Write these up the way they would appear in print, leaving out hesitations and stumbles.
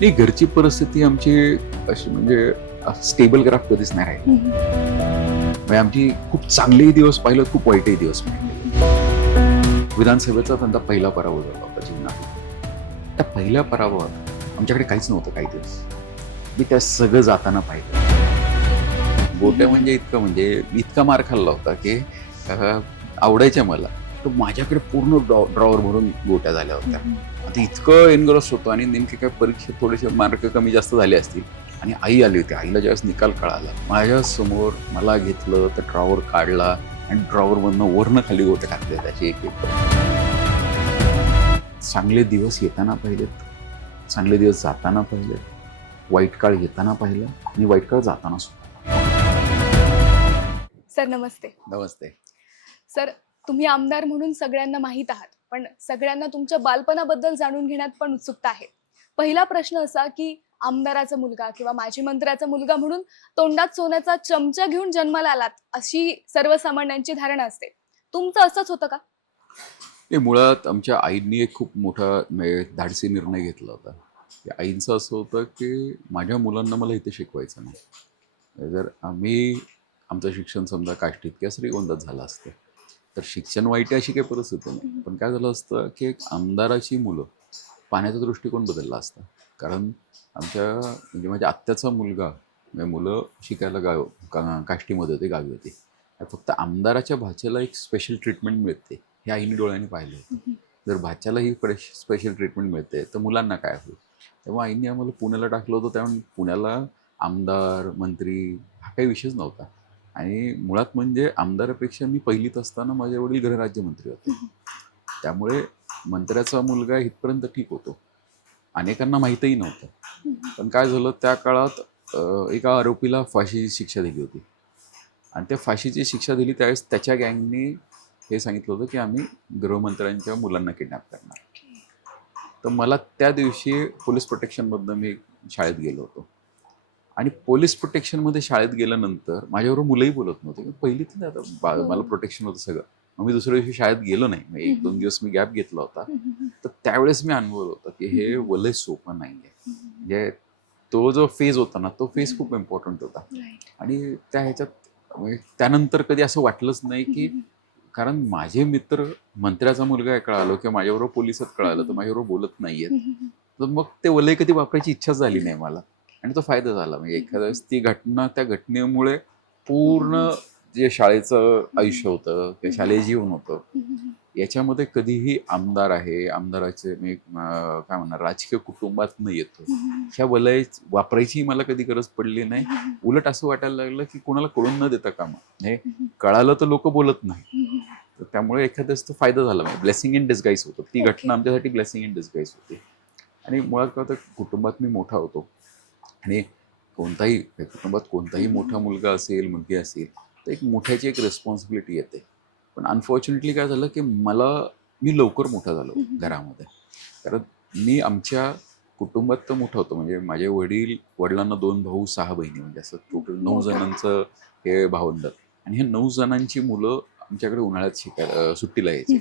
नाही, घरची परिस्थिती आमची अशी म्हणजे स्टेबल ग्राफ कधीच नाही राहिली. म्हणजे आमची खूप चांगलेही दिवस पाहिलं, खूप वाईटही दिवस पाहिले. विधानसभेचा त्यांचा पहिला पराभव झाला होता जीवनात. त्या पहिल्या पराभवात आमच्याकडे काहीच नव्हतं काही दिवस. मी त्या सगळं जाताना पाहिलं. गोट्या म्हणजे इतका मार खाल्ला होता की आवडायच्या मला. तर माझ्याकडे पूर्ण ड्रॉवर भरून गोट्या झाल्या होत्या. आता इतकं एनग्रॉस होतो आणि नेमके काय परीक्षेत थोडेसे मार्क कमी जास्त झाले असतील आणि आई आली होती. आईला ज्यावेळेस निकाल कळाला, माझ्या समोर मला घेतलं, तर ड्रॉवर काढला आणि ड्रॉवरमधनं वरनं खाली गोटे टाकले त्याचे एक एक. चांगले दिवस येताना पाहिलेत, चांगले दिवस जाताना पाहिलेत, वाईट काळ येताना पाहिलं आणि वाईट काळ जाताना सुद्धा. सर नमस्ते. नमस्ते. सर, तुम्ही आमदार म्हणून सगळ्यांना माहीत आहात, पण सगळ्यांना तुमच्या बालपणाबद्दल जाणून घेण्यात पण उत्सुकता आहे. पहिला प्रश्न असा की आमदाराचा मुलगा किंवा माजी मंत्र्याचा मुलगा म्हणून तोंडात सोन्याचा चमचा घेऊन जन्माला आलात, अशी सर्वसामान्यांची धारणा असते. तुमचं असंच होतं का? हे मुळात आमच्या आईंनी एक खूप मोठा म्हणजे धाडसी निर्णय घेतला होता. की आईंचं असं होतं की माझ्या मुलांना मला इथे शिकवायचं नाही. जर आमचं शिक्षण समजा काष्टीत किंवा श्रीगोंद्यात झालं असतं तर शिक्षण वाईट आहे अशी काही परिस्थिती नाही. पण काय झालं असतं की एक आमदाराची मुलं पाहण्याचा दृष्टिकोन बदलला असता. कारण माझ्या आत्याचा मुलगा म्हणजे मुलं शिकायला काष्टीमध्ये होते, गावी होते. फक्त आमदाराच्या भाच्याला एक स्पेशल ट्रीटमेंट मिळते हे आईने डोळ्यांनी पाहिलं होतं. जर भाच्याला ही स्पेशल ट्रीटमेंट मिळते तर मुलांना काय होईल. तेव्हा आईने आम्हाला पुण्याला टाकलं होतं. त्यामुळे पुण्याला आमदार मंत्री हा काही विषयच नव्हता. आणि मुळात म्हणजे आमदारापेक्षा मी पहिलीत असताना माझे वडील गृहराज्यमंत्री होते. त्यामुळे मंत्र्याचा मुलगा इथपर्यंत ठीक होतो. अनेकांना माहीतही नव्हतं. पण काय झालं त्या काळात एका आरोपीला फाशीची शिक्षा दिली होती. आणि त्या फाशीची शिक्षा दिली त्यावेळेस त्याच्या गँगने हे सांगितलं होतं की आम्ही गृहमंत्र्यांच्या मुलांना किडनॅप करणार. तर मला त्या दिवशी पोलीस प्रोटेक्शनमधनं मी शाळेत गेलो होतो. आणि पोलीस प्रोटेक्शनमध्ये शाळेत गेल्यानंतर माझ्याबरोबर मुलंही बोलत नव्हते. पहिलीत ना आता मला प्रोटेक्शन होतं सगळं. मग मी दुसऱ्या दिवशी शाळेत गेलो नाही. मग 1-2 दिवस मी गॅप घेतला होता. तर त्यावेळेस मी अनुभवलं होतं की हे वलय सोपं नाही आहे. म्हणजे तो जो फेज होता ना, तो फेज खूप इम्पॉर्टंट होता. आणि त्या ह्याच्यात म्हणजे त्यानंतर कधी असं वाटलंच नाही की कारण माझे मित्र मंत्र्याचा मुलगा आहे कळालो किंवा माझ्याबरोबर पोलिसात कळालं तर माझ्याबरोबर बोलत नाहीयेत. तर मग ते वलय कधी वापरायची इच्छाच झाली नाही मला. आणि तो फायदा झाला. म्हणजे एखाद्या वेळेस त्या घटनेमुळे पूर्ण जे शाळेचं आयुष्य होतं किंवा शालेय जीवन होतं याच्यामध्ये कधीही आमदार आहे, आमदाराचे मी काय म्हणणार राजकीय कुटुंबातनं येतो ह्या वलय वापरायची मला कधी गरज पडली नाही. उलट असं वाटायला लागलं की कोणाला कळून न देता कामा हे कळालं तर लोक बोलत नाही. तर त्यामुळे एखाद्याच तो फायदा झाला. ब्लेसिंग इन डिस्गाईज होतं. ती घटना आमच्यासाठी ब्लेसिंग इन डिस्गाईज होती. आणि मुळात काय होतं कुटुंबात मी मोठा होतो आणि कुटुंबात कोणताही मोठा मुलगा असेल, मुलगी असेल तर एक मोठ्याची एक रिस्पॉन्सिबिलिटी येते. पण अनफॉर्च्युनेटली काय झालं की मी लवकर मोठा झालो घरामध्ये. कारण मी आमच्या कुटुंबात तर मोठा होतो. म्हणजे माझे वडिलांना 2 भाऊ 6 बहिणी म्हणजे असं टोटल 9 जणांचं हे भावंड. आणि हे 9 जणांची मुलं आमच्याकडे उन्हाळ्यात सुट्टीला यायची.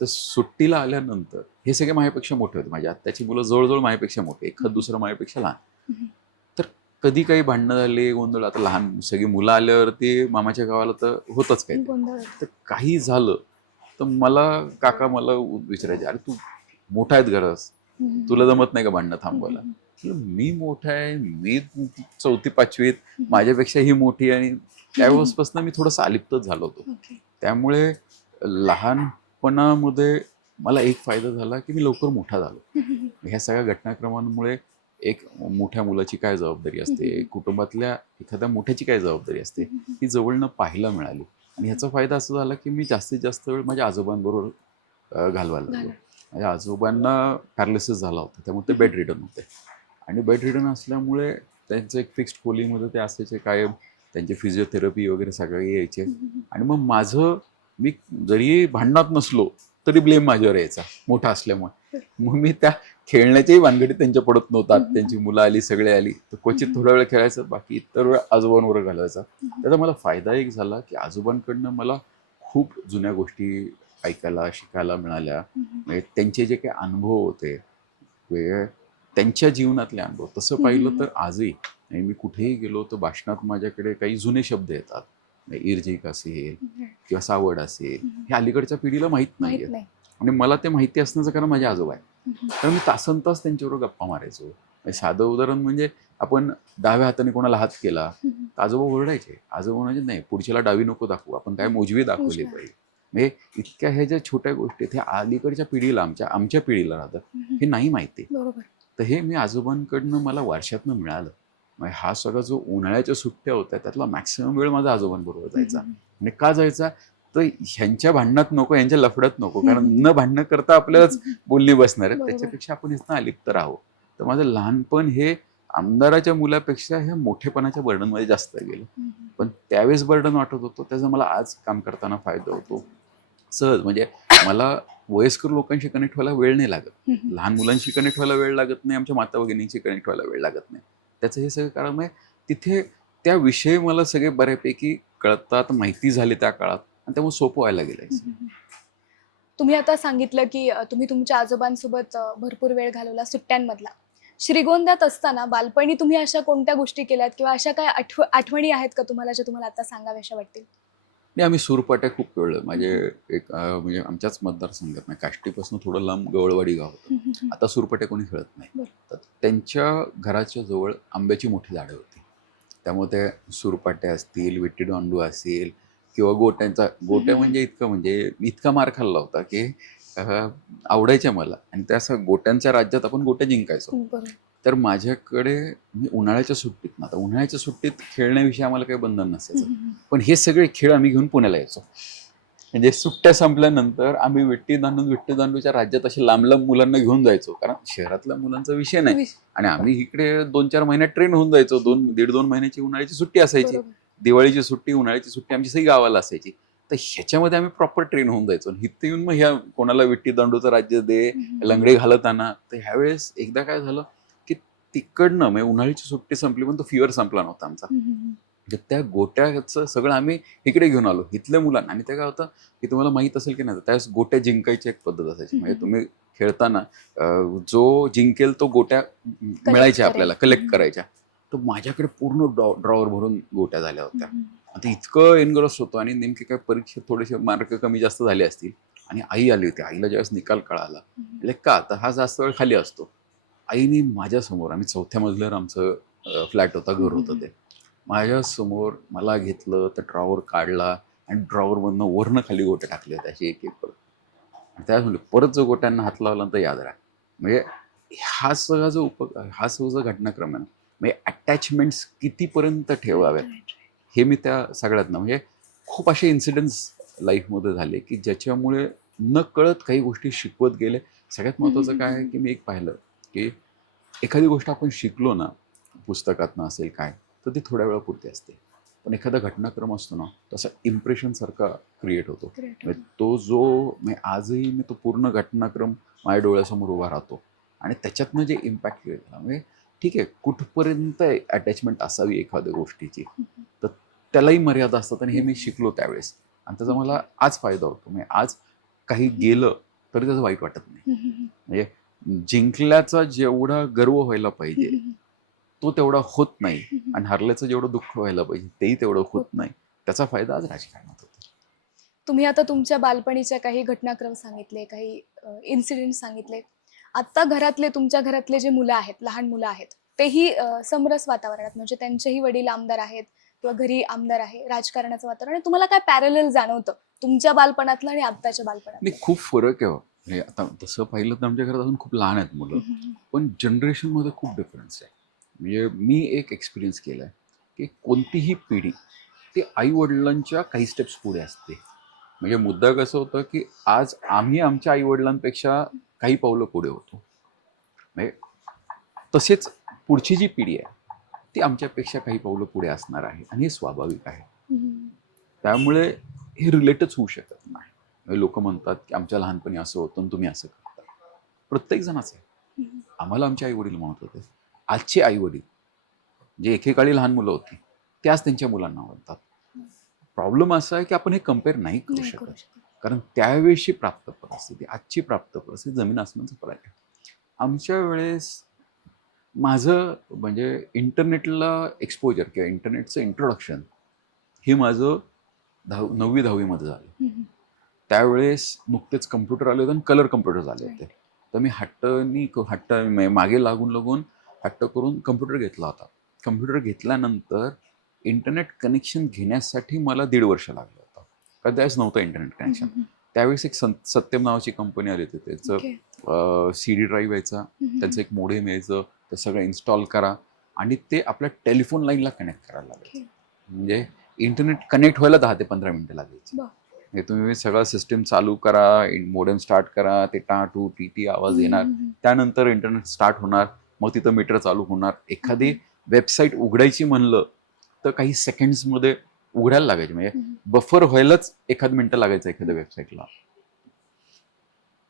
तर सुट्टीला आल्यानंतर हे सगळे माझ्यापेक्षा मोठे होते. माझ्या आत्याची मुलं जवळजवळ माझ्यापेक्षा मोठे, एखाद दुसरं माझ्यापेक्षा लहान. तर कधी काही भांडणं झाली, गोंधळ. आता लहान सगळी मुलं आल्यावरती मामाच्या गावाला तर होतच काही. तर काही झालं तर काका मला विचारायचे, अरे तू मोठा आहेत घरास, तुला जमत नाही का भांडणं थांबवायला. मी मोठा आहे, मी 4थी-5वीत, माझ्यापेक्षा ही मोठी. आणि त्यावेळेसपासून मी थोडंसं अलिप्तच झालो होतो. त्यामुळे लहानपणामध्ये मला एक फायदा झाला की मी लवकर मोठा झालो. ह्या सगळ्या घटनाक्रमांमुळे एक मोठ्या मुलाची काय जबाबदारी असते, कुटुंबातल्या एखाद्या मोठ्याची काय जबाबदारी असते, ही जवळनं पाहायला मिळाली. आणि ह्याचा फायदा असा झाला की मी जास्तीत जास्त वेळ माझ्या आजोबांबरोबर घालवायला लागलो. माझ्या आजोबांना पॅरालिसिस झाला होता, त्यामुळे ते बेड रिडन होते. आणि बेड रिडन असल्यामुळे त्यांचं एक फिक्स्ड खोलीमध्ये ते असायचे कायम. त्यांची फिजिओथेरपी वगैरे सगळे यायचे. आणि मग मी जरी भांडणात नसलो तरी ब्लेम माझ्यावर यायचा मोठा असल्यामुळे. मग मी त्या खेळण्याच्याही भानगडीत त्यांच्या पडत नव्हतात. त्यांची मुलं आली, सगळे आली तर क्वचित थोडा वेळ खेळायचं, बाकी इतर वेळ आजोबांवर घालवायचा. त्याचा मला फायदा एक झाला की आजोबांकडनं मला खूप जुन्या गोष्टी ऐकायला शिकायला मिळाल्या. म्हणजे त्यांचे जे काही अनुभव होते त्यांच्या जीवनातले अनुभव. तसं पाहिलं तर आजही आणि मी कुठेही गेलो तर भाषणात माझ्याकडे काही जुने शब्द येतात. इर्जिक असेल किंवा सावड असेल, हे अलीकडच्या पिढीला माहीत माहित नाहीये. नाही. आणि मला ते माहिती असण्याचं कारण माझे आजोबा आहे. तर मी तासनतास त्यांच्याबरोबर गप्पा मारायचो. म्हणजे साधं उदाहरण म्हणजे आपण डाव्या हाताने कोणाला हात केला तर आजोबा ओरडायचे. आजोबा म्हणायचे, नाही पुढच्याला डावी नको दाखवू, आपण काय मोजवी दाखवली उजवा. पाहिजे. म्हणजे इतक्या ह्या ज्या छोट्या गोष्टी आहेत, ह्या अलीकडच्या पिढीला आमच्या पिढीला राहतं हे नाही माहिती. बरोबर. तर हे मी आजोबांकडनं मला वारशातनं मिळालं. म्हणजे हा सगळा जो उन्हाळ्याच्या सुट्ट्या होत्या त्यातला मॅक्सिमम वेळ माझा आजोबांबरोबर जायचा. आणि का जायचा तर ह्यांच्या भांडणात नको, यांच्या लफड्यात नको, कारण न भांडणं करता आपल्यालाच बोलली बसणार आहेत, बरोबर. त्याच्यापेक्षा आपण इथनं अलिप्त राहावं. तर माझं लहानपण हे आमदाराच्या मुलापेक्षा ह्या मोठेपणाच्या बर्डनमध्ये जास्त गेलं. पण त्यावेळेस बर्डन वाटत होतं, त्याचा मला आज काम करताना फायदा होतो. सहज म्हणजे मला वयस्कर लोकांशी कनेक्ट व्हायला वेळ नाही लागत, लहान मुलांशी कनेक्ट व्हायला वेळ लागत नाही, आमच्या माता भगिनींशी कनेक्ट व्हायला वेळ लागत नाही. त्याचं हे सगळं कारण आहे तिथे त्या विषयी मला सगळे बऱ्यापैकी कळतात, माहिती झाली त्या काळात आणि त्यामुळे सोपं व्हायला गेलं. तुम्ही आता सांगितलं की तुम्ही तुमच्या आजोबांसोबत भरपूर वेळ घालवला सुट्ट्यांमधला. श्रीगोंद्यात असताना बालपणी तुम्ही अशा कोणत्या गोष्टी केल्यात किंवा अशा काय आठवणी आहेत का तुम्हाला ज्या तुम्हाला आता सांगाव्याशा वाटतील? नाही, आम्ही सूरपाट्या खूप खेळलो. माझे एक म्हणजे आमच्याच मतदारसंघात नाही, काष्टीपासून थोडं लांब गवळवाडी गाव होतं. आता सूरपाट्या कोणी खेळत नाही. बरं. तर त्यांच्या घराच्या जवळ आंब्याची मोठी झाडं होती. त्यामुळे ते सूरपाट्या असतील, विट्टी-दांडू असेल किंवा गोट्या म्हणजे इतका मार खाल्ला होता की आवडायच्या मला आणि त्या असं गोट्यांच्या राज्यात आपण गोट्या जिंकायचो. बरं. तर माझ्याकडे मी उन्हाळ्याच्या सुट्टीत ना, आता उन्हाळ्याच्या सुट्टीत खेळण्याविषयी आम्हाला काही बंधन नसायचं. पण हे सगळे खेळ आम्ही घेऊन पुण्याला यायचो. म्हणजे सुट्ट्या संपल्यानंतर आम्ही विट्टी-दांडूच्या राज्यात असे लांब लांब मुलांना घेऊन जायचो, कारण शहरातल्या मुलांचा विषय नाही. आणि आम्ही इकडे 2-4 महिन्यात ट्रेन होऊन जायचो. 1.5-2 महिन्याची उन्हाळ्याची सुट्टी असायची, बरोबर. दिवाळीची सुट्टी, उन्हाळ्याची सुट्टी आमची सगळी गावाला असायची. तर ह्याच्यामध्ये आम्ही प्रॉपर ट्रेन होऊन जायचो. इथं येऊन मग ह्या कोणाला विट्टी-दांडूचं राज्य दे, लंगडे घालत आणा. तर ह्यावेळेस एकदा काय झालं की तिकडनं म्हणजे उन्हाळ्याची सुट्टी संपली पण तो फिवर संपला नव्हता आमचा. म्हणजे त्या गोट्याचं सगळं आम्ही इकडे घेऊन आलो इथल्या मुलांना. आणि ते काय होतं की तुम्हाला माहित असेल की नाही, त्यावेळेस गोट्या जिंकायची एक पद्धत असायची. म्हणजे तुम्ही खेळताना जो जिंकेल तो गोट्या मिळायच्या आपल्याला, कलेक्ट करायच्या. तर माझ्याकडे पूर्ण ड्रॉवर भरून गोट्या झाल्या होत्या. आता इतकं एनग्रॉस होतो आणि नेमके काय परीक्षेत थोडेसे मार्क कमी जास्त झाले असतील आणि आई आली होती. आईला ज्यावेळेस निकाल कळाला, म्हणजे का तर हा जास्त वेळ खाली असतो, आईने माझ्यासमोर, आम्ही 4थ्या मजल्यावर आमचं फ्लॅट होता, घर होतं ते, माझ्यासमोर मला घेतलं, तर ड्रॉवर काढला आणि ड्रॉवरमधनं वरनं खाली गोट्या टाकल्या होत्या अशी एक एक करून. आणि त्यावेळेस म्हणलं परत जो गोट्यांना हात लावला तर याद राहा. म्हणजे हा सगळा जो घटनाक्रम आहे ना, म्हणजे अटॅचमेंट्स कितीपर्यंत ठेवाव्यात हे मी त्या सगळ्यातनं म्हणजे खूप असे इन्सिडेंट्स लाईफमध्ये झाले की ज्याच्यामुळे न कळत काही गोष्टी शिकवत गेले. सगळ्यात महत्त्वाचं काय आहे की मी एक पाहिलं की एखादी गोष्ट आपण शिकलो ना, पुस्तकातनं असेल काय, तर ती थोड्या वेळापुरती असते. पण एखादा घटनाक्रम असतो ना, तसा इम्प्रेशनसारखा क्रिएट होतो. म्हणजे तो जो म्हणजे आजही मी तो पूर्ण घटनाक्रम माझ्या डोळ्यासमोर उभा राहतो आणि त्याच्यातनं जे इम्पॅक्ट क्रिएट झाला, म्हणजे ठीक आहे कुठपर्यंत अटॅचमेंट असावी एखाद्या गोष्टीची, तर त्यालाही मर्यादा असतात आणि हे मी शिकलो त्यावेळेस. आणि त्याचा मला आज फायदा होतो. म्हणजे आज काही गेलं तरी त्याचं वाईट वाटत नाही. म्हणजे जिंकल्याचा जेवढा गर्व व्हायला पाहिजे तो तेवढा होत नाही आणि हरल्याचं जेवढं दुःख व्हायला पाहिजे तेही तेवढं होत नाही. त्याचा फायदा आज राजकारणात होतो. तुम्ही आता तुमच्या बालपणीच्या काही घटनाक्रम सांगितले, काही इन्सिडेंट सांगितले. आता तुमच्या घरातले जे मुलं आहेत, लहान मुलं आहेत, तेही समरस वातावरणात, म्हणजे त्यांचेही वडील आमदार आहेत किंवा घरी आमदार आहे, राजकारणाचं वातावरण आहे. तुम्हाला काय पॅरलल जाणवतं तुमच्या बालपणातलं आणि आत्ताच्या बालपणात? नाही, खूप फरक आहे हो. म्हणजे आता तसं पाहिलं तर आमच्या घरात अजून खूप लहान आहेत मुलं, पण जनरेशनमध्ये खूप डिफरन्स आहे. म्हणजे मी एक एक्सपिरियन्स केला आहे की कोणतीही पिढी ती आईवडिलांच्या काही स्टेप्स पुढे असते. म्हणजे मुद्दा कसं होतं की आज आम्ही आमच्या आईवडिलांपेक्षा काही पावलं पुढे होतो. म्हणजे तसेच पुढची जी पिढी आहे ती आमच्यापेक्षा काही पावलं पुढे असणार आहे आणि हे स्वाभाविक आहे. त्यामुळे हे रिलेटच होऊ शकत नाही. म्हणजे लोक म्हणतात की आमच्या लहानपणी असं होतं आणि तुम्ही असं करता. प्रत्येक जणाचं आहे. आम्हाला आमचे आई वडील म्हणत होते, आजचे आई वडील जे एकेकाळी लहान मुलं होती ते आज त्यांच्या मुलांना म्हणतात. प्रॉब्लेम असा आहे की आपण हे कम्पेअर नाही करू शकत, कारण त्यावेळेसची प्राप्त परिस्थिती, आजची प्राप्त परिस्थिती जमीन आसमानचा फरक आहे. आमच्या वेळेस माझं म्हणजे इंटरनेटला एक्सपोजर किंवा इंटरनेटचं इंट्रोडक्शन हे माझं 9वी-10वीमध्ये झालं. त्यावेळेस नुकतेच कम्प्युटर आले होते आणि कलर कम्प्युटर झाले होते. तर मी मागे लागून हट्ट करून कम्प्युटर घेतला होता. कम्प्युटर घेतल्यानंतर इंटरनेट कनेक्शन घेण्यासाठी मला 1.5 वर्ष लागलं होतं. कारण त्यावेळेस नव्हतं इंटरनेट कनेक्शन. त्यावेळेस एक सत्यम नावाची कंपनी आली होती. त्याचं CD ड्राईव्ह यायचा, त्यांचं एक मोडेम यायचं, ते सगळं इन्स्टॉल करा आणि ते आपल्या टेलिफोन लाईनला कनेक्ट करायला लागायचं. म्हणजे इंटरनेट कनेक्ट व्हायला 10 ते 15 मिनिटं लागायची. म्हणजे तुम्ही सगळं सिस्टीम चालू करा, मोडेम स्टार्ट करा, ते टू टी आवाज येणार, त्यानंतर इंटरनेट स्टार्ट होणार, मग तिथं मीटर चालू होणार. एखादी वेबसाईट उघडायची म्हणलं तर काही सेकंड्समध्ये उघडायला लागायची. म्हणजे बफर व्हायलाच 1 मिनिटं लागायचं एखाद्या वेबसाईटला.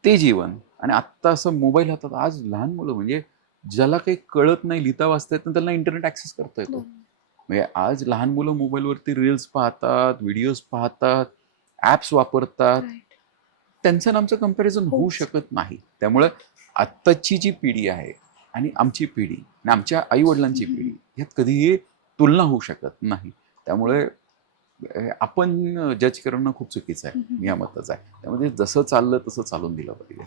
ते जीवन. आणि आत्ता असं मोबाईल हातात, आज लहान मुलं म्हणजे ज्याला काही कळत नाही, लिहिता वाचता येत नाही, त्यांना इंटरनेट ऍक्सेस करता येतो. म्हणजे आज लहान मुलं मोबाईलवरती रील्स पाहतात, व्हिडिओज पाहतात, ॲप्स वापरतात. त्यांचं आणि आमचं कम्पॅरिझन होऊ शकत नाही. त्यामुळे आत्ताची जी पिढी आहे आणि आमची पिढी आणि आमच्या आईवडिलांची पिढी ह्यात कधीही तुलना होऊ शकत नाही. त्यामुळे आपण जज करणं खूप चुकीचं आहे. मी या मताचा आहे. त्यामध्ये जसं चाललं तसं चालून दिलं पाहिजे.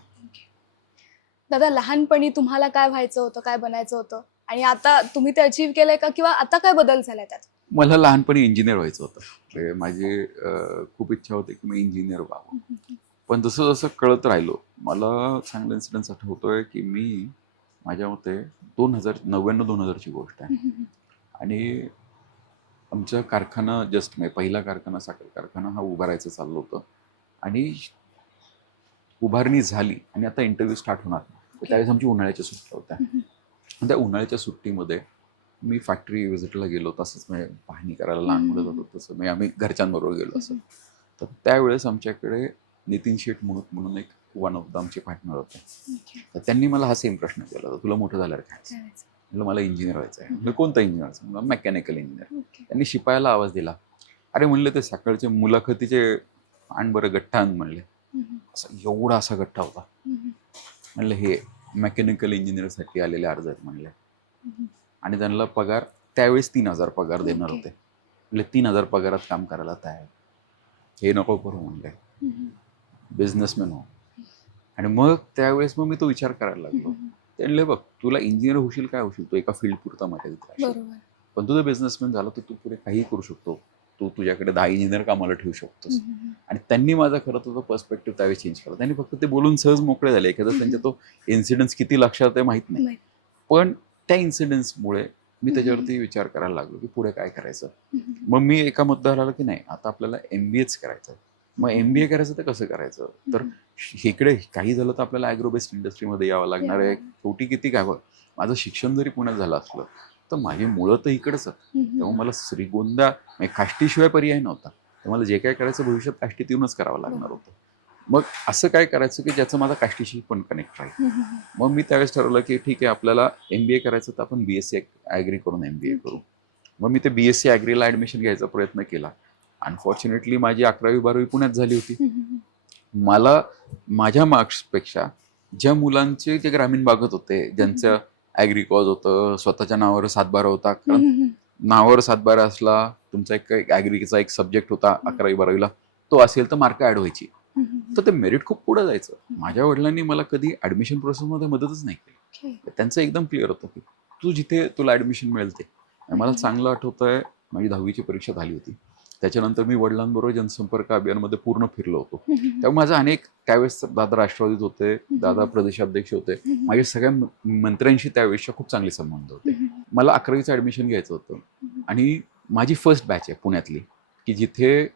दादा, लहानपणी तुम्हाला काय व्हायचं होतं, काय बनायचं होतं, आणि आता तुम्ही ते अचीव्ह केलंय का, किंवा आता काय बदल झालाय त्यात? मला लहानपणी इंजिनियर व्हायचं होतं. म्हणजे माझी खूप इच्छा होती की मी इंजिनियर व्हावं. पण जसं जसं कळत राहिलो, मला चांगला इन्सिडेन्स आठवतोय की मी माझ्या मते 2099-2000ची गोष्ट आहे. आणि आमचा कारखाना म्हणजे पहिला कारखाना, साखर कारखाना हा उभारायचं चाललं होतं. आणि उभारणी झाली आणि आता इंटरव्ह्यू स्टार्ट होणार. त्यावेळेस आमची उन्हाळ्याच्या सुट्ट्या होत्या. आणि त्या उन्हाळ्याच्या सुट्टीमध्ये मी फॅक्टरी व्हिजिटला गेलो. तसंच म्हणजे पाहणी करायला लहान मुलं जातो तसं म्हणजे आम्ही घरच्यांबरोबर गेलो असं. तर त्यावेळेस आमच्याकडे नितीन शेठ म्हणून एक वन ऑफ द आमचे पार्टनर होते. तर त्यांनी मला हा सेम प्रश्न केला होता, तुला मोठं झाल्यावर काय व्हायचं? म्हटलं मला इंजिनियर व्हायचं आहे. म्हणजे कोणता इंजिनियर? म्हणलं मेकॅनिकल इंजिनियर. त्यांनी शिपायाला आवाज दिला. अरे म्हणले ते सकाळचे मुलाखतीचे आण बरं गठ्ठा आण म्हणले. असं एवढा असा गठ्ठा होता. म्हणलं हे मेकॅनिकल इंजिनियरसाठी आलेले अर्ज आहेत म्हणले. आणि त्यांना पगार त्यावेळेस 3,000 पगार देणार होते. म्हणजे 3,000 पगारात काम करायला तयार. हे नको करू म्हणले, बिझनेसमॅन हो. आणि मग त्यावेळेस मी तो विचार करायला लागलो. ते म्हणले बघ, तुला इंजिनियर होशील काय होशील, तू एका फील्ड पुरता मर्यादित, पण तुझं बिझनेसमॅन झालं तर तू पुढे काही करू शकतो. तू तुझ्याकडे 10 इंजिनियर कामाला ठेवू शकतोस. आणि त्यांनी माझा खरं तर तो पर्स्पेक्टिव्ह त्यावेळी चेंज केला. त्यांनी फक्त ते बोलून सहज मोकळे झाले. एखादा त्यांच्या तो इन्सिडेन्स किती लक्षात आहे माहीत नाही, पण त्या इन्सिडेन्समुळे मी त्याच्यावरती विचार करायला लागलो की पुढे काय करायचं. मग मी एका मुद्द्यावर आलो की नाही, आता आपल्याला MBAच करायचं. मग MBA करायचं तर कसं करायचं? तर इकडे काही झालं तर आपल्याला ॲग्रोबेस्ड इंडस्ट्रीमध्ये यावं लागणार आहे. शेवटी किती काय बघ, माझं शिक्षण जरी पुण्यात झालं असलं तर माझी मुळं तर इकडंच आहेत. तेव्हा मला श्रीगोंदा काष्टीशिवाय पर्याय नव्हता. तर मला जे काय करायचं भविष्यात काष्टीत येऊनच करावं लागणार होतं. मग असं काय करायचं की ज्याचं माझा काष्टीशी पण कनेक्ट राहील. मग मी त्यावेळेस ठरवलं की ठीक आहे, आपल्याला MBA करायचं तर आपण BSc ॲग्री करून MBA करू. मग मी ते BSc ॲग्रीला ॲडमिशन घ्यायचा प्रयत्न केला. अनफॉर्च्युनेटली माझी 11वी-12वी पुण्यात झाली होती. मला माझ्या मार्क्सपेक्षा ज्या मुलांचे जे ग्रामीण भागात होते, ज्यांचं ॲग्री कॉज होतं, स्वतःच्या नावावर 7/12 होता, कारण नावावर 7/12 असला, तुमचा एक ॲग्रीचा एक सब्जेक्ट होता 11वी-12वीला, तो असेल तर मार्क ॲड व्हायची. तर ते मेरिट खूप पुढे जायचं. माझ्या वडिलांनी मला कधी ॲडमिशन प्रोसेसमध्ये मदतच नाही केली. त्यांचं एकदम क्लिअर होतं की तू जिथे तुला ॲडमिशन मिळेल ते. मला चांगलं आठवतंय, माझी 10वीची परीक्षा झाली होती. त्याच्यानंतर मी वडिलांबरोबर जनसंपर्क अभियानमध्ये पूर्ण फिरलो होतो. तेव्हा माझा त्यावेळेस दादा राष्ट्रवादीत होते, दादा प्रदेशाध्यक्ष होते. माझ्या सगळ्या मंत्र्यांशी त्यावेळेसच्या खूप चांगले संबंध होते. मला 11वीचं ॲडमिशन घ्यायचं होतं आणि माझी फर्स्ट बॅच आहे पुण्यातली की जिथे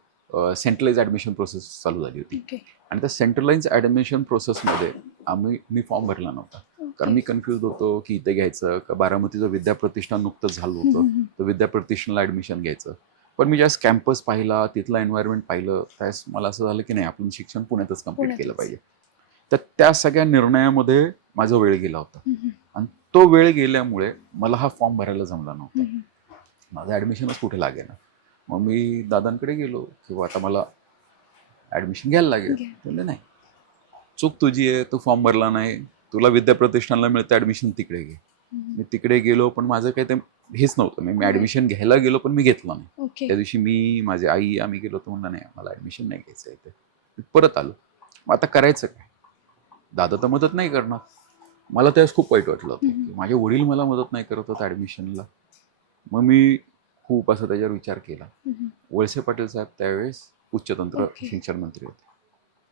सेंट्रलाइज ॲडमिशन प्रोसेस चालू झाली होती. आणि त्या सेंट्रलाइज ॲडमिशन प्रोसेसमध्ये मी फॉर्म भरला नव्हता. कारण मी कन्फ्युज होतो की इथे घ्यायचं का बारामतीचं विद्याप्रतिष्ठान नुकतंच झालं होतं, तर विद्याप्रतिष्ठानला ॲडमिशन घ्यायचं. पण मी ज्यावेळेस कॅम्पस पाहिला, तिथला एन्व्हायरमेंट पाहिलं, त्यावेळेस मला असं झालं की नाही, आपण शिक्षण पुण्यातच कम्प्लीट केलं पाहिजे. तर त्या सगळ्या निर्णयामध्ये माझा वेळ गेला होता. आणि तो वेळ गेल्यामुळे मला हा फॉर्म भरायला जमला नव्हता. माझं ॲडमिशनच कुठे लागेना. मग मी दादांकडे गेलो की आता मला ॲडमिशन घ्यायला लागेल. म्हणजे नाही, चूक तुझी आहे, तू फॉर्म भरला नाही, तुला विद्याप्रतिष्ठानला मिळतं ॲडमिशन, तिकडे घे. मी तिकडे गेलो, पण माझं काही ते हेच नव्हतं. मी ॲडमिशन घ्यायला गेलो, पण मी घेतलं नाही. ओके. त्या दिवशी मी, माझी आई, आम्ही गेलो तर म्हणलं नाही, मला ॲडमिशन नाही घ्यायचं आहे इथे. मी परत आलो. मग आता करायचं काय? दादा तर मदत नाही करणार. मला त्यावेळेस खूप वाईट वाटलं होतं की माझे वडील मला मदत नाही करत होत ॲडमिशनला. मग मी खूप असं त्याच्यावर विचार केला. वळसे पाटील साहेब त्यावेळेस उच्चतंत्र ओके. शिक्षण मंत्री होते.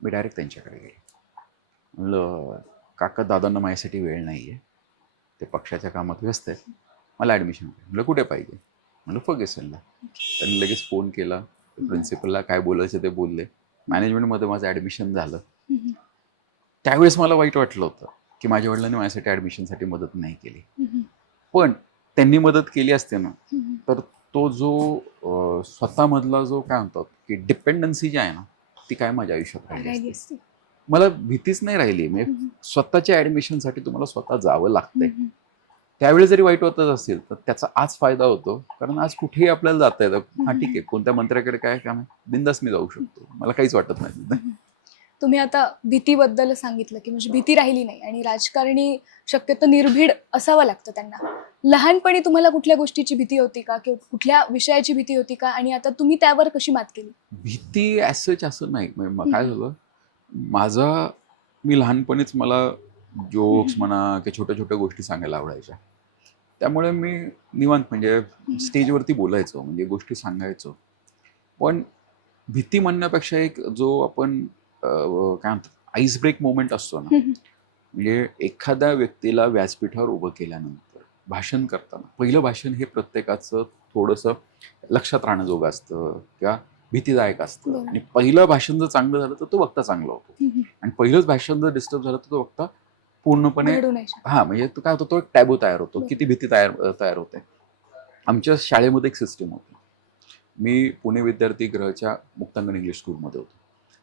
मी डायरेक्ट त्यांच्याकडे गेलो. म्हणलं, काका, दादांना माझ्यासाठी वेळ नाही आहे, ते पक्षाच्या कामात व्यस्त आहेत, मला ॲडमिशन पाहिजे. म्हणलं कुठे पाहिजे? म्हणलं फर्ग्युसनला. त्यांनी लगेच फोन केला, प्रिन्सिपलला काय बोलायचं ते बोलले. मॅनेजमेंटमध्ये माझं ॲडमिशन झालं. त्यावेळेस मला वाईट वाटलं होतं की माझ्या वडिलांनी माझ्यासाठी ॲडमिशनसाठी मदत नाही केली. पण त्यांनी मदत केली असते ना, तर तो जो स्वतःमधला जो काय म्हणतात की डिपेंडन्सी जी आहे ना, ती काय माझ्या आयुष्यात राहिली राहिली असते. असती. मला भीतीच नाही राहिली. म्हणजे स्वतःच्या ॲडमिशनसाठी तुम्हाला स्वतः जावं लागतंय. त्यावेळी जरी वाईट वाटत असेल तर त्याचा आज फायदा होतो, कारण आज कुठेही आपल्याला जाता येतं. हा ठीक आहे, कोणत्या मंत्र्याकडे काय काम आहे, बिंदास मी जाऊ शकतो, मला काहीच वाटत नाही. तुम्ही आता भीतीबद्दल सांगितलं की म्हणजे भीती राहिली नाही आणि राजकारणी शक्यतो निर्भीड असावं लागतं त्यांना. लहानपणी तुम्हाला कुठल्या गोष्टीची भीती होती का किंवा कुठल्या विषयाची भीती होती का आणि आता तुम्ही त्यावर कशी मात केली? भीती ॲज सच असं नाही. म्हणजे मग काय झालं, मी लहानपणीच मला जोक्स म्हणा की छोट्या छोट्या गोष्टी सांगायला आवडायच्या. त्यामुळे मी निवांत म्हणजे स्टेजवरती बोलायचो, म्हणजे गोष्टी सांगायचो. पण भीती म्हणण्यापेक्षा एक जो आपण काय म्हणतात आईस ब्रेक मोमेंट असतो ना, म्हणजे एखाद्या व्यक्तीला व्यासपीठावर उभं केल्यानंतर भाषण करताना पहिलं भाषण हे प्रत्येकाचं थोडंसं लक्षात राहण्याजोगं असतं किंवा भीतीदायक असतं. बरोबर. आणि पहिलं भाषण जर चांगलं झालं तर तो वक्ता चांगला होतो, आणि पहिलंच भाषण जर डिस्टर्ब झालं तर तो वक्ता पूर्णपणे घडू नाही शकत. म्हणजे तो काय होतो, तो एक टॅबू तयार होतो, बरोबर. किती भीती तयार होते. आमच्या शाळेमध्ये एक सिस्टीम होती. मी पुणे विद्यार्थी गृहच्या मुक्तांगण इंग्लिश स्कूलमध्ये होतो.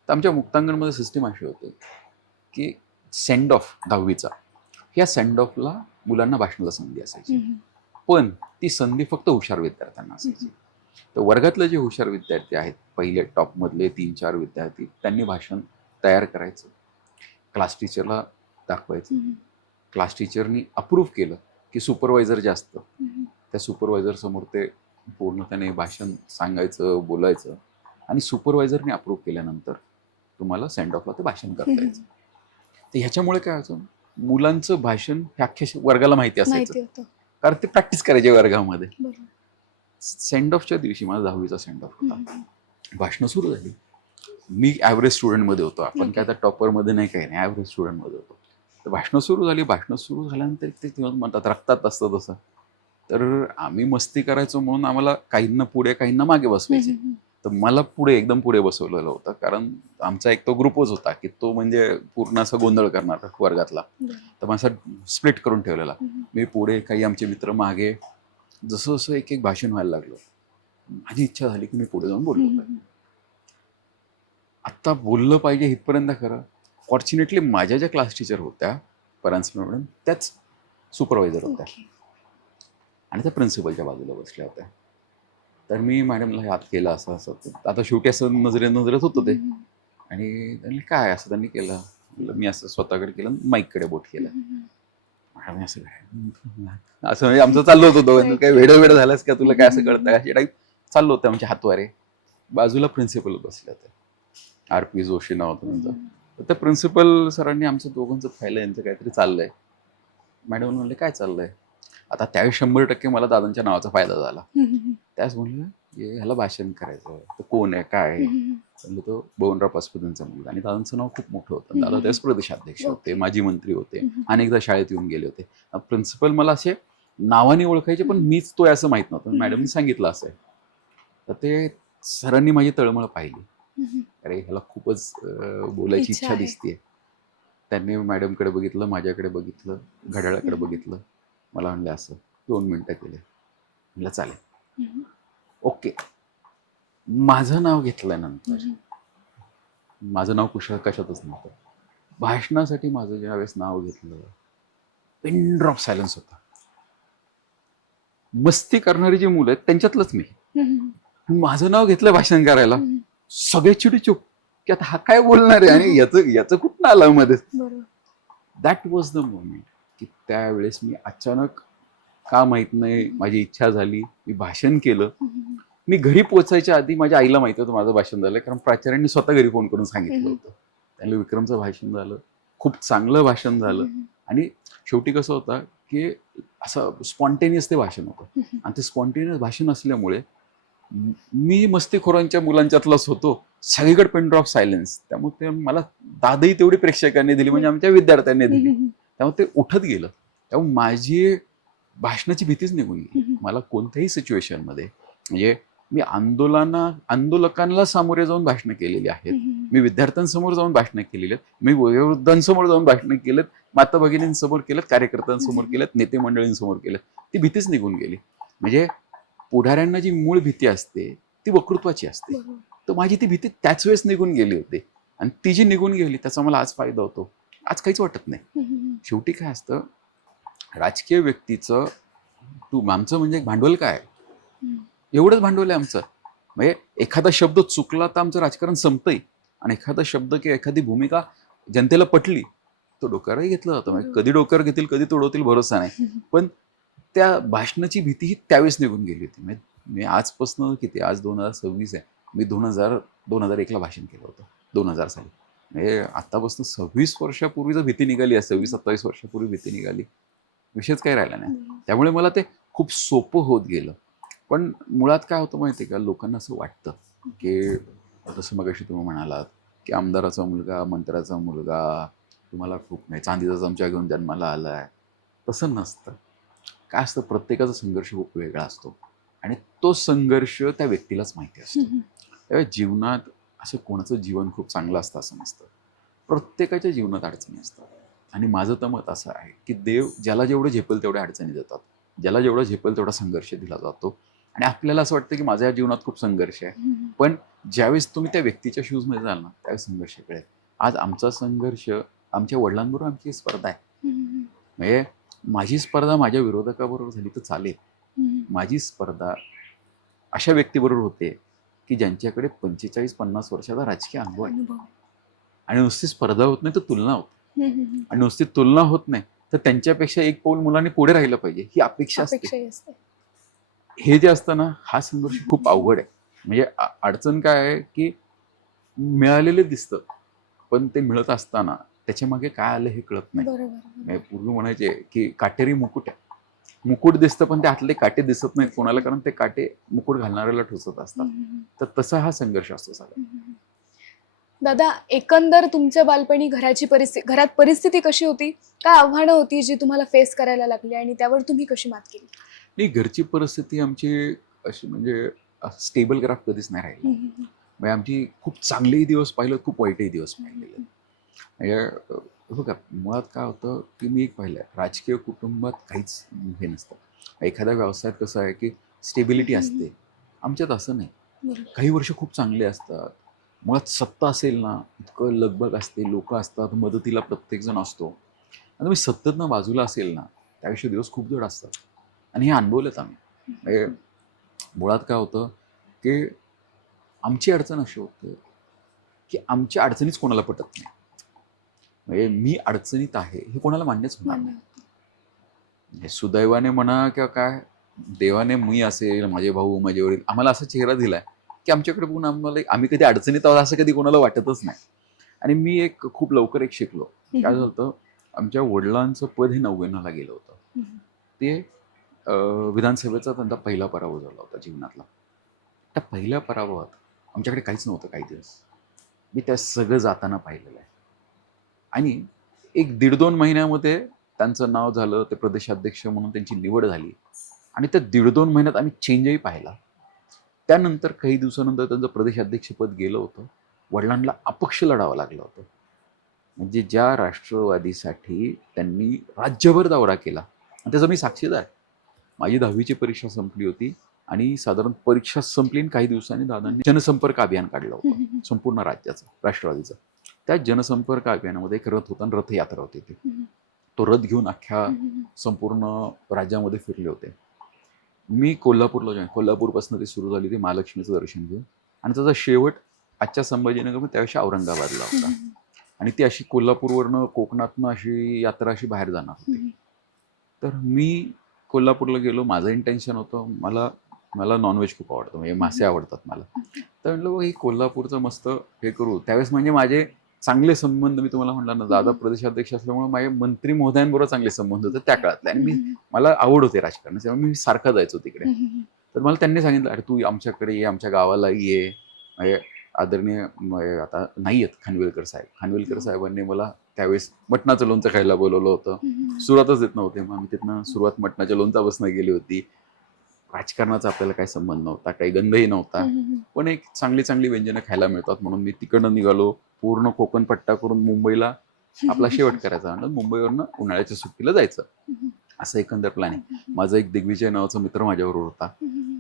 तर आमच्या मुक्तांगणमध्ये सिस्टीम अशी होती की सेंड ऑफ 10वीचा, या सेंड ऑफला मुलांना भाषणाला संधी असायची. पण ती संधी फक्त हुशार विद्यार्थ्यांना असायची. तर वर्गातले जे हुशार विद्यार्थी आहेत, पहिले टॉपमधले 3-4 विद्यार्थी, त्यांनी भाषण तयार करायचं, क्लास टीचरला दाखवायचं. क्लास टीचरनी अप्रूव्ह केलं की सुपरवायझर जे असतं, त्या सुपरवायझर समोर ते पूर्ण त्याने भाषण सांगायचं, बोलायचं, आणि सुपरवायझरने अप्रूव्ह केल्यानंतर तुम्हाला सेंड ऑफला ते भाषण करता यायचं. तर ह्याच्यामुळे काय व्हायचं, मुलांचं भाषण हे अख्ख्या वर्गाला माहिती माहिती असायचं, होतं. कारण ते प्रॅक्टिस करायचे वर्गामध्ये. बरोबर. सेंड ऑफच्या दिवशी माझा 10वीचा सेंड ऑफ होता. भाषणं सुरू झाली. मी ॲव्हरेज स्टुडंटमध्ये होतो. आपण काय आता टॉपरमध्ये नाही, काही नाही, ॲव्हरेज स्टुडंटमध्ये होतो. तर भाषणं सुरू झाली. भाषणं सुरू झाल्यानंतर ते म्हणतात रक्तात असतं तसं. तर आम्ही मस्ती करायचो म्हणून आम्हाला काहींना पुढे काहींना मागे बसवायचे. तर मला पुढे, एकदम पुढे बसवलेलं होतं, कारण आमचा एक तो ग्रुपच होता की तो म्हणजे पूर्ण असा गोंधळ करणार वर्गातला. तर माझा स्प्लिट करून ठेवलेला. मी पुढे, काही आमचे मित्र मागे. जसं जसं एक एक भाषण व्हायला लागलं, माझी इच्छा झाली की मी पुढे जाऊन बोललो पाहिजे. आत्ता बोललं पाहिजे इथपर्यंत खरं. फॉर्च्युनेटली माझ्या ज्या क्लास टीचर होत्या, परांजपे मॅडम, त्याच सुपरवायझर होत्या आणि त्या प्रिन्सिपलच्या बाजूला बसल्या होत्या. तर मी मॅडमला याद केलं असं असं. आता शेवटी असं नजरेत होतं ते, आणि त्यांनी काय असं त्यांनी केलं. मी असं स्वतःकडे केलं, माईककडे बोट केलं. मॅडम असं काय असं म्हणजे आमचं चाललं होतं दोघांचं, काय वेडं झालंस का, तुला काय असं कळतं का, अशी टाईप चाललं होतं आमच्या हातवारे. बाजूला प्रिन्सिपल बसले होते, RP जोशी नाव होतं त्यांचं. तर त्या प्रिन्सिपल सरांनी आमचं दोघांचं पाहिलं, यांचं काहीतरी चाललंय. मॅडम म्हणले काय चाललंय. आता त्यावेळी 100% मला दादांच्या नावाचा फायदा झाला. त्याच म्हणलं ह्याला भाषण करायचं, तर कोण आहे काय आहे. म्हणलं तो बबनराव पाचपुतेंचा मुलगा, आणि दादांचं नाव खूप मोठं होतं. दादा त्यावेळेस प्रदेशाध्यक्ष होते, माजी मंत्री होते, अनेकदा शाळेत येऊन गेले होते. प्रिन्सिपल मला असे नावाने ओळखायचे, पण मीच तो असं माहित नव्हतं. मॅडमनी सांगितलं असं आहे. तर ते सरांनी माझी तळमळ पाहिली. अरे ह्याला खूपच बोलायची इच्छा दिसते. त्यांनी मॅडमकडे बघितलं, माझ्याकडे बघितलं, घड्याळाकडे बघितलं. मला म्हणलं असं 2 मिनिटं केले. म्हणलं चालेल, ओके. माझं नाव घेतल्यानंतर, माझं नाव कशातच नव्हतं. भाषणासाठी माझं ज्यावेळेस नाव घेतलं, पिन ड्रॉप सायलन्स होता. मस्ती करणारी जी मुलं आहेत त्यांच्यातलंच मी. माझं नाव घेतलं भाषण करायला, सगळे चिडीचूप की आता हा काय बोलणार आहे, आणि याचं कुठं आलं मध्ये. That was the moment. की त्यावेळेस मी अचानक का माहीत नाही माझी इच्छा झाली, मी भाषण केलं. मी घरी पोचायच्या आधी माझ्या आईला माहिती होतं माझं भाषण झालं, कारण प्राचार्यांनी स्वतः घरी फोन करून सांगितलं होतं. त्याला विक्रमचं भाषण झालं, खूप चांगलं भाषण झालं. आणि शेवटी कसं होतं की असं स्पॉन्टेनियस ते भाषण होतं. आणि ते स्पॉन्टेनियस भाषण असल्यामुळे मी मस्तीखोरांच्या मुलांच्यातलाच होतो. सगळीकडे पेन ड्रॉप सायलेन्स. त्यामुळे ते मला दादही तेवढी प्रेक्षकांनी दिली, म्हणजे आमच्या विद्यार्थ्यांनी दिली. त्यामुळे ते उठत गेलं. त्यामुळे माझी भाषणाची भीतीच निघून गेली. मला कोणत्याही सिच्युएशनमध्ये, म्हणजे मी आंदोलकांना सामोरे जाऊन भाषणं केलेली आहेत, मी विद्यार्थ्यांसमोर जाऊन भाषणं केलेली आहेत, मी वयोवृद्धांसमोर जाऊन भाषणं केलेत, माता भगिनींसमोर केलेत, कार्यकर्त्यांसमोर केलेत, नेते मंडळींसमोर केलेत. ती भीतीच निघून गेली. म्हणजे पुढाऱ्यांना जी मूळ भीती असते ती वक्तृत्वाची असते. तर माझी ती भीती त्याच वेळेस निघून गेली होती. आणि ती जी निघून गेली त्याचा मला आज फायदा होतो. आज काहीच वाटत नाही. शेवटी काय असतं, राजकीय व्यक्तीचं आमचं म्हणजे भांडवल काय, एवढंच भांडवल आहे आमचं. म्हणजे एखादा शब्द चुकला तर आमचं राजकारण संपतंय, आणि एखादा शब्द किंवा एखादी भूमिका जनतेला पटली तो डोक्यावरही घेतलं जातं. म्हणजे कधी डोक्यावर घेतील, कधी तोडवतील, भरोसा नाही. पण त्या भाषणाची भीती ही त्यावेळेस निघून गेली होती. म्हणजे मी आजपासून किती, आज 2026 आहे, मी 2001ला भाषण केलं होतं, 2000 साली. म्हणजे आतापासून 26 वर्षापूर्वी जर भीती निघाली आहे, 26-27 वर्षापूर्वी भीती निघाली, विषयच काही राहिला नाही. त्यामुळे मला ते खूप सोपं होत गेलं. पण मुळात काय होतं माहिती आहे का, लोकांना असं वाटतं की जसं मगाशी तुम्ही म्हणालात की आमदाराचा मुलगा, मंत्र्याचा मुलगा, तुम्हाला खूप नाही, चांदीचा चमचा घेऊन जन्माला आला आहे. तसं नसतं. काय असतं, प्रत्येकाचा संघर्ष खूप वेगळा असतो, आणि तो संघर्ष त्या व्यक्तीलाच माहिती असतो. त्यावेळी जीवनात असं कोणाचं जीवन खूप चांगलं असतं असं नसतं. प्रत्येकाच्या जीवनात अडचणी असतात. आणि माझं तर मत असं आहे की देव ज्याला जेवढं झेपेल तेवढ्या अडचणी देतात, ज्याला जेवढं झेपेल तेवढा संघर्ष दिला जातो. आणि आपल्याला असं वाटतं की माझ्या जीवनात खूप संघर्ष आहे, पण ज्यावेळेस तुम्ही त्या व्यक्तीच्या शूजमध्ये जाल ना, त्यावेळेस संघर्ष कळेल. आज आमचा संघर्ष आमच्या वडिलांबरोबर आमची स्पर्धा आहे. म्हणजे माझी स्पर्धा माझ्या विरोधकाबरोबर झाली तर चालेल, माझी स्पर्धा अशा व्यक्तीबरोबर होते की ज्यांच्याकडे 45-50 वर्षाचा राजकीय अनुभव आहे. आणि नुसती स्पर्धा होत नाही तर तुलना होते. आणि नुसती तुलना होत नाही तर त्यांच्यापेक्षा एक पाऊल मुलांनी पुढे राहिलं पाहिजे ही अपेक्षा असते. हे जे असतं ना, हा संघर्ष खूप अवघड आहे. म्हणजे अडचण काय आहे की मिळालेले दिसतं, पण ते मिळत असताना त्याच्या मागे काय आलं हे कळत नाही. म्हणजे पूर्वी म्हणायचे की काटेरी मुकुट आहे, मुकुट दिसतं पण ते आतले काटे दिसत नाहीत कोणाला, कारण ते काटे मुकुट घालणाऱ्याला टोचत असतात. तर तसा हा संघर्ष असतो सगळा. दादा, एकंदर तुमच्या बालपणी घरात परिस्थिती कशी होती? काय आव्हानं होती जी तुम्हाला फेस करायला लागली आणि त्यावर तुम्ही कशी मात केली? नाही, घरची परिस्थिती आमची अशी म्हणजे स्टेबल ग्राफ कधीच नाही राहिली. म्हणजे आमची खूप चांगलेही दिवस पाहिलं, खूप वाईटही दिवस पाहिलेले. म्हणजे बघा, मुळात काय होतं की मी एक पाहिलं आहे, राजकीय कुटुंबात काहीच हे नसतं. एखाद्या व्यवसायात कसं आहे की स्टेबिलिटी असते, आमच्यात असं नाही. काही वर्ष खूप चांगले असतात, मुळात सत्ता असेल ना, इतकं लगबग असते, लोक असतात, मदतीला प्रत्येकजण असतो. आणि तुम्ही सतत ना बाजूला असेल ना, त्याविषयी दिवस खूप जड असतात. आणि हे अनुभवलेत आम्ही. म्हणजे मुळात काय होतं की आमची अडचण अशी होते की आमच्या अडचणीच कोणाला पटत नाही. म्हणजे मी अडचणीत आहे हे कोणाला मान्यच होणार नाही. म्हणजे सुदैवाने म्हणा किंवा काय, देवाने मी असेल, माझे भाऊ, माझे वडील आम्हाला असा चेहरा दिलाय की आमच्याकडे बघून आम्ही कधी अडचणीत आहोत असं कधी कोणाला वाटतच नाही. आणि मी खूप लवकर शिकलो. काय झालं होतं, आमच्या वडिलांचं पद हे 99ला गेलं होतं. ते विधानसभेचा त्यांचा पहिला पराभव झाला होता जीवनातला. त्या पहिल्या पराभवात आमच्याकडे काहीच नव्हतं काही दिवस. मी त्या सगळं जाताना पाहिलेलं आहे. आणि 1-1.5-2 महिन्यामध्ये त्यांचं नाव झालं, ते प्रदेशाध्यक्ष म्हणून त्यांची निवड झाली. आणि त्या 1.5-2 महिन्यात आम्ही चेंजही पाहिला. त्यानंतर काही दिवसानंतर त्यांचं प्रदेशाध्यक्षपद गेलं होतं. वडिलांना अपक्ष लढावं लागलं होतं. म्हणजे ज्या राष्ट्रवादीसाठी त्यांनी राज्यभर दौरा केला, आणि त्याचा मी साक्षीदार आहे. माझी 10वीची परीक्षा संपली होती, आणि साधारण परीक्षा संपली आणि काही दिवसांनी दादांनी जनसंपर्क अभियान काढलं होतं संपूर्ण राज्याचं, राष्ट्रवादीचं. त्या जनसंपर्क अभियानामध्ये एक रथ होता आणि रथयात्रा होती ती. तो रथ घेऊन अख्ख्या संपूर्ण राज्यामध्ये फिरले होते. मी कोल्हापूरला कोल्हापूरपासून ती सुरू झाली, ती महालक्ष्मीचं दर्शन घेऊन, आणि त्याचा शेवट आजच्या संभाजीनगर त्यावेळी औरंगाबादला होता. आणि ती अशी कोल्हापूरवरनं, कोकणातनं अशी यात्रा अशी बाहेर जाणार होती. तर मी कोल्हापूरला गेलो. माझं इंटेन्शन होतं, मला मला नॉनव्हेज खूप आवडतं, म्हणजे मासे आवडतात मला. तर म्हटलं बघ, ही कोल्हापूरचं मस्त हे करू. त्यावेळेस म्हणजे माझे चांगले संबंध, मी तुम्हाला म्हटलं ना, दादा प्रदेशाध्यक्ष असल्यामुळे माझे मंत्री महोदयांबरोबर चांगले संबंध होते त्या काळातले, आणि मला आवड होते राजकारणाची, त्यामुळे मी सारखा जायचो तिकडे. तर मला त्यांनी सांगितलं, अरे तू आमच्याकडे ये, आमच्या गावाला ये. म्हणजे आदरणीय आता नाही आहेत खानविलकर साहेब, खानविलकर साहेबांनी मला त्यावेळेस मटणाचं लोणचं खायला बोलवलं होतं. सुरुवातच देत नव्हते, मग आम्ही तिथनं सुरुवात मटणाच्या लोणचापासून गेली होती. राजकारणाचा आपल्याला काही संबंध नव्हता, काही गंधही नव्हता, पण एक चांगली चांगली व्यंजनं खायला मिळतात म्हणून मी तिकडनं निघालो. पूर्ण कोकण पट्टा करून मुंबईला आपला शेवट करायचा आणि मुंबईवरनं उन्हाळ्याच्या सुट्टीला जायचं, असं एकंदर प्लॅन आहे. माझा एक दिग्विजय नावाचा मित्र माझ्याबरोबर होता.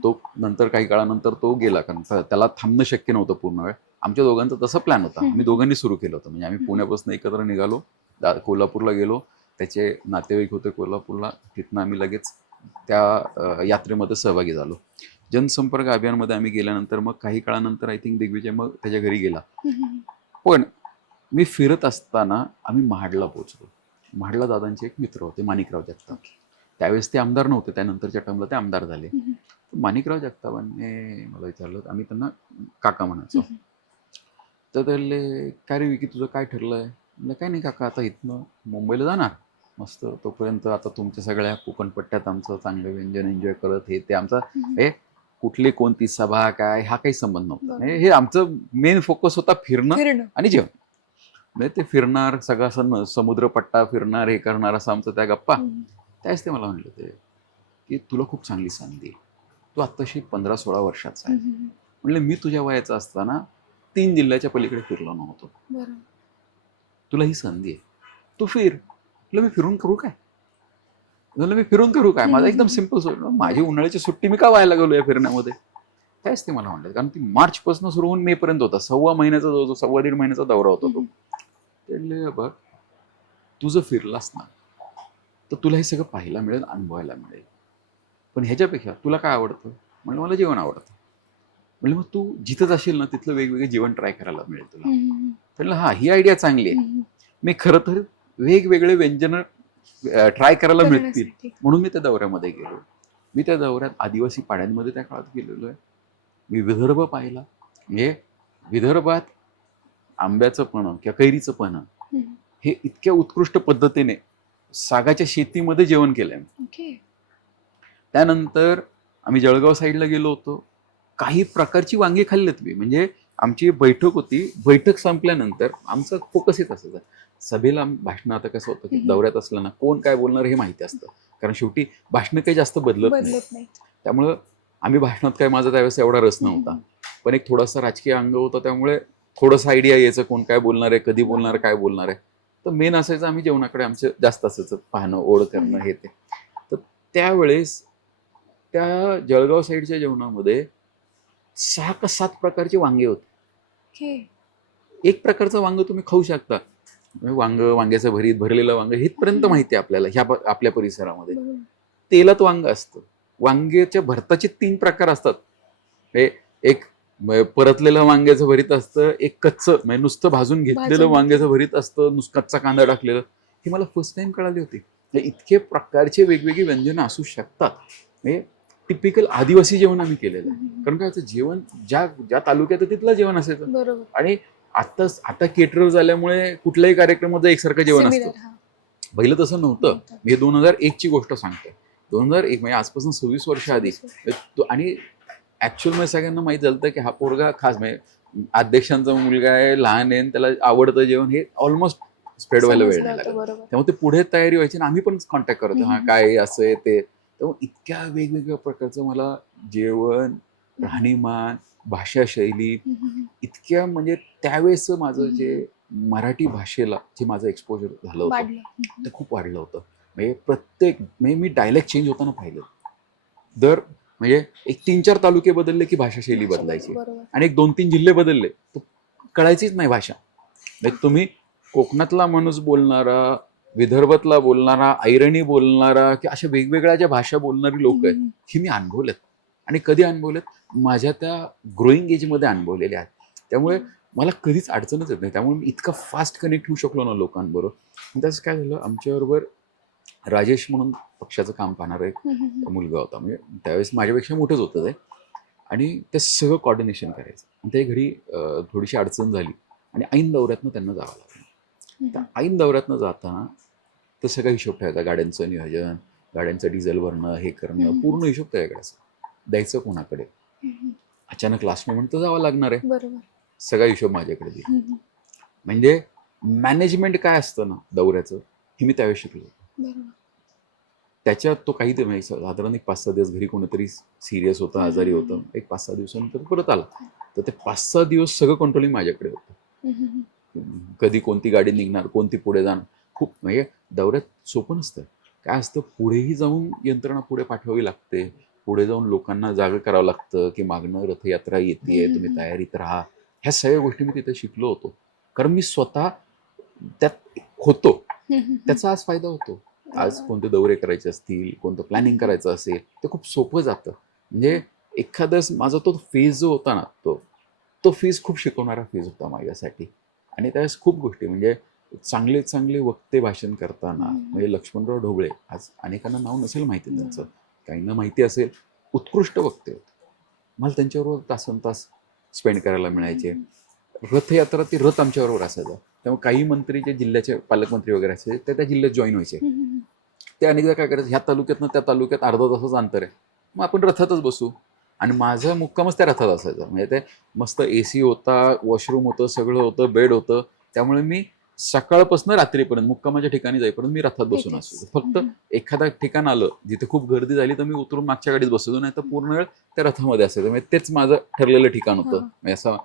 तो नंतर काही काळानंतर तो गेला, कारण त्याला थांबणं शक्य नव्हतं पूर्ण वेळ. आमच्या दोघांचा तसा प्लॅन होता, आम्ही दोघांनी सुरू केलं होतं. म्हणजे आम्ही पुण्यापासून एकत्र निघालो, कोल्हापूरला गेलो. त्याचे नातेवाईक होते कोल्हापूरला, तिथनं आम्ही लगेच त्या यात्रेमध्ये सहभागी झालो. जनसंपर्क अभियानमध्ये आम्ही गेल्यानंतर मग काही काळानंतर आय थिंक दिग्विजय मग त्याच्या घरी गेला. पण मी फिरत असताना आम्ही महाडला पोहोचलो. महाडला दादांचे एक मित्र होते, माणिकराव जगताप. त्यावेळेस ते आमदार नव्हते, त्यानंतरच्या टर्मला ते आमदार झाले. माणिकराव जगतापांनी मला विचारलं, आम्ही त्यांना काका म्हणायचो. तर त्याले, काय रे विकी तुझं काय ठरलं आहे? म्हणजे काय नाही काका, आता इथनं मुंबईला जाणार मस्त, तोपर्यंत आता तुमच्या सगळ्या कोकणपट्ट्यात आमचं चांगलं व्यंजन एन्जॉय करत, हे ते आमचा हे कुठली कोणती सभा काय हा काही संबंध नव्हता. हे आमचं मेन फोकस होता फिरणं आणि जेवण. म्हणजे ते फिरणार, सगळा समुद्रपट्टा फिरणार, हे करणार, असं आमचं त्या गप्पा. त्यावेळेस ते मला म्हणलं ते की तुला खूप चांगली संधी आहे, तू आत्ताशी 15-16 वर्षाचा आहे. म्हणलं मी तुझ्या वयाचा असताना 3 जिल्ह्याच्या पलीकडे फिरलो नव्हतो, तुला ही संधी आहे, तू फिर. म्हटलं मी फिरून करू काय? म्हणलं मी फिरून करू काय? माझा एकदम सिम्पल सोड, माझी उन्हाळ्याची सुट्टी मी का व्हायला गेलो या फिरण्यामध्ये? त्याच ते मला म्हणतात, कारण ती मार्चपासून सुरू होऊन मे पर्यंत होता, 1.25 महिन्याचा जो 1.25 महिन्याचा दौरा होता तो. ते बघ, तुझं फिरलास ना तर तुला हे सगळं पाहायला मिळेल, अनुभवायला मिळेल, पण ह्याच्यापेक्षा तुला काय आवडतं? म्हणलं मला जेवण आवडतं. म्हणलं मग तू जिथं जाशील ना तिथलं वेगवेगळे जेवण ट्राय करायला मिळेल तुला. म्हणलं हा, ही आयडिया चांगली आहे. मी खरं तर वेगवेगळे व्यंजन ट्राय करायला मिळतील म्हणून मी त्या दौऱ्यामध्ये गेलो. मी त्या दौऱ्यात आदिवासी पाड्यांमध्ये त्या काळात गेलेलो आहे. मी विदर्भ पाहिला. म्हणजे विदर्भात आंब्याचं पण किंवा कैरीचं पण हे इतक्या उत्कृष्ट पद्धतीने सागाच्या शेतीमध्ये जेवण केलंय. त्यानंतर आम्ही जळगाव साईडला गेलो होतो, काही प्रकारची वांगी खाल्लेत मी. म्हणजे आमची बैठक होती, बैठक संपल्यानंतर आमचं फोकस येत असायचं सभेला. भाषण आता कसं होतं की दौऱ्यात असलं ना कोण काय बोलणार हे माहिती असतं, कारण शेवटी भाषणं काही जास्त बदलत नाही. त्यामुळं आम्ही भाषणात काय, माझा त्यावेळेस एवढा रस नव्हता, पण एक थोडासा राजकीय अंग होता, त्यामुळे थोडंसं आयडिया यायचं कोण काय बोलणार आहे, कधी बोलणार, काय बोलणार आहे. तर मेन असायचं आम्ही जेवणाकडे आमचं जास्त असायचं पाहणं, ओढ करणं, हे ते. तर त्यावेळेस त्या जळगाव साईडच्या जेवणामध्ये 6 का 7 प्रकारचे वांगे होते. एक प्रकारचं वांग तुम्ही खाऊ शकता. वांग्याचं भरीत, भरलेलं वांग, इथपर्यंत माहिती आहे आपल्याला ह्या आपल्या परिसरामध्ये. तेलात वांग असतं. वांग्याच्या भरताचे 3 प्रकार असतात. एक परतलेलं वांग्याचं भरीत असतं, एक कच्चं म्हणजे नुसतं भाजून घेतलेलं वांग्याचं भरीत असतं, कच्चा कांदा टाकलेलं. ही मला फर्स्ट टाइम कळाली होती. इतके प्रकारचे वेगवेगळे व्यंजन असू शकतात. म्हणजे टिपिकल आदिवासी जेवण आम्ही केलेलं आहे. कारण काय, जेवण ज्या तालुक्यात तिथलं जेवण असायचं. आणि आता केटरर झाल्यामुळे कुठल्याही कार्यक्रमाचं एकसारखं जेवण असतं. पहिलं तसं नव्हतं. मी 2001 ची गोष्ट सांगतोय. 2001 म्हणजे आजपासून 26 वर्ष आधी. आणि ऍक्च्युअल मध्ये सगळ्यांना माहित झालं की हा पोरगा खास म्हणजे अध्यक्षांचा मुलगा आहे, लहान आहे, त्याला आवडतं जेवण, हे ऑलमोस्ट स्प्रेड व्हायला वेळ नाही लागला. त्यामुळे ते पुढे तयारी व्हायची आणि आम्ही पण कॉन्टॅक्ट करतो, हा काय असं आहे ते. त्यामुळे इतक्या वेगवेगळ्या प्रकारचं मला जेवण, राहणीमान, भाषाशैली, इतक्या म्हणजे त्यावेळेस माझं जे मराठी भाषेला जे माझं एक्सपोजर झालं होतं ते खूप वाढलं होतं. म्हणजे म्हणजे मी डायलेक्ट चेंज होताना पाहिलं. म्हणजे एक 3-4 तालुके बदलले की भाषाशैली बदलायची, आणि एक 2-3 जिल्हे बदलले तर कळायचीच नाही भाषा. म्हणजे तुम्ही कोकणातला माणूस बोलणारा, विदर्भातला बोलणारा, ऐरणी बोलणारा, की अशा वेगवेगळ्या ज्या भाषा बोलणारी लोक आहेत ही मी अनुभवलेत. आणि कधी अनुभवलेत? माझ्या त्या ग्रोईंग एजमध्ये अनुभवलेले आहेत. त्यामुळे मला कधीच अडचणच येत नाही. त्यामुळे मी इतका फास्ट कनेक्ट होऊ शकलो ना लोकांबरोबर. त्याचं काय झालं, आमच्याबरोबर राजेश म्हणून पक्षाचं काम पाहणारा एक मुलगा होता, म्हणजे त्यावेळेस माझ्यापेक्षा मोठंच होतं ते. आणि ते सगळं कॉर्डिनेशन करायचं. आणि त्या घरी थोडीशी अडचण झाली आणि ऐन दौऱ्यातनं त्यांना जावं लागलं. तर ऐन दौऱ्यातनं जाताना तर सगळा हिशोब ठेवायचा, गाड्यांचं नियोजन, गाड्यांचं डिझेल भरणं, हे करणं, पूर्ण हिशोब त्याच्याकडे असं द्यायचं कोणाकडे. अचानक लास्ट मोमेंट तर जावं लागणार आहे, बरोबर. सगळा हिशोब माझ्याकडे दिला. म्हणजे मॅनेजमेंट काय असतं ना दौऱ्याचं, हे मी त्यावेळेस शिकलो. बरोबर. त्याच्यात तो काही नाही, साधारण एक 5-6 दिवस घरी कोणीतरी सिरियस होतं, आजारी होतं. एक 5-6 दिवसानंतर परत आला. तर ते 5-6 दिवस सगळं कंट्रोलिंग माझ्याकडे होतं. कधी कोणती गाडी निघणार, कोणती पुढे जाणार, खूप म्हणजे दौऱ्यात सोपं नसतं. काय असतं, पुढेही जाऊन यंत्रणा पुढे पाठवावी लागते, पुढे जाऊन लोकांना जागं करावं लागतं की मागणं रथयात्रा येते, तुम्ही तयारीत राहा. ह्या सगळ्या गोष्टी मी तिथे शिकलो होतो, कारण मी स्वतः त्यात होतो. त्याचा आज फायदा होतो. आज कोणते दौरे करायचे असतील, कोणतं प्लॅनिंग करायचं असेल, ते खूप सोपं जातं. म्हणजे एखादं माझा तो फेज जो होता ना, तो फेज खूप शिकवणारा फेज होता माझ्यासाठी. आणि त्यावेळेस खूप गोष्टी, म्हणजे चांगले चांगले वक्ते भाषण करताना, म्हणजे लक्ष्मणराव ढोबळे, आज अनेकांना नाव नसेल माहिती त्यांचं, काहींना माहिती असेल, उत्कृष्ट वक्ते होते. मला त्यांच्याबरोबर तासनतास स्पेंड करायला मिळायचे. रथयात्रा, ती रथ आमच्याबरोबर असायचा. त्यामुळे काही मंत्री जे जिल्ह्याचे पालकमंत्री वगैरे असायचे ते त्या जिल्ह्यात जॉईन व्हायचे. ते अनेकदा काय करायचं, ह्या तालुक्यातनं त्या तालुक्यात अर्धा तासाचं अंतर आहे, मग आपण रथातच बसू. आणि माझा मुक्कामच त्या रथात असायचा. म्हणजे ते मस्त AC होता, वॉशरूम होतं, सगळं होतं, बेड होतं. त्यामुळे मी सकाळपासून रात्रीपर्यंत मुक्कामाच्या ठिकाणी जाईपर्यंत मी रथात बसून असायचो. फक्त एखादं ठिकाण आलं जिथे खूप गर्दी झाली तर मी उतरून मागच्या गाडीत बसायचो, नाही तर पूर्ण वेळ त्या रथामध्ये असायचं. म्हणजे तेच माझं ठरलेलं ठिकाण होतं. म्हणजे असं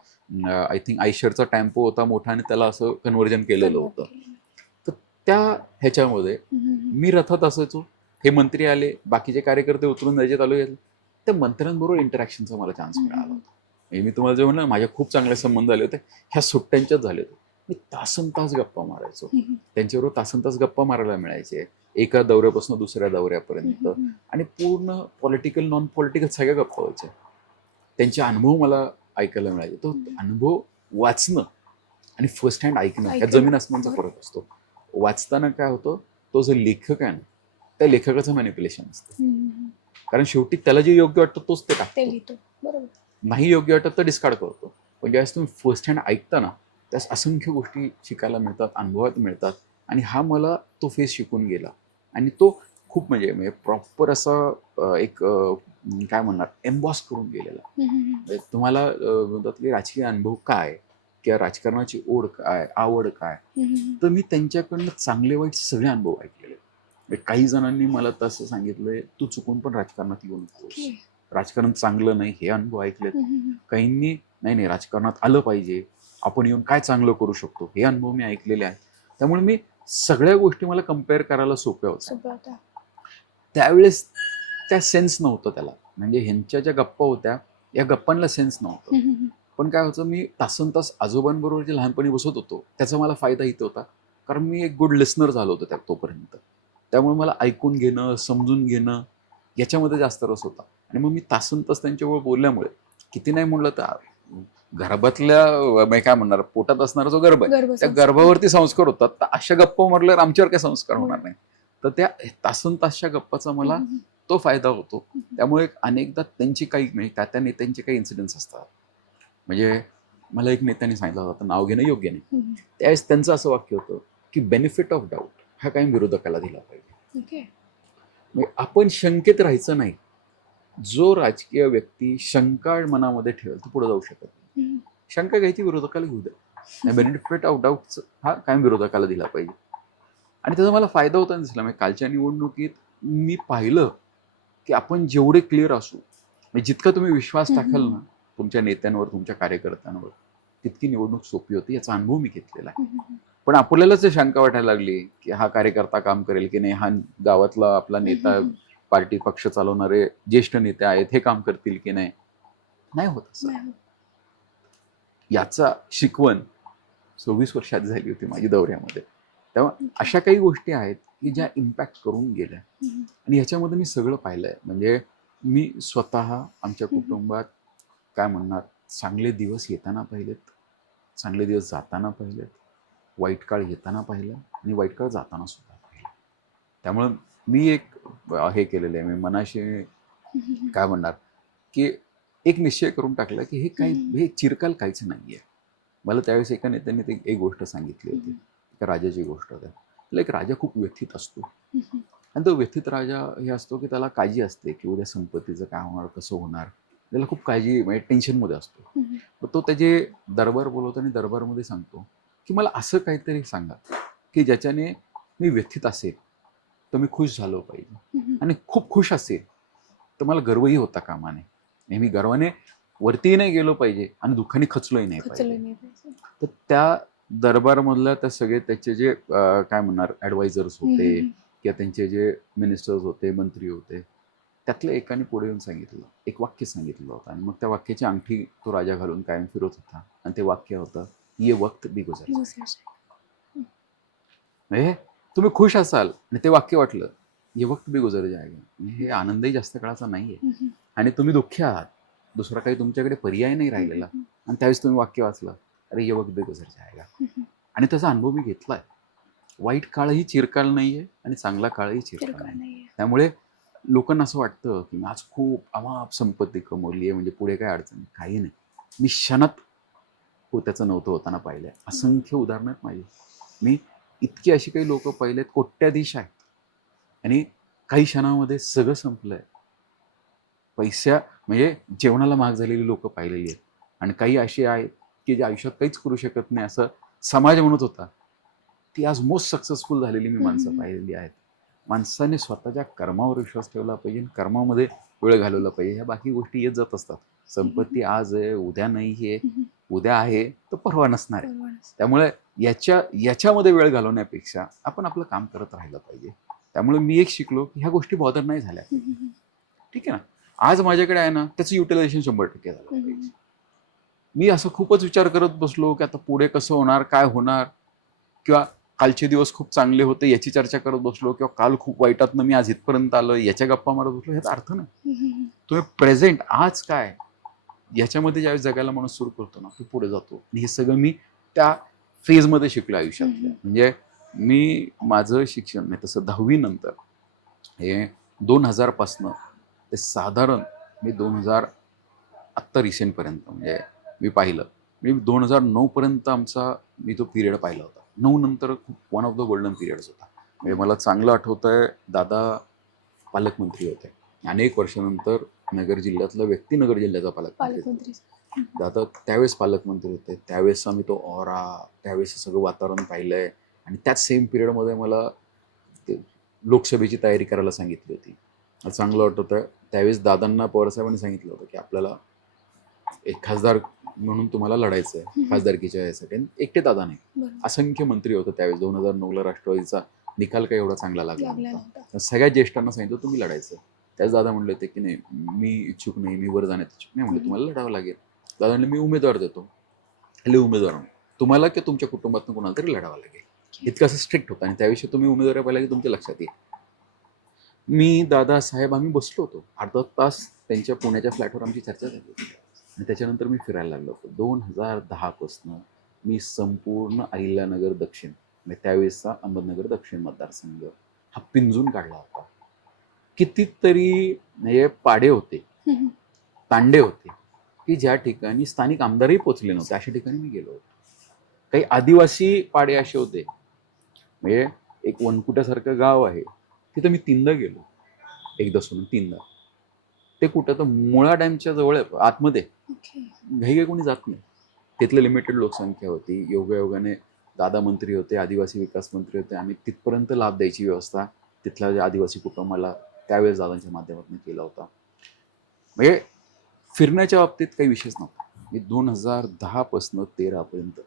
आय थिंक आयशरचा टेम्पो होता मोठा आणि त्याला असं कन्व्हर्जन केलेलं होतं. तर त्या ह्याच्यामध्ये मी रथात असायचो. हे मंत्री आले, बाकीचे कार्यकर्ते उतरून जायचे तालुक्यात, त्या मंत्र्यांबरोबर इंटरॅक्शनचा मला चान्स मिळाला होता. म्हणजे मी तुम्हाला जे म्हणलं, माझे खूप चांगले संबंध आले होते, ह्या सुट्ट्यांच्याच झाले होते. मी तासनतास गप्पा मारायचो त्यांच्याबरोबर, तासनतास गप्पा मारायला मिळायचे, एका दौऱ्यापासून दुसऱ्या दौऱ्यापर्यंत. आणि पूर्ण पॉलिटिकल, नॉन पॉलिटिकल सगळ्या गप्पा व्हायच्या. त्यांचे अनुभव मला ऐकायला मिळायचे. तो अनुभव वाचणं आणि फर्स्ट हँड ऐकणं, ह्या जमीन आसमानचा फरक असतो. वाचताना काय होतं, तो जो लेखक आहे ना, त्या लेखकाचं मॅनिप्युलेशन असतं. कारण शेवटी त्याला जे योग्य वाटतं तोच ते टाकतो, बरोबर. नाही योग्य वाटत तर डिस्कार्ड करतो. पण ज्यावेळेस तुम्ही फर्स्ट हँड ऐकता ना, त्यास असंख्य गोष्टी शिकायला मिळतात, अनुभवात मिळतात. आणि हा मला तो फेस शिकून गेला. आणि तो खूप म्हणजे प्रॉपर असा एक काय म्हणणार, एम्बॉस करून गेलेला. म्हणजे तुम्हाला म्हणतात की राजकीय अनुभव काय किंवा राजकारणाची ओढ काय, आवड काय, तर मी त्यांच्याकडनं चांगले वाईट सगळे अनुभव ऐकलेले. म्हणजे काही जणांनी मला तसं सांगितलंय, तू चुकून पण राजकारणात येऊ नकोस, राजकारण चांगलं नाही, हे अनुभव ऐकलेत. काहींनी नाही नाही राजकारणात आलं पाहिजे, आपण येऊन काय चांगलं करू शकतो, हे अनुभव मी ऐकलेले आहेत. त्यामुळे मी सगळ्या गोष्टी मला कम्पेअर करायला सोप्या होत्या. त्यावेळेस त्या सेन्स नव्हतं त्याला, म्हणजे ह्यांच्या ज्या गप्पा होत्या, या गप्पांना सेन्स नव्हतं. पण काय होतं, मी तासनतास आजोबांबरोबर जे लहानपणी बसत होतो त्याचा मला फायदा इथं होता, कारण मी एक गुड लिस्नर झालो होतो तोपर्यंत. त्यामुळे मला ऐकून घेणं, समजून घेणं, याच्यामध्ये जास्त रस होता. आणि मग मी तासनतास त्यांच्याबरोबर बोलल्यामुळे, किती नाही म्हणलं तर गर्भातल्या म्हणजे काय म्हणणार, पोटात असणारा जो गर्भ आहे, त्या गर्भावरती संस्कार होतात. तर अशा गप्पा मारल्यावर आमच्यावर काही संस्कार होणार नाही. तर त्या तासनतासच्या गप्पाचा मला तो फायदा होतो. त्यामुळे अनेकदा त्यांची काही, म्हणजे त्या नेत्यांचे काही इन्सिडेंट्स असतात. म्हणजे मला एक नेत्याने सांगितलं होतं, नाव घेणं योग्य नाही, त्यावेळेस त्यांचं असं वाक्य होतं की बेनिफिट ऑफ डाऊट हा काही विरोधकाला दिला पाहिजे. म्हणजे आपण शंकेत राहायचं नाही. जो राजकीय व्यक्ती शंका मनामध्ये ठेवेल तो पुढे जाऊ शकत नाही. शंका घ्यायची, विरोधकाला घेऊ द्या. बेनिफिट ऑफ डाऊट हा कायम विरोधकाला दिला पाहिजे. आणि त्याचा मला फायदा होता दिसला. म्हणजे कालच्या निवडणुकीत मी पाहिलं की आपण जेवढे क्लिअर असू, म्हणजे जितका तुम्ही विश्वास टाकाल ना तुमच्या नेत्यांवर, तुमच्या कार्यकर्त्यांवर, तितकी निवडणूक सोपी होती. याचा अनुभव मी घेतलेला आहे. पण आपल्यालाच शंका वाटायला लागली की हा कार्यकर्ता काम करेल की नाही, हा गावातला आपला नेता, पार्टी पक्ष चालवणारे ज्येष्ठ नेते आहेत, हे काम करतील की नाही. नाही होत असं. याचा शिकवण 26 वर्षात झाली होती माझी दौऱ्यामध्ये. तेव्हा अशा काही गोष्टी आहेत की ज्या इम्पॅक्ट करून गेल्या. आणि ह्याच्यामध्ये मी सगळं पाहिलंय. म्हणजे मी स्वतः आमच्या कुटुंबात काय म्हणणार, चांगले दिवस येताना पाहिलेत, चांगले दिवस जाताना पाहिलेत, वाईट काळ येताना पाहिलं आणि वाईट काळ जाताना सुद्धा पाहिलं. त्यामुळं मी एक हे केलेलं आहे, मी मनाशी काय म्हणणार की एक निश्चय करून टाकला की हे काही हे चिरकाल काहीच नाही आहे. मला त्यावेळेस एका नेत्याने ती एक गोष्ट सांगितली होती, एका राजाची गोष्ट होती. त्याला एक राजा खूप व्यथित असतो आणि तो व्यथित राजा हे असतो की त्याला काळजी असते की उद्या संपत्तीचं काय होणार, कसं होणार, त्याला खूप काळजी म्हणजे टेन्शनमध्ये असतो. मग तो त्याचे दरबार बोलवतो आणि दरबारमध्ये सांगतो की मला असं काहीतरी सांगा की ज्याच्याने मी व्यथित असेल तर मी खुश झालो पाहिजे, आणि खूप खुश असेल तर मला गर्वही होता कामा नये, नेहमी गर्वाने वरतीही नाही गेलो पाहिजे आणि दुःखाने खचलोही नाही पाहिजे. तर त्या दरबारमधल्या त्या सगळे त्याचे जे काय म्हणणार ॲडवायझर्स होते किंवा त्यांचे जे मिनिस्टर्स होते, मंत्री होते, त्यातल्या एकाने पुढे येऊन सांगितलं, एक वाक्य सांगितलं होतं, आणि मग त्या वाक्याची अंगठी तो राजा घालून कायम फिरत होता, आणि ते वाक्य होतं, ये वक्त भी गुजर जाएगा. म्हणजे तुम्ही खुश असाल आणि ते वाक्य वाटलं, ये वक्त भी गुजर जाएगा, म्हणजे हे आनंदही जास्त काळाचा नाहीये आणि तुम्ही दुःखी आहात, दुसरा काही तुमच्याकडे पर्याय नाही राहिलेला, आणि त्यावेळेस तुम्ही वाक्य वाचलं, अरे ये वक्त भी गुजर जाएगा. आणि त्याचा अनुभव मी घेतलाय. वाईट काळही चिरकाल नाहीये आणि चांगला काळही चिरकाल नाही. त्यामुळे लोकांना असं वाटतं की मी आज खूप अमाप संपत्ती कमवली आहे म्हणजे पुढे काय अडचण नाही. काही नाही. मी क्षणात त्याचं नव्हतं होताना पाहिलंय. असंख्य उदाहरणं आहेत माझी. मी इतकी अशी काही लोक पाहिलेत, कोट्याधीश आहेत आणि काही क्षणामध्ये सगळं संपलंय. पैसा म्हणजे जेवणाला महाग झालेली लोक पाहिलेली आहेत, आणि काही अशी आहेत की जे आयुष्यात काहीच करू शकत नाही असं समाज म्हणत होता, ती आज मोस्ट सक्सेसफुल झालेली मी माणसं पाहिलेली आहेत. माणसाने स्वतःच्या कर्मावर विश्वास ठेवला पाहिजे, कर्मामध्ये वेळ घालवला पाहिजे. ह्या बाकी गोष्टी येत जात असतात. संपत्ती आज आहे, उद्या नाही आहे, उद्या आहे तर परवा नसणार आहे. त्यामुळे याच्यामध्ये वेळ घालवण्यापेक्षा आपण आपलं काम करत राहिलं पाहिजे. त्यामुळे मी एक शिकलो की ह्या गोष्टी बॉदर नाही झाल्या. ठीक आहे ना, आज माझ्याकडे आहे ना, त्याचं युटिलायझेशन 100% झालं पाहिजे. मी असं खूपच विचार करत बसलो की आता पुढे कसं होणार, काय होणार, किंवा कालचे दिवस खूप चांगले होते याची चर्चा करत बसलो, किंवा काल खूप वाईटातनं मी आज इथपर्यंत आलो याच्या गप्पा मारत बसलो, ह्याचा अर्थ नाही. तुम्ही प्रेझेंट आज काय याच्यामध्ये ज्यावेळेस जगायला माणूस सुरू करतो ना, तो पुढे जातो. आणि हे सगळं मी त्या फेजमध्ये शिकलो आयुष्यातल्या. म्हणजे मी माझं शिक्षण नाही तसं 10वी नंतर हे 2000 पासनं ते साधारण मी 2000 आत्ता रिसेंटपर्यंत म्हणजे मी पाहिलं, मी 2009 पर्यंत मी तो पिरियड पाहिला होता. 9 नंतर खूप one of the golden periods होता. म्हणजे मला चांगलं आठवतंय, दादा पालकमंत्री होते. अनेक वर्षानंतर नगर जिल्ह्यातला व्यक्ती नगर जिल्ह्याचा पालकमंत्री. दादा त्यावेळेस पालकमंत्री होते. त्यावेळेस आम्ही तो ऑरा, त्यावेळेस सगळं वातावरण पाहिलंय. आणि त्याच सेम पिरियडमध्ये मला लोकसभेची तयारी करायला सांगितली होती. चांगलं आठवतंय, त्यावेळेस दादांना पवारसाहेबांनी सांगितलं होतं की आपल्याला एक खासदार म्हणून तुम्हाला लढायचं आहे खासदारकीच्या यासाठी. एकटे दादा नाही, असंख्य मंत्री होते त्यावेळेस. 2009ला राष्ट्रवादीचा निकाल काही एवढा चांगला लागला नव्हता. सगळ्या ज्येष्ठांना सांगितलं तुम्ही लढायचं. त्याच दादा म्हणले होते की नाही मी इच्छुक नाही, मी वर जाण्यात इच्छुक नाही. म्हणलं तुम्हाला लढावं लागेल. दादा म्हणले मी उमेदवार देतो. उमेदवार तुम्हाला की तुमच्या कुटुंबातून कोणाला तरी लढावं लागेल. इतकं असं स्ट्रिक्ट होतं. आणि त्याविषयी तुम्ही उमेदवार पाहिला की तुमच्या लक्षात येईल. मी दादासाहेब आम्ही बसलो होतो. अर्धा तास त्यांच्या पुण्याच्या फ्लॅटवर आमची चर्चा झाली होती. आणि त्याच्यानंतर मी फिरायला लागलो होतो. 2010 पासनं मी संपूर्ण अहिल्यानगर दक्षिण म्हणजे त्यावेळेसचा अहमदनगर दक्षिण मतदारसंघ हा पिंजून काढला होता. कितीतरी म्हणजे पाडे होते, तांडे होते की ज्या ठिकाणी स्थानिक आमदारही पोचले नव्हते, अशा ठिकाणी मी गेलो होतो. काही आदिवासी पाडे असे होते, म्हणजे एक वनकुट्यासारखं गाव आहे, तिथं मी 3दा गेलो. एकदा सोडून 3दा. ते कुठं तर मुळा डॅमच्या जवळ आहे, आतमध्ये. घाई कोणी जात नाही. तिथलं लिमिटेड लोकसंख्या होती. योगायोगाने दादा मंत्री होते, आदिवासी विकास मंत्री होते. आम्ही तिथपर्यंत लाभ द्यायची व्यवस्था तिथल्या ज्या आदिवासी कुटुंबाला त्यावेळेस दादांच्या माध्यमातून केला होता. म्हणजे फिरण्याच्या बाबतीत काही विशेष नव्हता. मी 2010 पासून 13 पर्यंत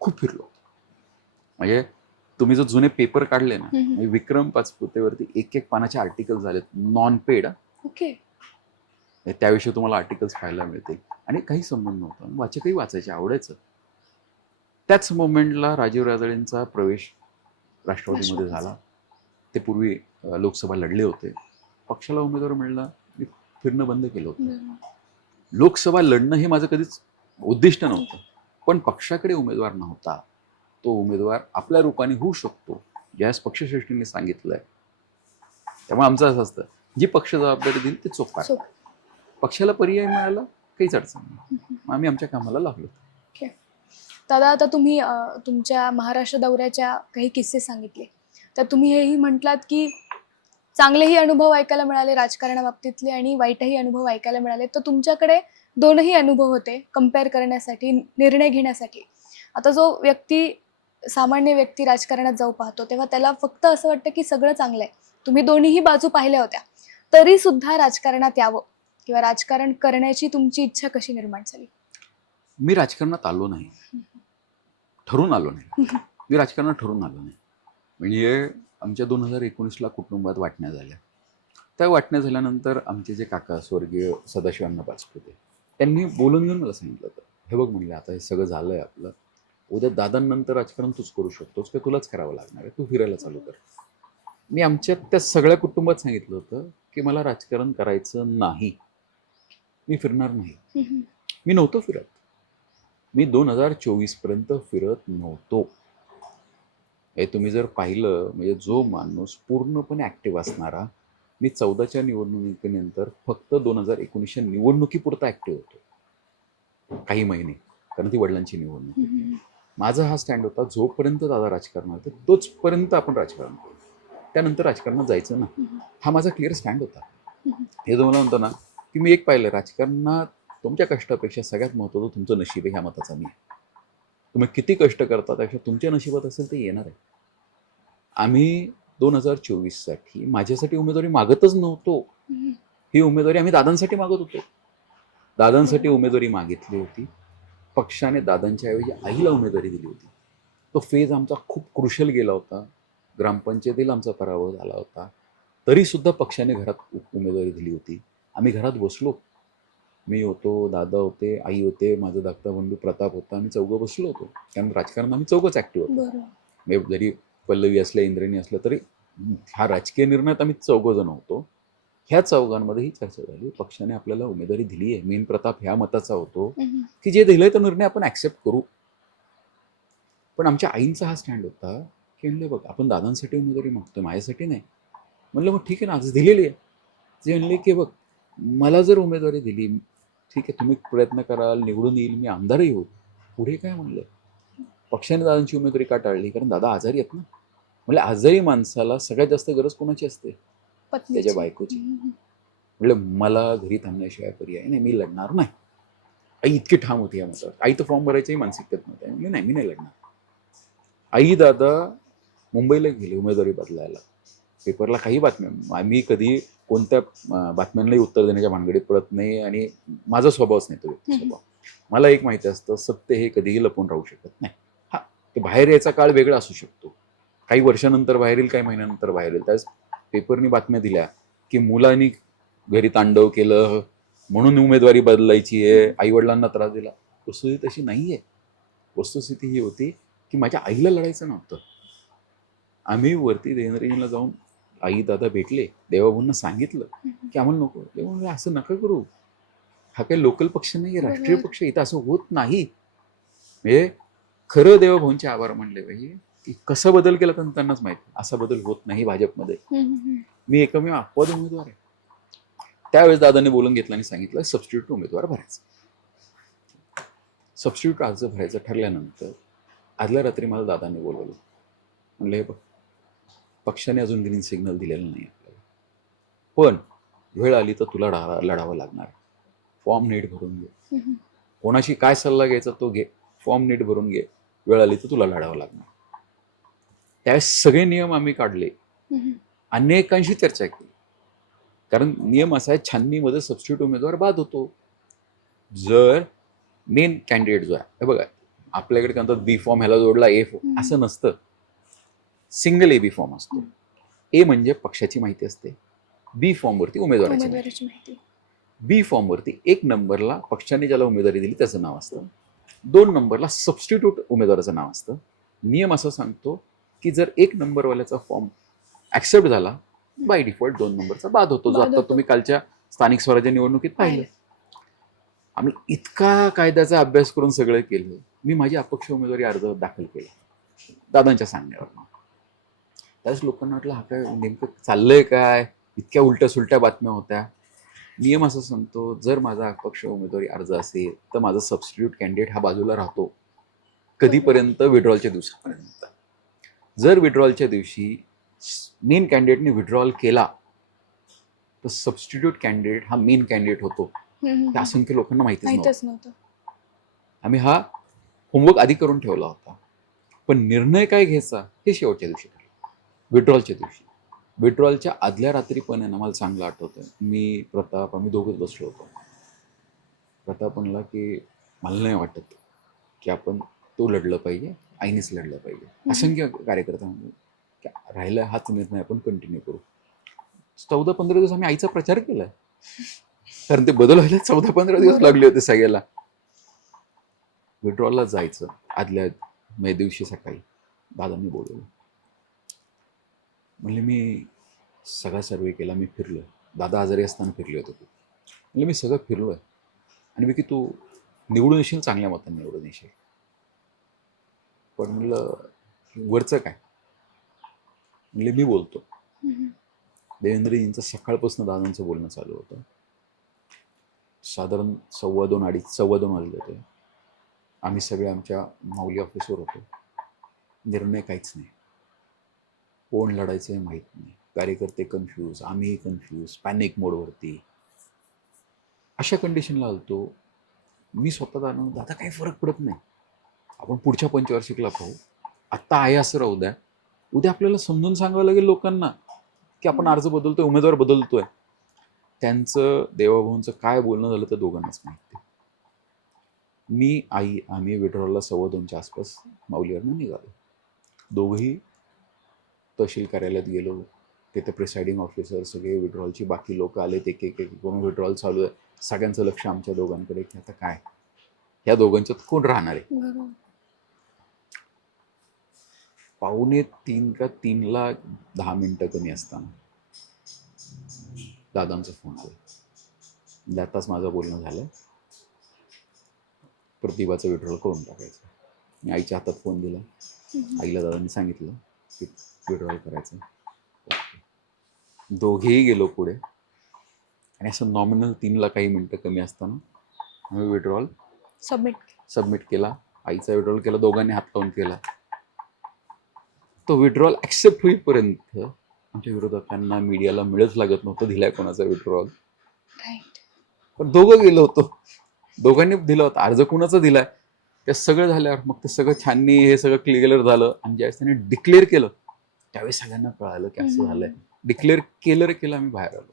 खूप फिरलो. म्हणजे तुम्ही जर जुने पेपर काढले ना, म्हणजे विक्रम पाचपुतेवरती एक पानाचे आर्टिकल झालेत नॉन पेड. त्याविषयी तुम्हाला आर्टिकल्स पाहायला मिळतील. आणि काही संबंध नव्हता, वाचकही वाचायचे, आवडायचं. त्याच मोमेंटला राजीव राजळेंचा प्रवेश राष्ट्रवादीमध्ये झाला. ते पूर्वी लोकसभा लढले होते. पक्षाला उमेदवार मिळाला, मी फिरणं बंद केलं होतं. लोकसभा लढणं हे माझं कधीच उद्दिष्ट नव्हतं. पण पक्षाकडे उमेदवार नव्हता, तो उमेदवार आपल्या रूपाने होऊ शकतो. ज्यावेळेस पक्षश्रेष्ठींनी सांगितलंय त्यामुळे आमचं असं असतं, जी पक्ष जबाबदारी दिली ते चोख पार. पक्षाला पर्याय मिळाला काहीच अडचण नाही, मग आम्ही आमच्या कामाला लागलो. दादा, आता तुम्ही तुमच्या महाराष्ट्र दौऱ्याच्या काही किस्से सांगितले, तर तुम्ही हेही म्हटलात की चांगलेही अनुभव ऐकायला मिळाले राजकारणाबाबतीतले आणि वाईटही अनुभव ऐकायला मिळाले. तर तुमच्याकडे दोनही अनुभव होते कंपेअर करण्यासाठी, निर्णय घेण्यासाठी. आता जो सामान्य व्यक्ती राजकारणात जाऊ पाहतो तेव्हा त्याला फक्त असं वाटतं की सगळं चांगलं आहे. तुम्ही दोन्हीही बाजू पाहिल्या होत्या, तरी सुद्धा राजकारणात यावं किंवा राजकारण करण्याची तुमची इच्छा कशी निर्माण झाली? मी राजकारणात आलो नाही, ठरून आलो नाही. मी राजकारणात ठरून आलो नाही. म्हणजे आमच्या 2019ला कुटुंबात वाटण्या झाल्या. त्या वाटण्या झाल्यानंतर आमचे जे काका स्वर्गीय सदाशिव अण्णा पाचपुते, त्यांनी बोलून घेऊन मला सांगितलं होतं, हे बघ म्हणले, आता हे सगळं झालं आहे आपलं, उद्या दादांनंतर राजकारण तूच करू शकतोस, ते तुलाच करावं लागणार आहे, तू फिरायला चालू कर. मी आमच्या त्या सगळ्या कुटुंबात सांगितलं होतं की मला राजकारण करायचं नाही, मी फिरणार नाही. मी नव्हतो फिरत. मी 2024पर्यंत फिरत नव्हतो. हे तुम्ही जर पाहिलं, म्हणजे जो माणूस पूर्णपणे ॲक्टिव्ह असणारा, मी 14च्या निवडणुकीनंतर फक्त 2019च्या निवडणुकीपुरता ॲक्टिव्ह होतो काही महिने, कारण ती वडिलांची निवडणूक होती. माझा हा स्टँड होता, जोपर्यंत दादा राजकारणात होते तोचपर्यंत आपण राजकारण करू, त्यानंतर राजकारणात जायचं ना. हा माझा क्लिअर स्टँड होता. हे तुम्हाला म्हणतो ना की मी एक पाहिलं, राजकारणात तुमच्या कष्टापेक्षा सगळ्यात महत्त्वाचं तुमचं नशीब आहे, ह्या मताचा मी. तुम्ही किती कष्ट करता त्यापेक्षा तुमच्या नशिबात असेल ते येणार आहे. आम्ही 2024साठी माझ्यासाठी उमेदवारी मागतच नव्हतो. ही उमेदवारी आम्ही दादांसाठी मागत होतो. दादांसाठी उमेदवारी मागितली होती. पक्षाने दादांच्या ऐवजी आईला उमेदवारी दिली होती. तो फेज आमचा खूप क्रुशल गेला होता. ग्रामपंचायतीला आमचा पराभव झाला होता, तरीसुद्धा पक्षाने घरात उमेदवारी दिली होती. आम्ही घरात बसलो. मी होतो, दादा होते, आई होते, माझा धाकटा बंधू प्रताप होता. आम्ही चौघं बसलो होतो, कारण राजकारणात आम्ही चौघंच ॲक्टिव्ह होतो. म्हणजे जरी पल्लवी असल्या, इंद्राणी असलं, तरी हा राजकीय निर्णयात आम्ही चौघंजण होतो. ह्या चौघांमध्ये ही चर्चा झाली, पक्षाने आपल्याला उमेदवारी दिली आहे. मेन प्रताप ह्या मताचा होतो की जे दिलंय तो निर्णय आपण ॲक्सेप्ट करू. पण आमच्या आईंचा हा स्टँड होता की म्हणले, बघ आपण दादांसाठी उमेदवारी मागतो, माझ्यासाठी नाही. म्हणलं मग ठीक आहे ना, आज दिलेली आहे. ते म्हणले की बघ, मला जर उमेदवारी दिली, ठीक आहे, तुम्ही प्रयत्न कराल, निवडून येईल, मी आमदारही होईल, पुढे काय? म्हणलं पक्षाने दादांची उमेदवारी का टाळली? कारण दादा आजारी आहेत ना. म्हणजे आजारी माणसाला सगळ्यात जास्त गरज कोणाची असते? त्याच्या बायकोची. म्हणलं मला घरी थांबण्याशिवाय पर्याय नाही, मी लढणार नाही. आई इतकी ठाम होती या मतावर. आई तर फॉर्म भरायचंही मानसिकतेत नव्हत्या. म्हणजे नाही, मी नाही लढणार. आई दादा मुंबईला गेले उमेदवारी बदलायला. पेपरला काही बातम्या, आम्ही कधी कोणत्या बातम्यांनाही उत्तर देण्याच्या भानगडीत पडत नाही, आणि माझा स्वभावच नाही तो व्यक्ती स्वभाव. मला एक माहिती असतं, सत्य हे कधीही लपून राहू शकत नाही. हा, ते बाहेर यायचा काळ वेगळा असू शकतो, काही वर्षानंतर बाहेर येईल, काही महिन्यानंतर बाहेर येईल. त्यावेळेस पेपरनी बातम्या दिल्या की मुलांनी घरी तांडव केलं म्हणून उमेदवारी बदलायची आहे, आईवडिलांना त्रास दिला. वस्तुस्थिती तशी नाही आहे. वस्तुस्थिती ही होती की माझ्या आईला लढायचं नव्हतं. आम्ही वरती देणरेंजला जाऊन आई दादा भेटले, देवाभाऊंना सांगितलं की आम्हाला नको. देवा म्हणले असं नका करू, हा काही लोकल पक्ष नाही, राष्ट्रीय पक्ष, इथं असं होत नाही. म्हणजे खरं देवाभाऊंचे आभार मानले पाहिजे की कसा बदल केला तर त्यांनाच माहिती. असा बदल होत नाही भाजपमध्ये. मी एकमेव अपवाद उमेदवार आहे. त्यावेळेस दादांनी बोलून घेतलं आणि सांगितलं सबस्टिट्यूट उमेदवार भरायचं. सबस्टिट्यूट अर्ज भरायचं ठरल्यानंतर आदल्या रात्री मला दादांनी बोलवलं. म्हणलं हे बघ, पक्षाने अजून ग्रीन सिग्नल दिलेलं नाही आपल्याला, पण वेळ आली तर तुला लढावं लागणार. फॉर्म नीट भरून घे, कोणाशी काय सल्ला घ्यायचा तो घे, फॉर्म नीट भरून घे, वेळ आली तर तुला लढावं लागणार. त्यावेळेस सगळे नियम आम्ही काढले, अनेकांशी चर्चा केली. कारण नियम असा आहे, छाननीमध्ये सबस्टिट्यूट उमेदवार बाद होतो. जर मेन कॅन्डिडेट जो आहे, हे बघा आपल्याकडे काय म्हणतात, बी फॉर्म ह्याला जोडला ए फॉर्म, असं नसतं. सिंगल ए बी फॉर्म असतो. ए म्हणजे पक्षाची माहिती असते, बी फॉर्मवरती उमेदवाराची माहिती. बी फॉर्मवरती 1 नंबरला पक्षाने ज्याला उमेदवारी दिली त्याचं नाव असतं, 2 नंबरला सबस्टिट्यूट उमेदवाराचं नाव असतं. नियम असं सांगतो की जर 1 नंबरवाल्याचा फॉर्म ॲक्सेप्ट झाला, बाय डिफॉल्ट 2 नंबरचा बाद होतो, जो आता तुम्ही कालच्या स्थानिक स्वराज्य निवडणुकीत पाहिलं. आम्ही इतका कायद्याचा अभ्यास करून सगळं केलं. मी माझी अपक्ष उमेदवारी अर्ज दाखल केला दादांच्या सांगण्यावर. त्यावेळेस लोकांना वाटलं हा काय नेमकं चाललंय काय, इतक्या उलट्या सुलट्या बातम्या होत्या. नियम असा सांगतो, जर माझा अपक्ष उमेदवारी अर्ज असेल तर माझा सबस्टिट्यूट कॅन्डिडेट हा बाजूला राहतो कधीपर्यंत, विड्रॉलच्या दिवसापर्यंत. जर विड्रॉलच्या दिवशी मेन कॅन्डिडेटने विड्रॉल केला तर सबस्टिट्यूट कॅन्डिडेट हा मेन कॅन्डिडेट होतो. त्या असंख्य लोकांना माहितीच माहितच नव्हतं. आम्ही हा होमवर्क आधी करून ठेवला होता. पण निर्णय काय घ्यायचा हे शेवटच्या दिवशी ठरलं, विड्रॉलच्या दिवशी. विड्रॉलच्या आदल्या रात्री पण आहे ना, मला चांगलं आठवतं, मी प्रताप आम्ही दोघंच बसलो होतो. प्रताप म्हणला की मला नाही वाटत की आपण तो लढलं पाहिजे, आईनेच लढलं पाहिजे. असंख्य कार्यकर्ता म्हणले की राहिला हाच निर्णय आपण कंटिन्यू करू. 14-15 दिवस आम्ही आईचा प्रचार केला, कारण ते बदल व्हायला 14-15 दिवस लागले होते सगळ्याला. विड्रॉलला जायचं आदल्या मे दिवशी सकाळी दादांनी बोलवलं. म्हणले मी सगळा सर्वे केला, मी फिरलो. दादा आजारी असताना फिरले होते. म्हणले मी सगळं फिरलोय आणि की तू निवडून येशील, चांगल्या मतांनी निवडून येशील. पण म्हणलं वरचं काय? म्हणले मी बोलतो. देवेंद्रजींचं सकाळपासून दादांचं बोलणं चालू होतं. साधारण 2:15-2:15 वाजले होते. आम्ही सगळे आमच्या माऊली ऑफिसवर होतो. निर्णय काहीच नाही, कोण लढायचं हे माहीत नाही, कार्यकर्ते कन्फ्यूज, आम्ही कन्फ्यूज, पॅनिक मोडवरती. अशा कंडिशनला आलतो. मी स्वतः दादा काही फरक पडत नाही, आपण पुढच्या पंचवार्षिकला पाहू, आत्ता आहे असं राहू द्या. उद्या आपल्याला समजून सांगावं लागेल लोकांना की आपण अर्ज बदलतोय, उमेदवार बदलतोय. त्यांचं देवाभाऊंचं काय बोलणं झालं तर दोघांनाच माहिती. मी आई आम्ही विड्रॉलला 2:15च्या आसपास माऊलीवरनं निघालो. दोघंही तहसील कार्यालयात गेलो. तिथे प्रिसाइडिंग ऑफिसर सगळे, विड्रॉलची बाकी लोक आले, एक एक एक कोण विड्रॉल चालू आहे. सगळ्यांचं लक्ष आमच्या दोघांकडे की आता काय ह्या दोघांच्यात कोण राहणार आहे. 2:45 का 3ला 10 मिनिटं कमी असताना दादांचा फोन आला. आताच माझं बोलणं झालं, प्रतिभाचं विड्रॉल करून टाकायचं. मी आईच्या हातात फोन दिला. आईला दादांनी सांगितलं की विड्रॉल करायचं. दोघेही गेलो पुढे आणि असं नॉमिनल 3ला काही मिनटं कमी असताना आम्ही विड्रॉल सबमिट केला. आईचा विड्रॉल केला, दोघांनी हात लावून केला. तो विड्रॉल ॲक्सेप्ट होईपर्यंत आमच्या विरोधकांना, मीडियाला मिळच लागत नव्हतं दिलाय कोणाचा विड्रॉल. पण दोघं गेलो होतो, दोघांनी दिला होता. अर्ज कुणाचा दिलाय ते सगळं झाल्यावर मग ते सगळं छाननी हे सगळं क्लिअर झालं. आणि ज्यावेळेस त्यांनी डिक्लेअर केलं त्यावेळेस सगळ्यांना कळालं की असं झालंय. डिक्लेअर केलं आम्ही बाहेर आलो.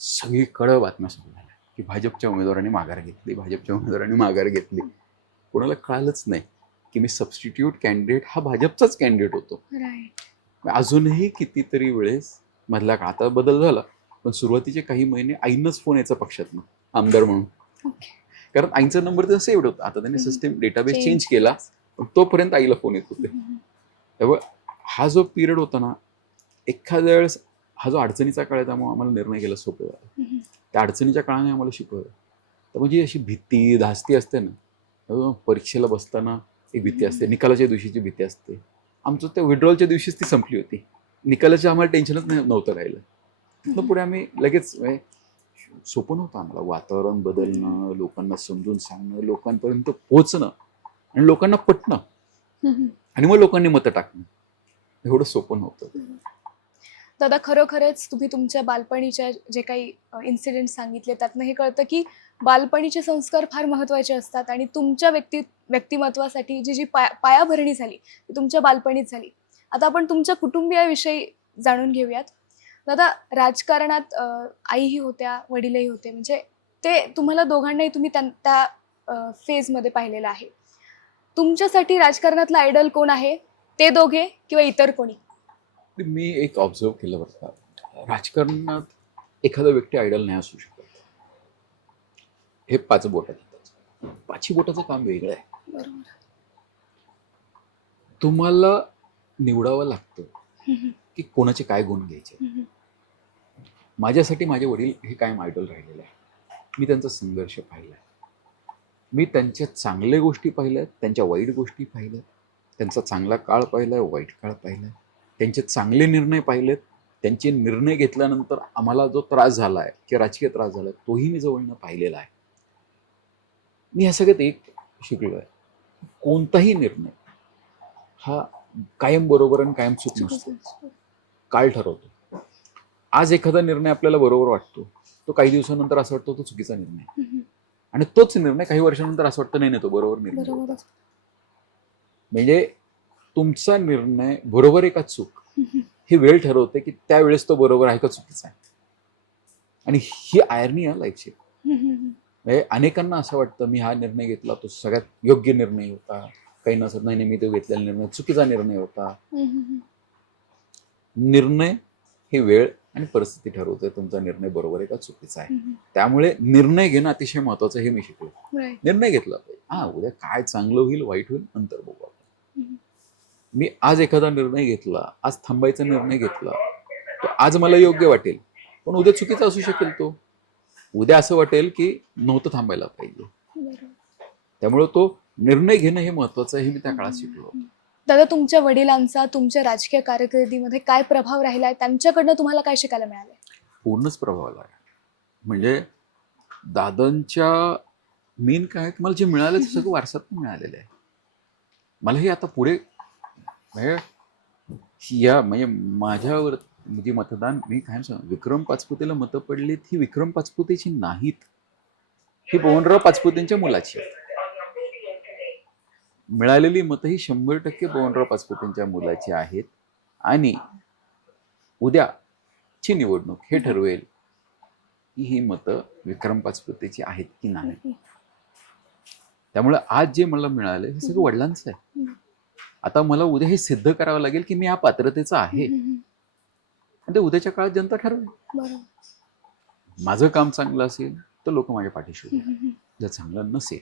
सगळीकडं बातम्या सुरू झाल्या की भाजपच्या उमेदवारांनी माघार घेतली, भाजपच्या उमेदवारांनी माघार घेतली. कोणाला कळालंच नाही की मी सबस्टिट्यूट कॅन्डिडेट हा भाजपचाच कॅन्डिडेट होतो. अजूनही कितीतरी वेळेस मधला का आता बदल झाला, पण सुरुवातीचे काही महिने आईनंच फोन यायचा पक्षातनं आमदार म्हणून, कारण आईचा नंबर तर सेव्ड होता. आता त्यांनी सिस्टीम डेटाबेस चेंज केला, पण तोपर्यंत आईला फोन येत होते. त्यामुळे हा जो पिरियड होता ना, एखाद्या वेळेस हा जो अडचणीचा काळ आहे, त्यामुळे आम्हाला निर्णय घ्यायला सोपं झालं. त्या अडचणीच्या काळाने आम्हाला शिकवलं. तर म्हणजे अशी भीती धास्ती असते ना, परीक्षेला बसताना एक भीती असते, निकालाच्या दिवशीची भीती असते. आमचं त्या विड्रॉलच्या दिवशीच ती संपली होती. निकालाचं आम्हाला टेन्शनच नव्हतं राहिलं. मग पुढे आम्ही लगेच सोपं नव्हतं आम्हाला. वातावरण बदलणं, लोकांना समजून सांगणं, लोकांपर्यंत पोहोचणं आणि लोकांना पटणं आणि मग लोकांनी मतं टाकणं, एवढं सोपं नव्हतं. दादा, खरोखरच तुम्ही तुमच्या बालपणीच्या जे काही इन्सिडेंट सांगितले त्यातनं हे कळतं की बालपणीचे संस्कार फार महत्त्वाचे असतात आणि तुमच्या व्यक्तिमत्वासाठी जी पायाभरणी झाली ती तुमच्या बालपणीच झाली. आता आपण तुमच्या कुटुंबियाविषयी जाणून घेऊयात. दादा, राजकारणात आईही होत्या, वडीलही होते, म्हणजे ते तुम्हाला दोघांनाही तुम्ही त्या फेजमध्ये पाहिलेलं आहे. तुमच्यासाठी राजकारणातला आयडल कोण आहे? ते दोघे किंवा इतर कोणी? मी एक ऑब्झर्व केलं बरं का, राजकारणात एखादा व्यक्ती आयडल नाही असू शकत. हे 5 बोटाचं 5ही बोटाचं काम वेगळं आहे. बरोबर. तुम्हाला निवडावं लागतं की कोणाचे काय गुण घ्यायचे. माझ्यासाठी माझे वडील हे कायम आयडल राहिलेले आहे. मी त्यांचा संघर्ष पाहिला, मी त्यांच्या चांगल्या गोष्टी पाहिल्यात, त्यांच्या वाईट गोष्टी पाहिल्यात, त्यांचा चांगला काळ पाहिलाय, वाईट काळ पाहिलाय, त्यांचे चांगले निर्णय पाहिलेत, त्यांचे निर्णय घेतल्यानंतर आम्हाला जो त्रास झाला आहे किंवा राजकीय त्रास झाला आहे तोही मी जवळनं पाहिलेला आहे. मी ह्या सगळ्यात एक शिकलो आहे, कोणताही निर्णय हा कायम बरोबर आणि कायम चूक नसतो, काळ ठरवतो. आज एखादा निर्णय आपल्याला बरोबर वाटतो, तो काही दिवसानंतर असं वाटतो तो चुकीचा निर्णय, आणि तोच निर्णय काही वर्षानंतर असं वाटतं नाही तो बरोबर निर्णय होता. म्हणजे तुमचा निर्णय बरोबर आहे का चूक ही वेळ ठरवते की त्यावेळेस तो बरोबर आहे का चुकीचा आहे. आणि ही आयर्नी आहे लाईफची. म्हणजे अनेकांना असं वाटतं मी हा निर्णय घेतला तो सगळ्यात योग्य निर्णय होता, काही नसत नाही मी तो घेतलेला निर्णय चुकीचा निर्णय होता. निर्णय हे वेळ आणि परिस्थिती ठरवते तुमचा निर्णय बरोबर आहे का चुकीचा आहे. त्यामुळे निर्णय घेणं अतिशय महत्वाचं हे मी शिकलो. निर्णय घेतला पाहिजे, हा उद्या काय चांगलं होईल वाईट होईल नंतर बघू आपण. मी आज एखादा निर्णय घेतला, आज थांबायचा निर्णय घेतला, तो आज मला योग्य वाटेल पण उद्या चुकीचा असू शकेल. तो उद्या असं वाटेल की नव्हतं थांबायला पाहिजे. त्यामुळे तो निर्णय घेणं हे महत्वाचं आहे हे मी त्या काळात शिकलो. दादा, तुमच्या वडिलांचा तुमच्या राजकीय कारकिर्दीमध्ये काय प्रभाव राहिलाय, त्यांच्याकडनं तुम्हाला काय शिकायला मिळालंय? पूर्णच प्रभाव आला. म्हणजे दादांच्या मेन काय मला जे मिळालं ते सगळं वारसात मिळालेलं आहे. मला हे आता पुढे म्हणजे माझ्यावर जी मतदान मी काय सांग विक्रम पाचपुतेला मतं पडलीत ही विक्रम पाचपुतेची नाहीत, ही पवनराव पाचपुतेंच्या मुलाची आहेत. मिळालेली मतं ही 100% पवनराव पाचपुतेंच्या मुलाची आहेत. आणि उद्याची निवडणूक हे ठरवेल की ही मतं विक्रम पाचपुतेची आहेत की नाही. त्यामुळे आज जे मला मिळालं हे सगळं वडिलांचं आहे. आता मला उद्या हे सिद्ध करावं लागेल की मी या पात्रतेचा आहे, आणि ते उद्याच्या काळात जनता ठरवेल. माझं काम चांगलं असेल तर लोक माझ्या पाठीशी उभे राहतील, जर चांगलं नसेल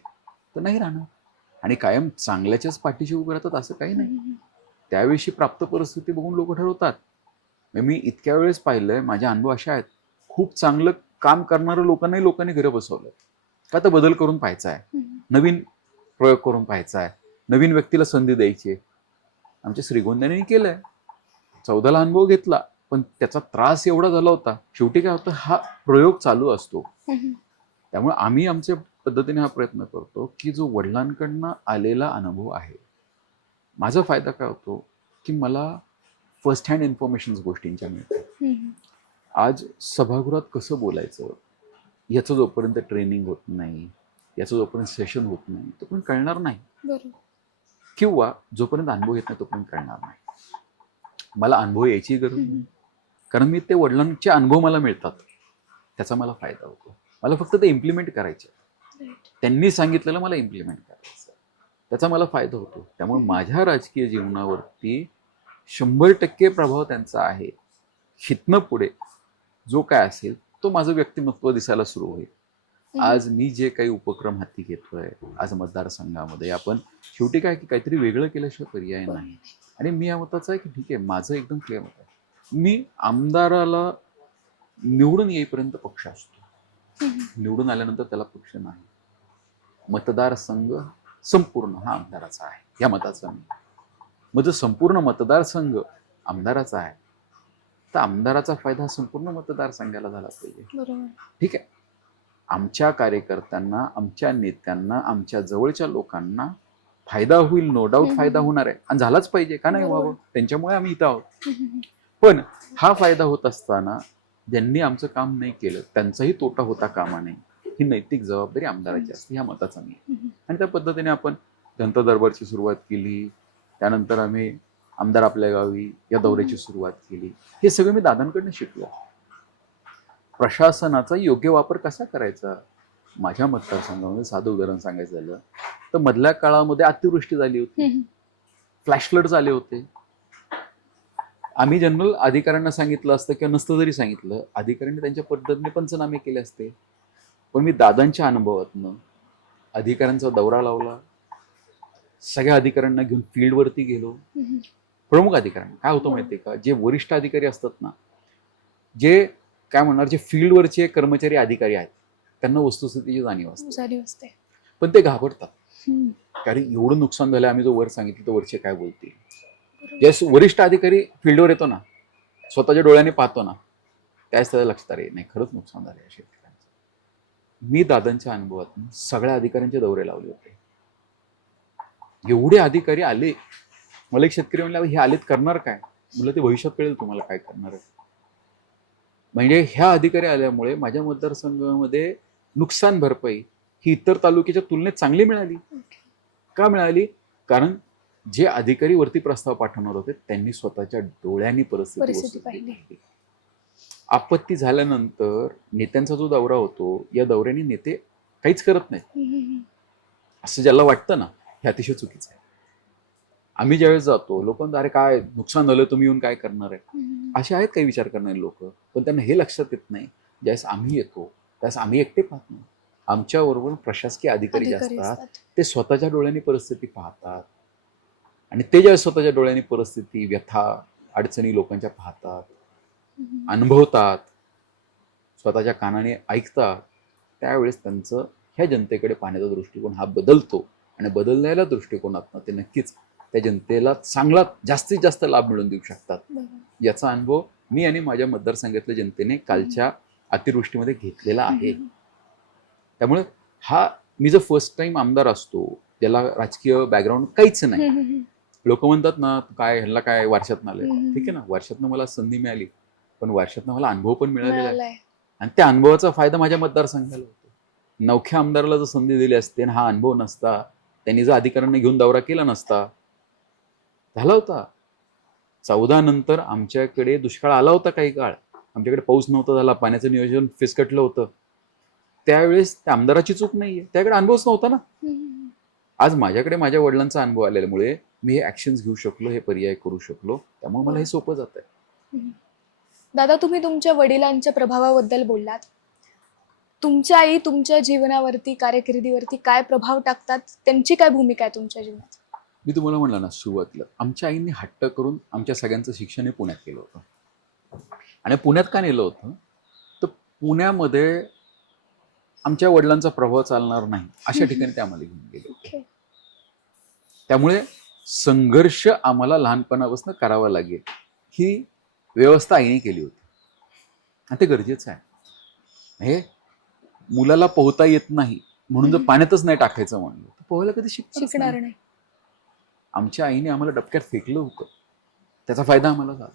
तर नाही राहणार. आणि कायम चांगल्याच्याच पाठीशी उभे राहतात असं काही नाही. त्यावेळी प्राप्त परिस्थिती बघून लोक ठरवतात. मी इतक्या वेळेस पाहिलंय, माझे अनुभव असे आहेत, खूप चांगलं काम करणाऱ्या लोकांनी घरी बसवलं का तर बदल करून पाहायचा आहे, नवीन प्रयोग करून पाहायचा आहे, नवीन व्यक्तीला संधी द्यायची. आमच्या श्रीगोंद्याने केलंय, 14ला अनुभव घेतला पण त्याचा त्रास एवढा झाला होता, शेवटी काय होतं हा प्रयोग चालू असतो. त्यामुळे आम्ही आमच्या पद्धतीने हा प्रयत्न करतो की जो वडिलांकडनं आलेला अनुभव आहे, माझा फायदा काय होतो की मला फर्स्ट हँड इन्फॉर्मेशन गोष्टींच्या मिळते. आज सभागृहात कसं बोलायचं याचं जोपर्यंत ट्रेनिंग होत नाही, याचं जोपर्यंत सेशन होत नाही तोपर्यंत कळणार नाही, किंवा जोपर्यंत अनुभव येत नाही तोपर्यंत कळणार नाही. मला अनुभव यायची गरज नाही, कारण मी ते वडिलांचे अनुभव मला मिळतात, त्याचा मला फायदा होतो. मला फक्त ते इम्प्लिमेंट करायचे, त्यांनी सांगितलेलं मला इम्प्लिमेंट करायचं, त्याचा मला फायदा होतो. त्यामुळे माझ्या राजकीय जीवनावरती 100% प्रभाव त्यांचा आहे. हितनं पुढे जो काय असेल तो माझं व्यक्तिमत्व दिसायला सुरू होईल. आज मी जे काही उपक्रम हाती घेतोय आज मतदारसंघामध्ये, आपण शेवटी काय की काहीतरी वेगळं केल्याशिवाय पर्याय नाही. आणि मी या मताचा आहे की ठीक आहे, माझं एकदम क्लिअर मत आहे, मी आमदाराला निवडून येईपर्यंत पक्ष असतो, निवडून आल्यानंतर त्याला पक्ष नाही. मतदारसंघ संपूर्ण हा आमदाराचा आहे या मताचा. मग जर संपूर्ण मतदारसंघ आमदाराचा आहे तर आमदाराचा फायदा संपूर्ण मतदारसंघाला झाला पाहिजे. ठीक आहे, आमच्या कार्यकर्त्यांना, आमच्या नेत्यांना, आमच्या जवळच्या लोकांना फायदा होईल, नो डाऊट फायदा होणार आहे, आणि झालाच पाहिजे, का नाही व्हावं, त्यांच्यामुळे आम्ही इथं आहोत. पण हा फायदा होत असताना ज्यांनी आमचं काम नाही केलं त्यांचाही तोटा होता कामा नये, ही नैतिक जबाबदारी आमदाराची असते ह्या मताचा मी. आणि त्या पद्धतीने आपण जनता दरबारची सुरुवात केली, त्यानंतर आम्ही आमदार आपल्या गावी या दौऱ्याची सुरुवात केली. हे सगळं मी दादांकडनं शिकलो. प्रशासनाचा योग्य वापर कसा करायचा. माझ्या मतदारसंघामध्ये साधं उदाहरण सांगायचं झालं तर मधल्या काळामध्ये अतिवृष्टी झाली होती, फ्लॅश फ्लड्स आले होते. आम्ही जनरल अधिकाऱ्यांना सांगितलं असतं किंवा नसतं जरी सांगितलं, अधिकाऱ्यांनी त्यांच्या पद्धतीने पंचनामे केले असते. पण मी दादांच्या अनुभवातनं अधिकाऱ्यांचा दौरा लावला, सगळ्या अधिकाऱ्यांना घेऊन फील्डवरती गेलो. प्रमुख अधिकाऱ्यांना काय होतं माहितीये का, जे वरिष्ठ अधिकारी असतात ना, जे काय म्हणणार, जे फील्डवरचे कर्मचारी अधिकारी आहेत त्यांना वस्तुस्थितीची जाणीव असते, पण ते घाबरतात. कारण एवढं नुकसान झालं, आम्ही जो वर सांगितलं तर वरचे काय बोलतील. जे वरिष्ठ अधिकारी फील्डवर येतो ना, स्वतःच्या डोळ्यांनी पाहतो ना, त्याच त्याच्या लक्षात आले नाही खरंच नुकसान झालं या शेतकऱ्यांचं. मी दादांच्या अनुभवातून सगळ्या अधिकाऱ्यांचे दौरे लावले होते. एवढे अधिकारी आले, मला एक शेतकरी म्हणले हे आलेत करणार काय? म्हणलं ते भविष्यात कळेल तुम्हाला काय करणार आहे. म्हणजे ह्या अधिकारी आल्यामुळे माझ्या मतदारसंघामध्ये नुकसान भरपाई ही इतर तालुक्याच्या तुलनेत चांगली मिळाली. का मिळाली? कारण जे अधिकारी वरती प्रस्ताव पाठवणार होते त्यांनी स्वतःच्या डोळ्यांनी परिस्थिती पाहिली. आपत्ती झाल्यानंतर नेत्यांचा जो दौरा होतो, या दौऱ्याने नेते काहीच करत नाहीत असं ज्याला वाटतं ना, हे अतिशय चुकीचं आहे. आम्ही ज्यावेळेस जातो, लोक म्हणतात अरे काय नुकसान झालं, तुम्ही येऊन काय करणार आहे? असे आहेत काही विचार करणारे लोक, पण त्यांना हे लक्षात येत नाही ज्यावेळेस आम्ही येतो त्यावेळेस आम्ही एकटे पाहत नाही, आमच्याबरोबर प्रशासकीय अधिकारी जे असतात ते स्वतःच्या डोळ्यांनी परिस्थिती पाहतात. आणि ते ज्यावेळेस स्वतःच्या डोळ्यांनी परिस्थिती, व्यथा, अडचणी लोकांच्या पाहतात, अनुभवतात, स्वतःच्या कानाने ऐकतात, त्यावेळेस त्यांचं ह्या जनतेकडे पाहण्याचा दृष्टिकोन हा बदलतो. आणि बदललेल्या दृष्टिकोनातनं ते नक्कीच त्या जनतेला चांगला जास्तीत जास्त लाभ मिळवून देऊ शकतात. याचा अनुभव मी आणि माझ्या मतदारसंघातल्या जनतेने कालच्या अतिवृष्टीमध्ये घेतलेला आहे. त्यामुळे हा मी जर फर्स्ट टाइम आमदार असतो, ज्याला राजकीय बॅकग्राऊंड काहीच नाही, लोक म्हणतात ना काय ह्याला काय वर्षातनं आलंय, ठीक आहे ना, वर्षातनं मला संधी मिळाली, पण वर्षातनं मला अनुभव पण मिळालेला आहे. आणि त्या अनुभवाचा फायदा माझ्या मतदारसंघाला होतो. नवख्या आमदाराला जर संधी दिली असते आणि हा अनुभव नसता, त्यांनी जर अधिकाऱ्यांनी घेऊन दौरा केला नसता, झाला होता 14 नंतर आमच्याकडे दुष्काळ आला होता, काही काळ आमच्याकडे पाऊस नव्हता झाला, पाण्याचं नियोजन फिसकटलं होतं. त्यावेळेस त्या आमदाराची चूक नाहीये, त्याकडे अनुभवच नव्हता ना. आज माझ्याकडे माझ्या वडिलांचा अनुभव आल्यामुळे मी हे ऍक्शन्स घेऊ शकलो, हे पर्याय करू शकलो, त्यामुळे मला हे सोपं जात आहे. दादा, तुम्ही तुमच्या वडिलांच्या प्रभावाबद्दल बोललात. तुमच्या आई तुमच्या जीवनावरती, कारकिर्दीवरती काय प्रभाव टाकतात, त्यांची काय भूमिका आहे तुमच्या जीवनात? मी तुम्हाला म्हणलं ना सुरुवातीला, आमच्या आईने हट्ट करून आमच्या सगळ्यांचं शिक्षण हे पुण्यात केलं होतं. आणि पुण्यात का नेलं होतं तर पुण्यामध्ये आमच्या वडिलांचा प्रभाव चालणार नाही अशा ठिकाणी ते आम्हाला घेऊन गेले. त्यामुळे संघर्ष आम्हाला लहानपणापासून करावा लागेल ही व्यवस्था आईने केली होती, आणि ते गरजेचं आहे. हे मुलाला पोहता येत नाही म्हणून जर पाण्यातच नाही टाकायचं म्हणलं तर पोहायला कधी शिकणार नाही. आमच्या आईने आम्हाला डबक्यात फेकलं होतं, त्याचा फायदा आम्हाला झाला.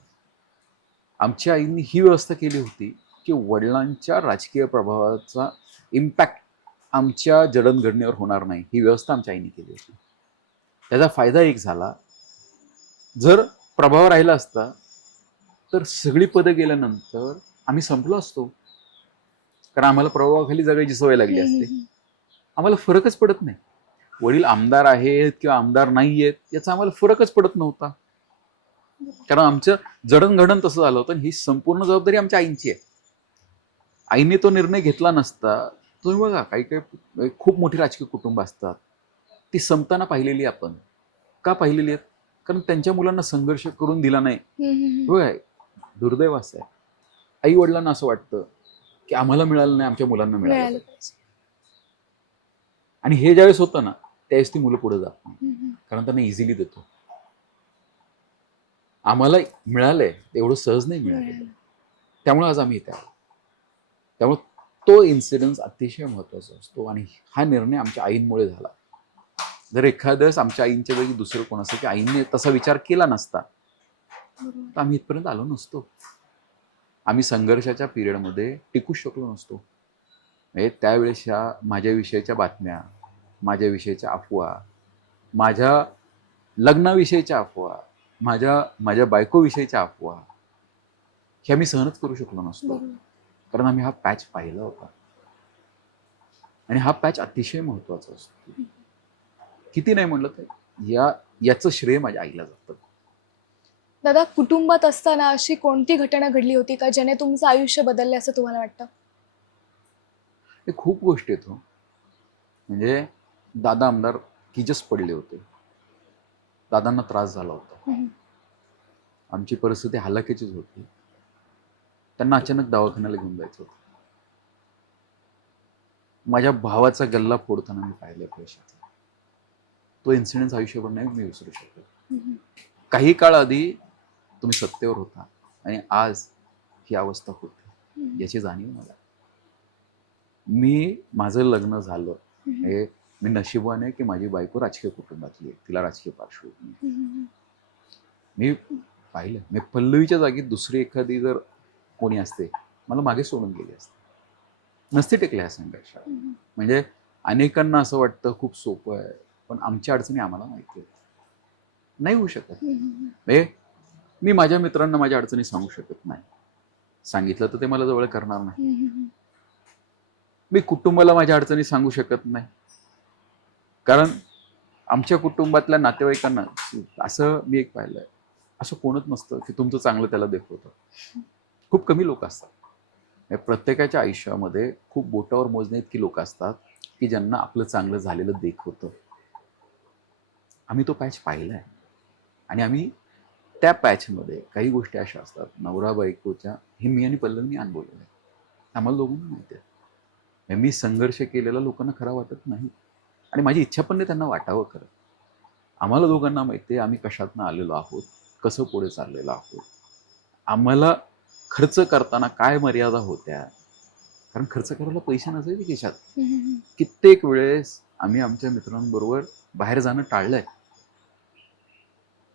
आमच्या आईने ही व्यवस्था केली होती की वडिलांच्या राजकीय प्रभावाचा इम्पॅक्ट आमच्या जडणघडणीवर होणार नाही, ही व्यवस्था आमच्या आईने केली होती. त्याचा फायदा एक झाला, जर प्रभाव राहिला असता तर सगळी पदं गेल्यानंतर आम्ही संपलो असतो, कारण आम्हाला प्रभावाखाली जगायची सवय लागली असते. आम्हाला फरकच पडत नाही, वडील आमदार आहेत किंवा आमदार नाही आहेत याचा आम्हाला फरकच पडत नव्हता, कारण आमचं जडणघडण तसं झालं होतं. ही संपूर्ण जबाबदारी आमच्या आईंची आहे. आईने तो निर्णय घेतला नसता, तुम्ही बघा काही काही खूप मोठी राजकीय कुटुंब असतात, ती संपताना पाहिलेली आपण. का पाहिलेली आहेत? कारण त्यांच्या मुलांना संघर्ष करून दिला नाही. बघा दुर्दैव असं आहे, आई वडिलांना असं वाटतं की आम्हाला मिळालं नाही, आमच्या मुलांना मिळालं. आणि हे ज्यावेळेस होतं ना त्यावेळेस ती मुलं पुढे जात नाही, कारण त्यांना इझिली देतो. आम्हाला मिळालंय एवढं सहज नाही मिळालं, त्यामुळे आज आम्ही इथे आलो. त्यामुळे तो इन्सिडन्स अतिशय महत्वाचा असतो, आणि हा निर्णय आमच्या आईंमुळे झाला. जर एखाद्या आमच्या आईंच्या वेळी दुसरं कोण असं की आईने तसा विचार केला नसता तर आम्ही इथपर्यंत आलो नसतो, आम्ही संघर्षाच्या पिरियडमध्ये टिकू शकलो नसतो. म्हणजे त्यावेळेस ह्या माझ्याविषयीच्या बातम्या, माझ्याविषयीच्या अफवा, माझ्या लग्नाविषयीच्या अफवा, माझ्या बायकोविषयीच्या अफवा, हे आम्ही सहनच करू शकलो नसतो, कारण आम्ही हा पॅच पाहिला होता. आणि हा पॅच अतिशय महत्वाचा असतो. किती नाही म्हणलं तर याचं श्रेय माझ्या आईला जातं. दादा, कुटुंबात असताना अशी कोणती घटना घडली होती का ज्याने तुमचं आयुष्य बदलले असं तुम्हाला वाटतं? हे खूप गोष्टी आहेत. म्हणजे दादा आमदार किजस पडले होते, दादांना त्रास झाला होता, आमची परिस्थिती हलाखीचीच होती, त्यांना अचानक दवाखान्याला घेऊन जायचं होतं. माझ्या भावाचा गल्ला फोडताना मी पाहिलं पैशाचा. तो इन्सिडेंट आयुष्यभर नाही मी विसरू शकतो. काही काळ आधी तुम्ही सत्तेवर होता, आणि आज ही अवस्था होते याची जाणीव मला. माझं लग्न झालं हे मी नशिबाने की माझी बायको राजकीय कुटुंबातली आहे, तिला राजकीय पार्श्वभूमी आहे. मी पाहिलं मी पल्लवीच्या जागी दुसरी एखादी जर कोणी असते मला मागे सोडून गेली असते, नसते टिकले ह्या संघर्षात. म्हणजे अनेकांना असं वाटतं खूप सोपं आहे, पण आमच्या अडचणी आम्हाला माहिती आहेत. नाही होऊ शकत. म्हणजे मी माझ्या मित्रांना माझ्या अडचणी सांगू शकत नाही, सांगितलं तर ते मला जवळ करणार नाही. मी कुटुंबाला माझ्या अडचणी सांगू शकत नाही, कारण आमच्या कुटुंबातल्या नातेवाईकांना असं मी एक पाहिलंय, असं कोणच नसतं की तुमचं चांगलं त्याला देखवतं. खूप कमी लोक असतात. म्हणजे प्रत्येकाच्या आयुष्यामध्ये खूप बोटावर मोजणे इतकी लोक असतात की ज्यांना आपलं चांगलं झालेलं देखवतं. आम्ही तो पॅच पाहिलाय आणि आम्ही त्या पॅचमध्ये काही गोष्टी अशा असतात नवरा बायकोच्या, हे मी आणि पल्लवीनी अनुभवलेलं आहे, आम्हाला दोघांना माहिती आहे. मी संघर्ष केलेला लोकांना खरा वाटत नाही आणि माझी इच्छा पण नाही त्यांना वाटावं खरं. आम्हाला दोघांना माहिती आहे आम्ही कशातनं आलेलो आहोत, कसं पुढे चाललेलो आहोत, आम्हाला खर्च करताना काय मर्यादा होत्या, कारण खर्च करायला पैसे नसायचे खिशात. कित्येक वेळेस आम्ही आमच्या मित्रांबरोबर बाहेर जाणं टाळलंय,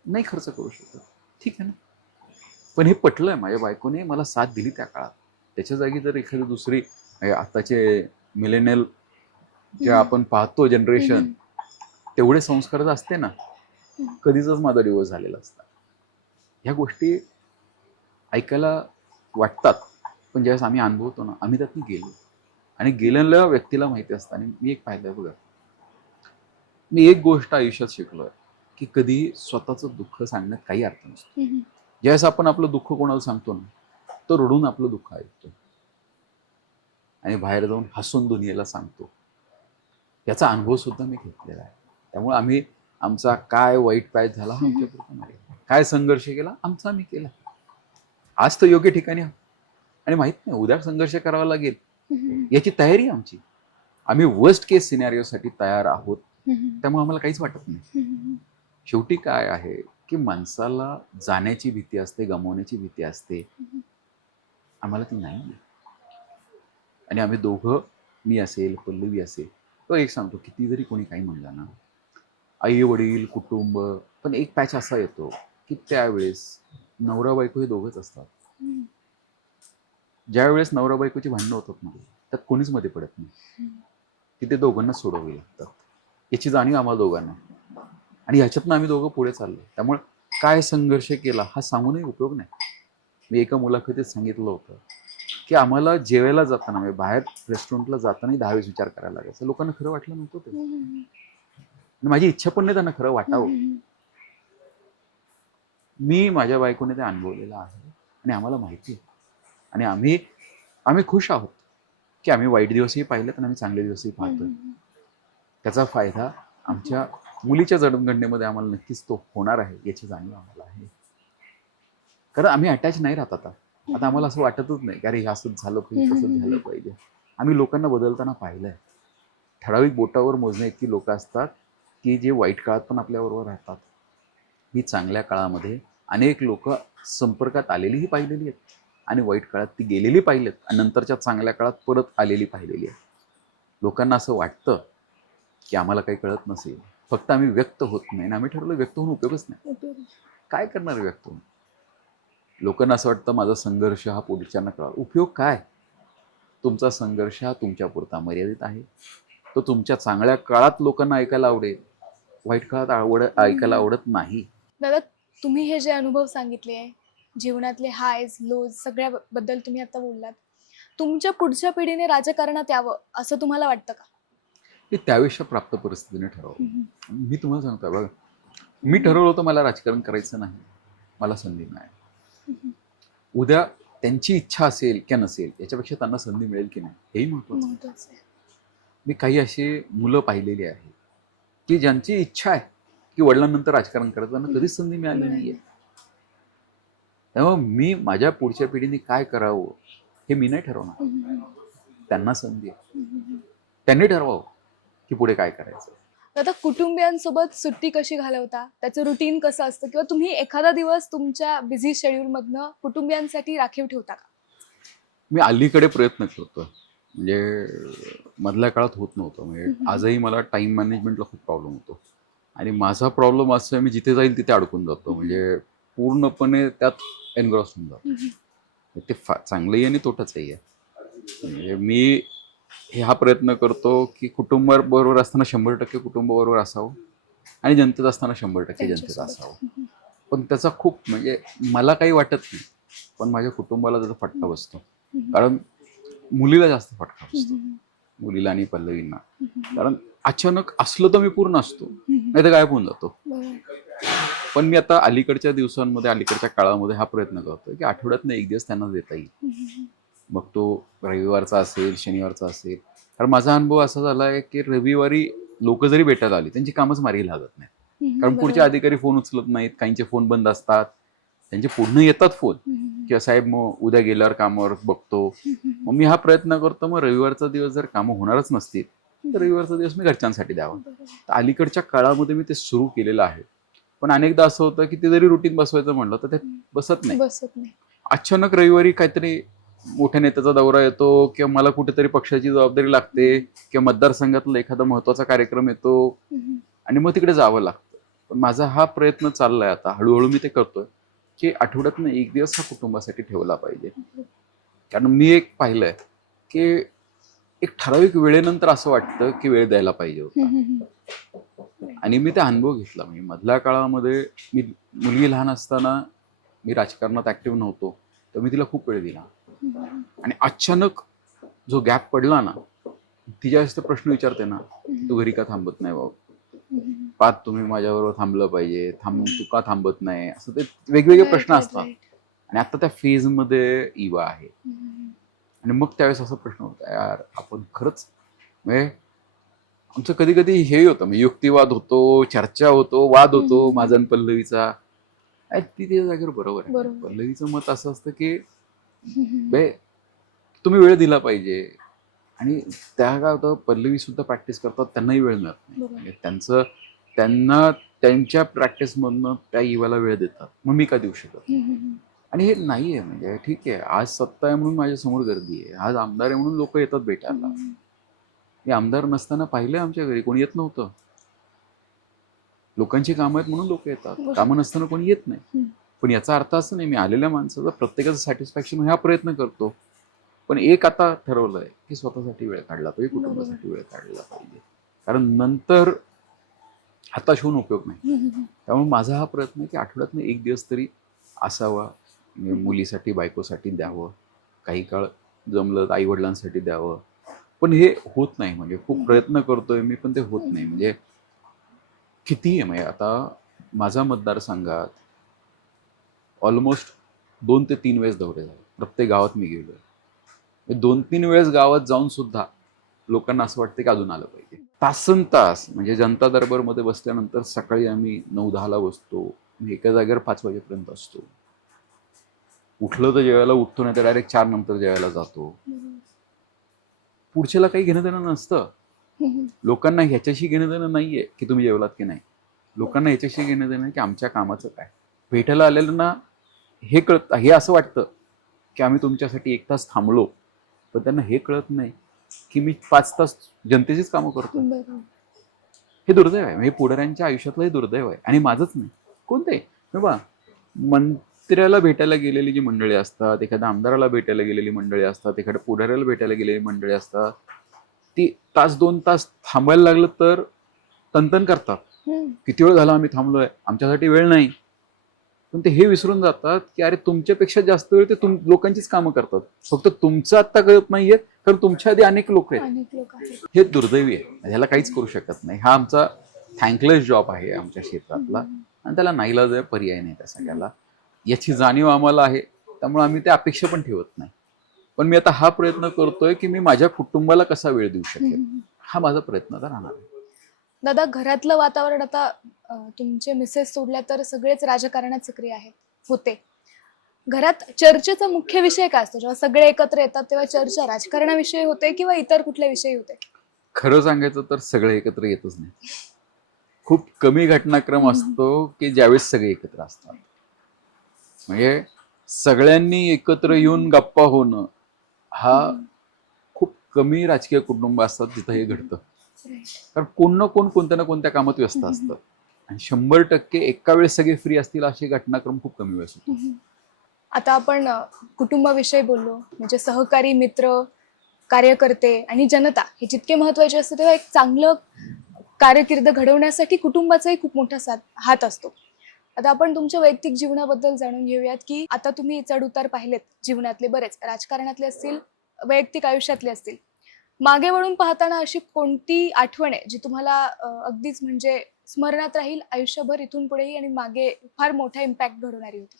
नाही खर्च करू शकत, ठीक आहे ना. पण हे पटलंय, माझ्या बायकोने मला साथ दिली त्या काळात. त्याच्या जागी जर एखादी दुसरी आताचे मिलेनियल जे आपण पाहतो जनरेशन, तेवढे संस्कार जर असते ना कधीच माझा डिवोर्स झालेला असता. ह्या गोष्टी ऐकायला वाटतात, पण ज्यावेळेस आम्ही अनुभवतो ना, आम्ही त्यातून गेलो आणि गेलेल्या व्यक्तीला माहिती असतं. आणि मी एक पाहिलंय बघा, मी एक गोष्ट आयुष्यात शिकलोय की कधी स्वतःचं दुःख सांगण्यात काही अर्थ नसतो. ज्यावेळेस आपण आपलं दुःख कोणाला सांगतो ना, तो रडून आपलं दुःख ऐकतो आणि बाहेर जाऊन हसून दुनियेला सांगतो. याचा अनुभव सुद्धा मी घेतलेला आहे. त्यामुळे आम्ही आमचा काय वाईट पॅच झाला हा आमच्यापुरता नाही, काय संघर्ष केला आमचा आम्ही केला. आज तर योग्य ठिकाणी आणि माहित नाही उद्या संघर्ष करावा लागेल याची तयारी आमची. आम्ही वर्स्ट केस सिनॅरिओसाठी तयार आहोत, त्यामुळे आम्हाला काहीच वाटत नाही. शेवटी काय आहे की माणसाला जाण्याची भीती असते, गमावण्याची भीती असते, आम्हाला ती नाही. आणि आम्ही दोघं, मी असेल पल्लवी असेल, तो एक सांगतो किती जरी कोणी काही म्हणलं ना, आई वडील कुटुंब, पण एक पॅच असा येतो की त्यावेळेस नवरा बायको हे दोघंच असतात. ज्या वेळेस नवरा बायकोची भांडणं होतात ना, त्यात कोणीच मध्ये पडत नाही, तिथे दोघांना सोडवावी लागतात. याची जाणीव आम्हाला दोघांना, आणि ह्याच्यातनं आम्ही दोघं पुढे चाललो. त्यामुळे काय संघर्ष केला हा सांगूनही उपयोग नाही. मी एका मुलाखतीत सांगितलं होतं की आम्हाला जेवायला जाताना, म्हणजे बाहेर रेस्टॉरंटला जातानाही 10 वेळेस विचार करायला लागायचा. लोकांना खरं वाटलं नव्हतं ते, आणि माझी इच्छा पण नाही त्यांना खरं वाटावं. मी माझ्या बायकोने ते अनुभवलेलं आहे आणि आम्हाला माहिती आहे. आणि आम्ही खुश आहोत की आम्ही वाईट दिवसही पाहिलेत आणि आम्ही चांगले दिवसही पाहतोय. त्याचा फायदा आमच्या मुलीच्या जडणघडणीमध्ये आम्हाला नक्कीच तो होणार आहे याची जाणीव आम्हाला आहे. कारण आम्ही अटॅच नाही राहत आता. आम्हाला असं वाटतच नाही की अरे हे असंच झालं पाहिजे, तसंच झालं पाहिजे. आम्ही लोकांना बदलताना पाहिलंय. ठराविक बोटावर मोजण्या इतकी लोक असतात की जे वाईट काळात पण आपल्याबरोबर राहतात. मी चांगल्या काळामध्ये अनेक लोक संपर्कात आलेलीही पाहिलेली आहेत आणि वाईट काळात ती गेलेली पाहिलेत आणि नंतरच्या चांगल्या काळात परत आलेली पाहिलेली आहे. लोकांना असं वाटतं की आम्हाला काही कळत नसेल, फक्त आम्ही व्यक्त होत नाही, आणि आम्ही ठरवलं व्यक्त होऊन उपयोगच नाही. काय करणार व्यक्त होऊन? लोकांना असं वाटतं माझा संघर्ष हा पुढच्यांना कळावा. उपयोग काय? तुमचा संघर्ष हा तुमच्यापुरता मर्यादित आहे. तो तुमच्या चांगल्या काळात लोकांना ऐकायला आवडेल, वाईट काळात ऐकायला आवडत नाही. दादा, तुम्ही हे जे अनुभव सांगितले आहे, जीवनातले हायज लोज सगळ्याबद्दल तुम्ही आता बोललात, तुमच्या पुढच्या पिढीने राजकारणात यावं असं तुम्हाला वाटतं का? ते त्यावेळेच्या प्राप्त परिस्थितीने ठरवलं. मी तुम्हाला सांगतो बघा, मी ठरवलं होतं मला राजकारण करायचं नाही, मला संधी नाही. उद्या त्यांची इच्छा असेल की नसेल याच्यापेक्षा त्यांना संधी मिळेल की नाही हेही महत्वाचं आहे. मी काही अशी मुलं पाहिलेली आहेत की ज्यांची इच्छा आहे की वडिलांनंतर राजकारण करायचं, त्यांना कधीच संधी मिळाली नाहीये. तेव्हा मी माझ्या पुढच्या पिढीने काय करावं हे मी नाही ठरवणार, त्यांना संधी आहे, त्यांनी ठरवावं की पुढे काय करायचं. आता कुटुंबियांसोबत सुट्टी कशी घालवता, त्याचं रुटीन कसं असतं, किंवा तुम्ही एखादा दिवस तुमच्या बिझी शेड्यूल मधनं कुटुंबियांसाठी राखीव ठेवता का? मी अलीकडे प्रयत्न करतो. म्हणजे मधल्या काळात होत नव्हतं. म्हणजे आजही मला टाईम मॅनेजमेंटला खूप प्रॉब्लेम होतो. आणि माझा प्रॉब्लेम असा आहे, मी जिथे जाईल तिथे अडकून जातो. म्हणजे पूर्णपणे त्यात एन्ग्रॉस होऊन जातो. ते चांगलंही आणि तोटाचंही आहे. म्हणजे मी हा प्रयत्न करतो की कुटुंबाबरोबर असताना 100% कुटुंबाबरोबर असावं आणि जनतेत असताना 100% जनतेत त्यांच्यासोबत. असावं. पण त्याचा खूप म्हणजे मला काही वाटत नाही, पण माझ्या कुटुंबाला त्याचा फटका बसतो. कारण मुलीला जास्त फटका बसतो, मुलीला आणि पल्लवींना. कारण अचानक असलं तर मी पूर्ण असतो, नाही तर गायब होऊन जातो. पण मी आता अलीकडच्या दिवसांमध्ये, अलीकडच्या काळामध्ये हा प्रयत्न करतो की आठवड्यातनं एक दिवस त्यांना देता येईल. मग तो रविवारचा असेल, शनिवारचा असेल. कारण माझा अनुभव असा झाला आहे की रविवारी लोक जरी भेटायला आली, त्यांची कामच मार्गी लागत नाहीत. कारण पुढचे बरोबर. अधिकारी फोन उचलत नाहीत, काहींचे फोन बंद असतात, त्यांचे पूर्ण येतात फोन किंवा साहेब मग उद्या गेल्यावर कामावर बघतो. मग मी हा प्रयत्न करतो, मग रविवारचा दिवस जर कामं होणारच नसतील तर रविवारचा दिवस मी घरच्यांसाठी द्यावा. तर अलीकडच्या काळामध्ये मी ते सुरू केलेलं आहे. पण अनेकदा असं होतं की ते जरी रुटीन बसवायचं म्हणलं तर ते बसत नाही. बसत नाही. अचानक रविवारी काहीतरी मोठ्या नेत्याचा दौरा येतो किंवा मला कुठेतरी पक्षाची जबाबदारी लागते किंवा मतदारसंघातला एखादा महत्वाचा कार्यक्रम येतो आणि मग तिकडे जावं लागतं. पण माझा हा प्रयत्न चाललाय आता, हळूहळू मी ते करतोय की आठवड्यातनं एक दिवस हा कुटुंबासाठी ठेवला पाहिजे. कारण मी एक पाहिलंय की एक ठराविक वेळेनंतर असं वाटतं की वेळ द्यायला पाहिजे होता. आणि मी ते अनुभव घेतला. म्हणजे मधल्या काळामध्ये मी मुलगी लहान असताना मी राजकारणात ऍक्टिव्ह नव्हतो, तर मी तिला खूप वेळ दिला. आणि अचानक जो गॅप पडला ना, तिच्या वेळेस तर प्रश्न विचारते ना, तू घरी का थांबत नाही बाबा, पाच तुम्ही माझ्याबरोबर थांबलं पाहिजे, तू का थांबत नाही, असं ते वेगवेगळे प्रश्न असतात. आणि आता त्या फेज मध्ये इवा आहे. आणि मग त्यावेळेस असा प्रश्न होता, यार आपण खरंच म्हणजे आमचं कधी कधी हे होतं, म्हणजे युक्तिवाद होतो, चर्चा होतो, वाद होतो माझा आणि पल्लवीचा. ती त्या जागेवर बरोबर आहे. पल्लवीचं मत असं असतं की तुम्ही वेळ दिला पाहिजे. आणि त्या काय होतं, पल्लवी सुद्धा प्रॅक्टिस करतात, त्यांनाही वेळ मिळत नाही. म्हणजे त्यांना त्यांच्या प्रॅक्टिसमधनं त्या इवाला वेळ देतात, मग मी का देऊ शकत नाही? आणि हे नाहीये, म्हणजे ठीक आहे, आज सत्ता आहे म्हणून माझ्या समोर गर्दी आहे, आज आमदार आहे म्हणून लोक येतात भेटायला. मी आमदार नसताना पाहिलं आमच्या घरी कोणी येत नव्हतं. लोकांची कामं आहेत म्हणून लोक येतात, कामं नसताना कोणी येत नाही. पण याचा अर्थ असं नाही मी आलेल्या माणसाचा प्रत्येकाचं सॅटिस्फॅक्शन हा प्रयत्न करतो. पण एक आता ठरवलंय की स्वतःसाठी वेळ काढला पाहिजे, कुटुंबासाठी वेळ काढला पाहिजे. कारण नंतर हताश होऊन उपयोग नाही. त्यामुळे माझा हा प्रयत्न आहे की आठवड्यातनं एक दिवस तरी असावा. मुलीसाठी, बायकोसाठी द्यावं, काही काळ जमलं तर आई वडिलांसाठी द्यावं. पण हे होत नाही. म्हणजे खूप प्रयत्न करतोय मी, पण ते होत नाही. म्हणजे किती आहे, म्हणजे आता माझ्या मतदारसंघात ऑलमोस्ट 2 ते 3 वेळेस दौरे झाले. प्रत्येक गावात मी गेलोय. 2-3 वेळेस गावात जाऊन सुद्धा लोकांना असं वाटतं की अजून आलं पाहिजे. तासन तास म्हणजे जनता दरबारमध्ये बसल्यानंतर सकाळी आम्ही 9-10ला बसतो, एका जागेवर 5 वाजेपर्यंत असतो. उठलं तर जेवायला उठतो, नाही तर डायरेक्ट 4 नंतर जेवायला जातो. पुढच्याला काही घेणं देणं नसतं. लोकांना ह्याच्याशी घेणं देणं नाहीये की तुम्ही जेवलात की नाही. लोकांना ह्याच्याशी घेणं देणं की आमच्या कामाचं काय. भेटायला आलेल्यांना हे कळत, हे असं वाटतं की आम्ही तुमच्यासाठी 1 तास थांबलो, पण त्यांना हे कळत नाही की मी 5 तास जनतेचीच कामं करतो. हे दुर्दैव आहे. म्हणजे पुढाऱ्यांच्या आयुष्यातलं हे दुर्दैव आहे. आणि माझंच नाही, कोणते बघा, मंत्र्याला भेटायला गेलेली जी मंडळी असतात, एखाद्या आमदाराला भेटायला गेलेली मंडळी असतात, एखाद्या पुढाऱ्याला भेटायला गेलेली मंडळी असतात, ती तास 2 तास थांबायला लागलं तर तनतन करतात. किती वेळ झाला आम्ही थांबलोय, आमच्यासाठी वेळ नाही. पण ते हे विसरून जातात की अरे तुमच्यापेक्षा जास्त वेळ ते लोकांचीच कामं करतात. फक्त तुमचं आत्ता कळत नाहीये, कारण तुमच्या आधी अनेक लोक आहेत. हे दुर्दैवी आहे, ह्याला काहीच करू शकत नाही. हा आमचा थँकलेस जॉब आहे आमच्या क्षेत्रातला, आणि त्याला नाईलाज आहे, पर्याय नाही त्या सगळ्याला. याची जाणीव आम्हाला आहे, त्यामुळे आम्ही त्या अपेक्षा पण ठेवत नाही. पण मी आता हा प्रयत्न करतोय की मी माझ्या कुटुंबाला कसा वेळ देऊ शकेल, हा माझा प्रयत्न तर राहणार आहे. दादा, घरातलं वातावरण आता तुमचे मिसेस सोडल्या तर सगळेच राजकारणात सक्रिय आहेत होते. घरात चर्चेचा मुख्य विषय काय असतो? जेव्हा सगळे एकत्र येतात तेव्हा चर्चा राजकारणाविषयी होते किंवा इतर कुठल्या विषयी होते? खरं सांगायचं तर सगळे एकत्र येतच नाही. खूप कमी घटनाक्रम असतो की ज्यावेळेस सगळे एकत्र असतात. म्हणजे सगळ्यांनी एकत्र येऊन गप्पा होणं हा खूप कमी राजकीय कुटुंब असतात जिथं हे घडतं. कारण कोण ना कोण कोणत्या ना कोणत्या कामात व्यस्त असतं आणि 100% एका वेळेस सगळे फ्री असतील असे घटनाक्रम खूप कमी वेळेस होतो. आता आपण कुटुंबाविषयी बोललो, म्हणजे सहकारी, मित्र, कार्यकर्ते आणि जनता हे जितके महत्वाचे असते, तेव्हा एक चांगलं कारकीर्द घडवण्यासाठी कुटुंबाचाही खूप मोठा हात असतो. आता आपण तुमच्या वैयक्तिक जीवनाबद्दल जाणून घेऊयात, की आता तुम्ही चढ-उतार पाहिलेत जीवनातले बरेच, राजकारणातले असतील, वैयक्तिक आयुष्यातले असतील. मागे वळून पाहताना अशी कोणती आठवण आहे जी तुम्हाला अगदीच म्हणजे स्मरणात राहील आयुष्यभर इथून पुढेही आणि मागे फार मोठा इम्पॅक्ट घडवणारी होती?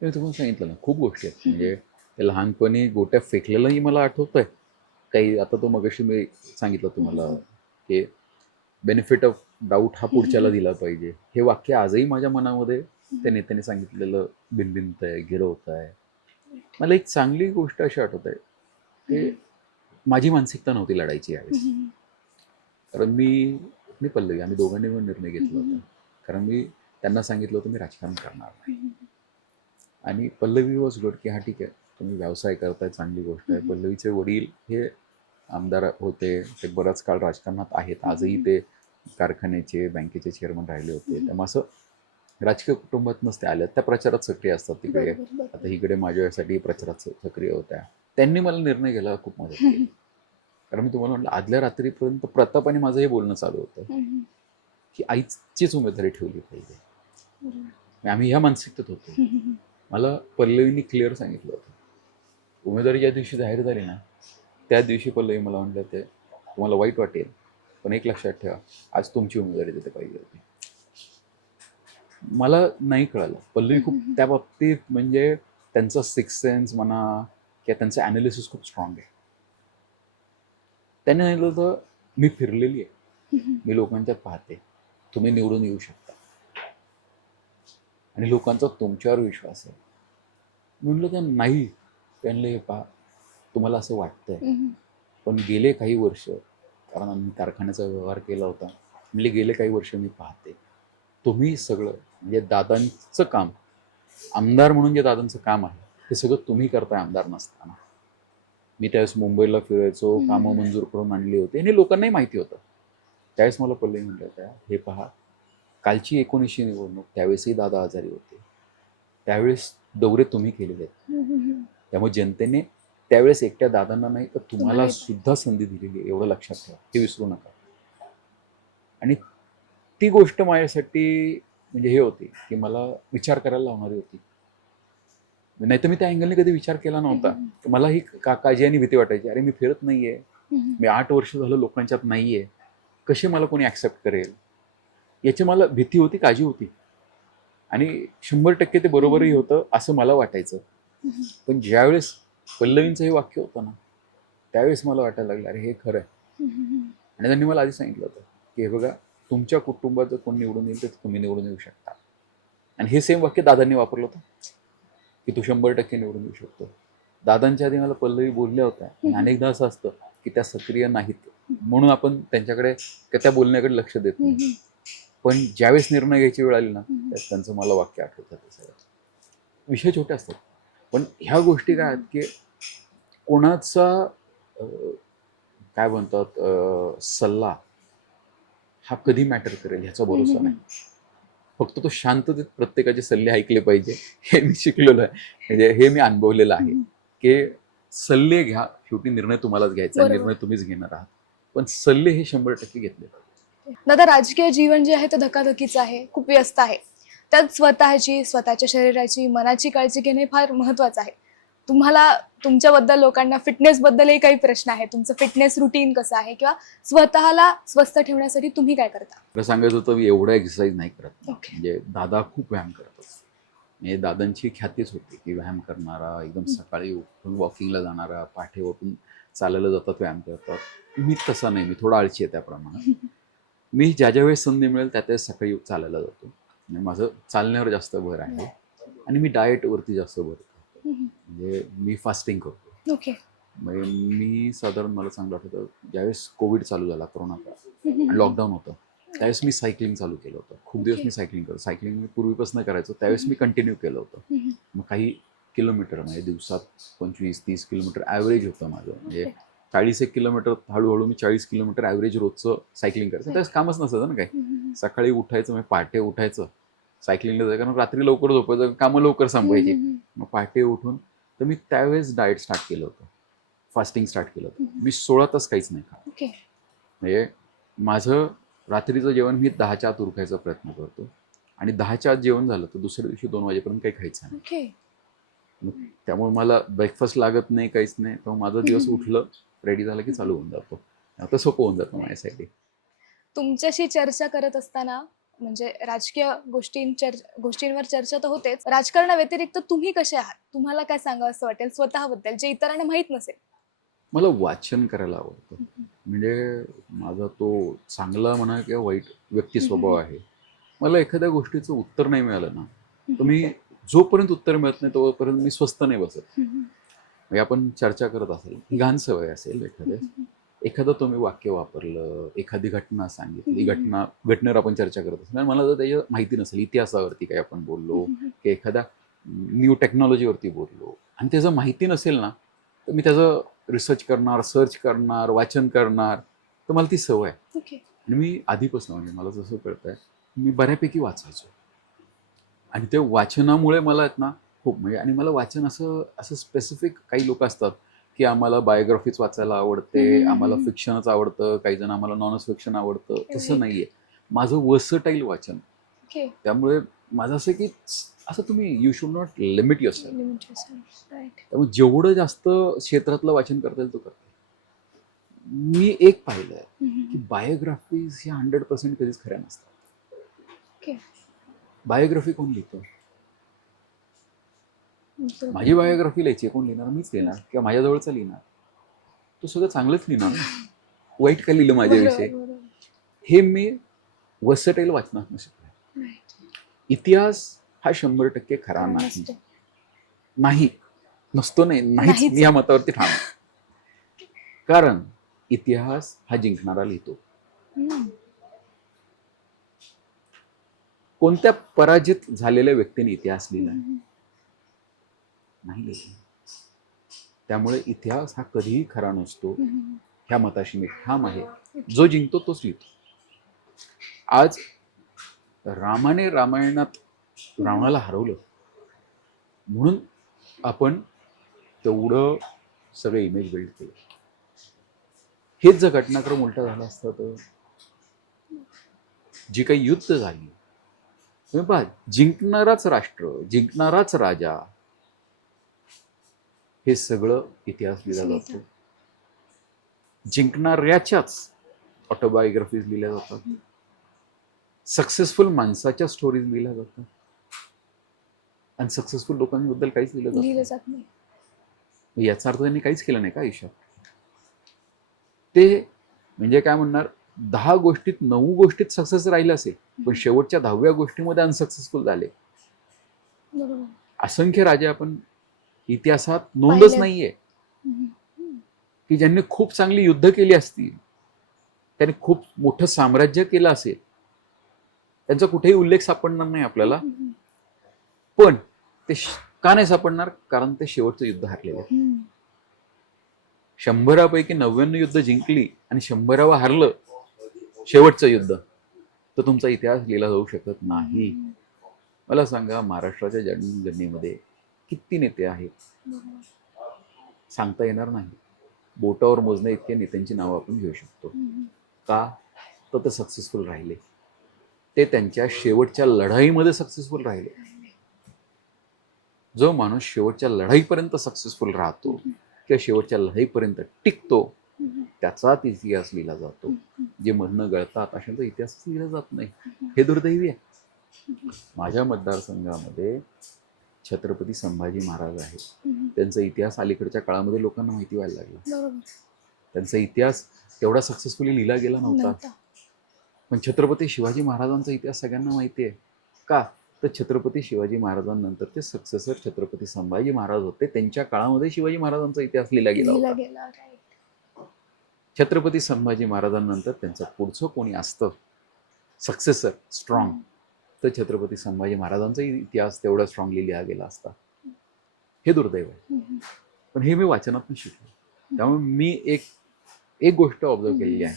ते तुम्हाला सांगितलं ना, खूप गोष्टी आहेत. म्हणजे ते लहानपणी गोट्या फेकलेलंही मला आठवतंय. काही आता तो मगाशी मी सांगितलं तुम्हाला की बेनिफिट ऑफ डाऊट हा पुढच्याला दिला पाहिजे. हे वाक्य आजही माझ्या मनामध्ये त्या नेत्याने सांगितलेलं बिनबिनतंय, गिरवतंय. मला एक चांगली गोष्ट अशी आठवत आहे की माझी मानसिकता नव्हती लढायची यावेळेस. कारण मी आणि पल्लवी आम्ही दोघांनी मिळून निर्णय घेतला होता. कारण मी त्यांना सांगितलं होतं मी राजकारण करणार नाही. आणि पल्लवी वॉज गुड की हा ठीक आहे, तुम्ही व्यवसाय करताय, चांगली गोष्ट आहे. पल्लवीचे वडील हे आमदार होते, ते बराच काळ राजकारणात आहेत. आजही ते कारखान्याचे, बँकेचे चेअरमन राहिले होते. त्यामुळे असं राजकीय कुटुंबातूनच ते आल्या. त्या प्रचारात सक्रिय असतात तिकडे. आता इकडे माझ्यासाठी प्रचारात सक्रिय होत्या. त्यांनी मला निर्णय घ्यायला खूप मदत केली. कारण मी तुम्हाला म्हटलं आदल्या रात्रीपर्यंत प्रताप आणि माझं हे बोलणं चालू होतं की आईचीच उमेदवारी ठेवली पाहिजे. आम्ही ह्या मानसिकतेत होतो. मला पल्लवींनी क्लिअर सांगितलं होतं. उमेदवारी ज्या दिवशी जाहीर झाली ना, त्या दिवशी पल्लवी मला म्हटलं ते तुम्हाला वाईट वाटेल, पण एक लक्षात ठेवा, आज तुमची उमेदवारी तिथे पाहिजे होती. मला नाही कळालं. पल्लवी खूप त्या बाबतीत म्हणजे त्यांचा सिक्स सेन्स म्हणा किंवा त्यांचं ॲनालिसिस खूप स्ट्रॉंग आहे. त्याने सांगितलं होतं, मी फिरलेली आहे, मी लोकांच्यात पाहते, तुम्ही निवडून येऊ शकता आणि लोकांचा तुमच्यावर विश्वास आहे. म्हटलं तर नाही. त्यांना हे पहा, तुम्हाला असं वाटतंय, पण गेले काही वर्ष, कारण आम्ही कारखान्याचा व्यवहार केला होता, म्हणजे गेले काही वर्ष मी पाहते, तुम्ही सगळं म्हणजे दादांचं काम, आमदार म्हणून जे दादांचं काम आहे ते सगळं तुम्ही करताय आमदार नसताना. मी त्यावेळेस मुंबईला फिरायचो, कामं मंजूर करून आणली होती आणि लोकांनाही माहिती होतं. त्यावेळेस मला पल्लवी म्हटलं त्या, हे पहा, कालची 19शी निवडणूक, त्यावेळेसही दादा आजारी होते, त्यावेळेस दौरे तुम्ही केलेले आहेत. त्यामुळे जनतेने त्यावेळेस एकट्या दादांना नाही तर तुम्हाला सुद्धा संधी दिलेली आहे, एवढं लक्षात ठेवा, हे विसरू नका. आणि ती गोष्ट माझ्यासाठी म्हणजे हे होती की मला विचार करायला लावणारी होती. नाही तर मी त्या अँगलने कधी विचार केला नव्हता. मला ही काळजी आणि भीती वाटायची, अरे मी फिरत नाहीये, मी 8 वर्ष झालं लोकांच्यात नाहीये, कशी मला कोणी ऍक्सेप्ट करेल, याची मला भीती होती, काळजी होती. आणि 100% ते बरोबरही होतं असं मला वाटायचं. पण ज्यावेळेस पल्लवींचं हे वाक्य होतं ना, त्यावेळेस मला वाटायला लागलं अरे हे खरं आहे. आणि त्यांनी मला आधी सांगितलं होतं की हे बघा, तुमच्या कुटुंबात जर कोण निवडून येईल तर तुम्ही निवडून येऊ शकता. आणि हे सेम वाक्य दादांनी वापरलं होतं की तू 100% निवडून येऊ शकतो. दादांच्या आधी मला पल्लवी बोलल्या होत्या. आणि अनेकदा असं असतं की त्या सक्रिय नाहीत म्हणून आपण त्यांच्याकडे त्या बोलण्याकडे लक्ष देत नाही. पण ज्यावेळेस निर्णय घ्यायची वेळ आली ना, त्यावेळेस त्यांचं मला वाक्य आठवतं. ते सगळं विषय छोटे असतात, पण ह्या गोष्टी काय आहेत की कोणाचा काय म्हणतात सल्ला हा कधी मॅटर करेल ह्याचा भरोसा नाही. फक्त तो शांततेत प्रत्येकाचे सल्ले ऐकले पाहिजे, हे मी शिकलेलो आहे. म्हणजे हे मी अनुभवलेलं आहे की सल्ले घ्या, शेवटी निर्णय तुम्हालाच घ्यायचा, निर्णय तुम्हीच घेणार आहात, पण सल्ले हे 100% घेतले पाहिजे. दादा, राजकीय जीवन जे आहे ते धकाधकीचं आहे, खूप व्यस्त आहे. त्यात स्वतःच्या शरीराची, मनाची काळजी घेणे फार महत्वाचं आहे. तुम्हाला तुमच्याबद्दल, लोकांना फिटनेसबद्दलही काही प्रश्न आहेत. तुमचं फिटनेस रुटीन कसं आहे किंवा स्वतःला स्वस्थ ठेवण्यासाठी तुम्ही काय करता? खरं सांगायचं तर मी एवढा एक्सरसाइज नाही करत. म्हणजे दादा खूप व्यायाम करतात. म्हणजे दादांची ख्यातीच होती की व्यायाम करणारा, एकदम सकाळी उठून वॉकिंगला जाणारा, पाठे उठून चालायला जातात, व्यायाम करतात. मी तसा नाही, मी थोडा आळशी आहे त्याप्रमाणे. मी ज्या वेळेस संधी मिळेल त्यावेळेस सकाळी चालायला जातो. म्हणजे माझं चालण्यावर जास्त भर आहे आणि मी डाएटवरती जास्त भर करतो. म्हणजे मी फास्टिंग करतो. ओके. म्हणजे मी साधारण मला चांगलं आठवतं ज्यावेळेस कोविड चालू झाला, कोरोनाचा आणि लॉकडाऊन होतं, त्यावेळेस मी सायकलिंग चालू केलं होतं. खूप दिवस Okay. मी सायकलिंग करतो. सायकलिंग मी पूर्वीपासून करायचो. त्यावेळेस मी कंटिन्यू केलं होतं. हम्म. मग काही किलोमीटर म्हणजे दिवसात 25-30 किलोमीटर ॲव्हरेज होतं माझं. म्हणजे Okay. 40 किलोमीटर हळूहळू मी 40 किलोमीटर ॲव्हरेज रोजचं सायकलिंग करायचं. त्यावेळेस कामच नसायचं ना काही. हम्म. सकाळी उठायचं, म्हणजे पहाटे उठायचं, सायकलिंगला जायचं, कारण रात्री लवकर झोपायचं, कामं लवकर संपायची. हम्म. मग पहाटे उठून तर मी त्यावेळेस डाएट स्टार्ट केलं होतं, फास्टिंग स्टार्ट केलं होतं. हम्म. मी 16 तास काहीच नाही खात. Okay. म्हणजे माझं रात्रीचं जेवण मी 10च्या आत उरकायचा प्रयत्न करतो, आणि 10च्या आत जेवण झालं तर दुसऱ्या दिवशी 2 वाजेपर्यंत काही खायचं नाही. Okay. मग त्यामुळे मला ब्रेकफास्ट लागत नाही, काहीच नाही. तर माझा दिवस उठलं, रेडी झालं की चालू होऊन जातो. आता सोपं होऊन जातं माझ्यासाठी. तुमच्याशी चर्चा करत असताना म्हणजे राजकीय गोष्टींवर चर्चा तर होतेच, राजकारणाव्यतिरिक्त तुम्ही कसे आहात, तुम्हाला काय सांगावं असं वाटेल स्वतःबद्दल जे इतरांना माहित नसेल? मला वाचन करायला आवडतं. म्हणजे माझा तो चांगला म्हणा किंवा वाईट व्यक्ती स्वभाव आहे. मला एखाद्या गोष्टीचं उत्तर नाही मिळालं ना, तर मी जोपर्यंत उत्तर मिळत नाही तोपर्यंत मी स्वस्थ नाही बसत. म्हणजे आपण चर्चा करत असेल, ही घाण सवय असेल एखादं तुम्ही वाक्य वापरलं, एखादी घटना सांगितली, घटनेवर आपण चर्चा करत असेल आणि मला जर त्याची माहिती नसेल, इतिहासावरती काही आपण बोललो की एखाद्या न्यू टेक्नॉलॉजीवरती बोललो आणि त्याचं माहिती नसेल ना, तर मी त्याचं रिसर्च करणार, सर्च करणार, वाचन करणार. तर मला ती सवय आहे. ओके. आणि मी आधीपासून, म्हणजे मला जसं कळतंय, मी बऱ्यापैकी वाचायचो आणि ते वाचनामुळे मला आहेत ना खूप, म्हणजे आणि मला वाचन असं असं स्पेसिफिक, काही लोक असतात की आम्हाला बायोग्राफीज वाचायला आवडते, आम्हाला फिक्शनच आवडतं, काही जण आम्हाला नॉन फिक्शन आवडतं. तसं नाही आहे. माझं वर्सटाईल वाचन. ओके. त्यामुळे माझं असं की असं तुम्ही you should not limit yourself. Right. त्यामुळे जेवढं जास्त क्षेत्रातलं वाचन करता येईल तो करता येईल. मी एक पाहिलंय की बायोग्राफीज ह्या 100% कधीच खऱ्या नसतात. ओके. बायोग्राफी कोण लिहितं? माझी बायोग्राफी लिहायची कोण लिहिणार? मीच लिहिणार किंवा माझ्याजवळचा लिहिणार. तो सगळं चांगलंच लिहिणार ना. वाईट काय लिहिलं माझ्याविषयी? हे मी वर्सटाईल वाचनात शिकलो. इतिहास हा 100% खरा नाही. नाही, नसतो, नाही, नाहीच. मी या मतावरती ठाम आहे. कारण इतिहास हा जिंकणारा लिहितो. कोणत्या पराजित झालेल्या व्यक्तीने इतिहास लिहिला नाही लिहिला. त्यामुळे इतिहास हा कधीही खरा नसतो. ह्या मताशी मी ठाम आहे. जो जिंकतो तोच लिहितो. आज रामाने रामायणात रावणाला हरवलं म्हणून आपण तेवढं सगळं इमेज बिल्ड केलं. हेच जर घटनाक्रम उलटा झाला असता तर जी काही युद्ध झाली, तुम्ही पहा, जिंकणाराच राष्ट्र, जिंकणाराच राजा, हे सगळं इतिहास लिहिला जातो. जिंकणाऱ्याच्याच ऑटोबायोग्राफीज लिहिल्या जातात. सक्सेसफुल माणसाच्या स्टोरीज लिहिल्या जातात. आणि सक्सेसफुल लोकांबद्दल काहीच लिहिलं जात नाही. याचा अर्थ त्यांनी काहीच केलं नाही का आयुष्यात? ते म्हणजे काय म्हणणार, 10 गोष्टीत 9 गोष्टीत सक्सेस राहिले असेल, पण शेवटच्या 10व्या गोष्टीमध्ये अनसक्सेसफुल झाले. असंख्य राजे आपण इतिहासात नोंदच नाहीये की ज्यांनी खूप चांगली युद्ध केली असतील, त्यांनी खूप मोठं साम्राज्य केलं असेल, त्यांचा कुठेही उल्लेख सापडणार नाही आपल्याला. पण ते का नाही सापडणार? कारण ते शेवटचं युद्ध हरलेलं आहे. 100पैकी 99 युद्ध जिंकली आणि 100वा हरलं शेवटचं युद्ध, तर तुमचा इतिहास लिहिला जाऊ शकत नाही. मला सांगा, महाराष्ट्राच्या जडणघडणीमध्ये किती नेते आहेत? सांगता येणार नाही. बोटावर मोजण्या इतक्या नेत्यांची नावं आपण घेऊ शकतो. का? तर ते सक्सेसफुल राहिले. ते त्यांच्या शेवटच्या लढाईमध्ये सक्सेसफुल राहिले. जो माणूस शेवटच्या लढाईपर्यंत सक्सेसफुल राहतो किंवा शेवटच्या लढाईपर्यंत टिकतो, त्याचाच इतिहास लिहिला जातो. जे मधनं गळतात अशांचा इतिहास लिहिला जात नाही. हे दुर्दैवी आहे. माझ्या मतदारसंघामध्ये छत्रपती संभाजी महाराज आहेत. त्यांचा इतिहास अलीकडच्या काळामध्ये लोकांना माहिती व्हायला लागला. त्यांचा इतिहास तेवढा सक्सेसफुली लिहिला गेला नव्हता. पण छत्रपती शिवाजी महाराजांचा इतिहास सगळ्यांना माहिती आहे. का? तर छत्रपती शिवाजी महाराजांनंतर ते सक्सेसर छत्रपती संभाजी महाराज होते. त्यांच्या काळामध्ये शिवाजी महाराजांचा इतिहास लिहिला गेला होता. छत्रपती संभाजी महाराजांनंतर त्यांचं पुढचं कोणी असतं सक्सेसर स्ट्रॉंग, तर छत्रपती संभाजी महाराजांचाही इतिहास तेवढा स्ट्रॉंगली लिहा गेला असता. हे दुर्दैव आहे. पण हे मी वाचनातून शिकलो. त्यामुळे मी एक गोष्ट ऑब्झर्व केलेली आहे,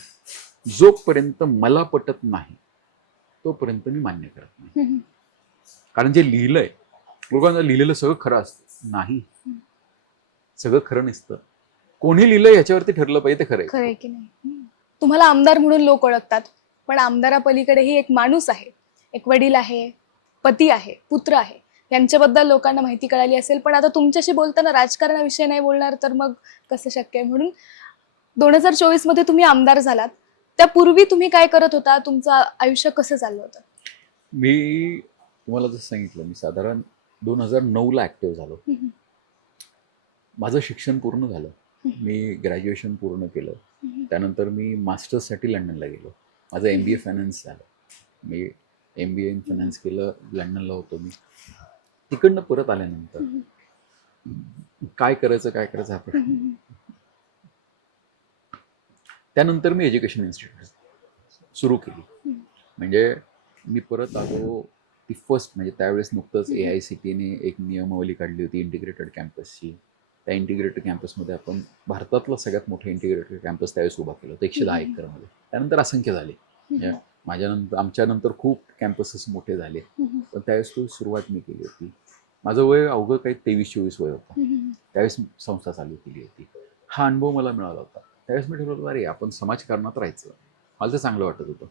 जोपर्यंत मला पटत नाही तोपर्यंत मी मान्य करत नाही. कारण जे लिहिलंय, लोकांना लिहिलेलं सगळं खरं असतं. नाही, सगळं खरं नसतं. कोणी लिहिलंय याच्यावरती ठरलं पाहिजे ते खरं आहे. खरं आहे की नाही. तुम्हाला आमदार म्हणून लोक ओळखतात, पण आमदारापलीकडेही एक माणूस आहे, एक वडील आहे, पती आहे, पुत्र आहे. यांच्याबद्दल लोकांना माहिती कळाली असेल, पण आता तुमच्याशी बोलताना राजकारणाविषयी नाही बोलणार तर मग कसं शक्य आहे. म्हणून 2024 मध्ये तुम्ही आमदार झालात, त्यापूर्वी तुम्ही काय करत होता, तुमचं आयुष्य कसं चाललं होतं? मी तुम्हाला जसं सांगितलं, मी साधारण 2009ला ऍक्टिव्ह झालो. माझं शिक्षण पूर्ण झालं, मी ग्रॅज्युएशन पूर्ण केलं. त्यानंतर मी मास्टर्ससाठी लंडनला गेलो. माझं MBA फायनान्स झालं. मी MBA इन फायनान्स केलं, लंडनला होतो मी. तिकडनं परत आल्यानंतर काय करायचं हा प्रश्न. त्यानंतर मी एज्युकेशन इन्स्टिट्यूट सुरू केली. म्हणजे मी परत आलो, ती फर्स्ट म्हणजे त्यावेळेस नुकतंच AICTEने एक नियमावली काढली होती इंटिग्रेटेड कॅम्पसची. त्या इंटिग्रेटेड कॅम्पसमध्ये आपण भारतातलं सगळ्यात मोठं इंटिग्रेटेड कॅम्पस त्यावेळेस उभा केलं होतं 110 एकरमध्ये. त्यानंतर असंख्य झाले. म्हणजे आमच्यानंतर खूप कॅम्पसेस मोठे झाले, पण त्यावेळेस तो सुरुवात मी केली होती. माझं वय अवघं काही 23-24 वय होतं. त्यावेळेस संस्था चालू केली होती. हा अनुभव मला मिळाला होता. त्यावेळेस मी ठरवलं, अरे आपण समाजकारणात राहायचं. मला ते चांगलं वाटत होतं.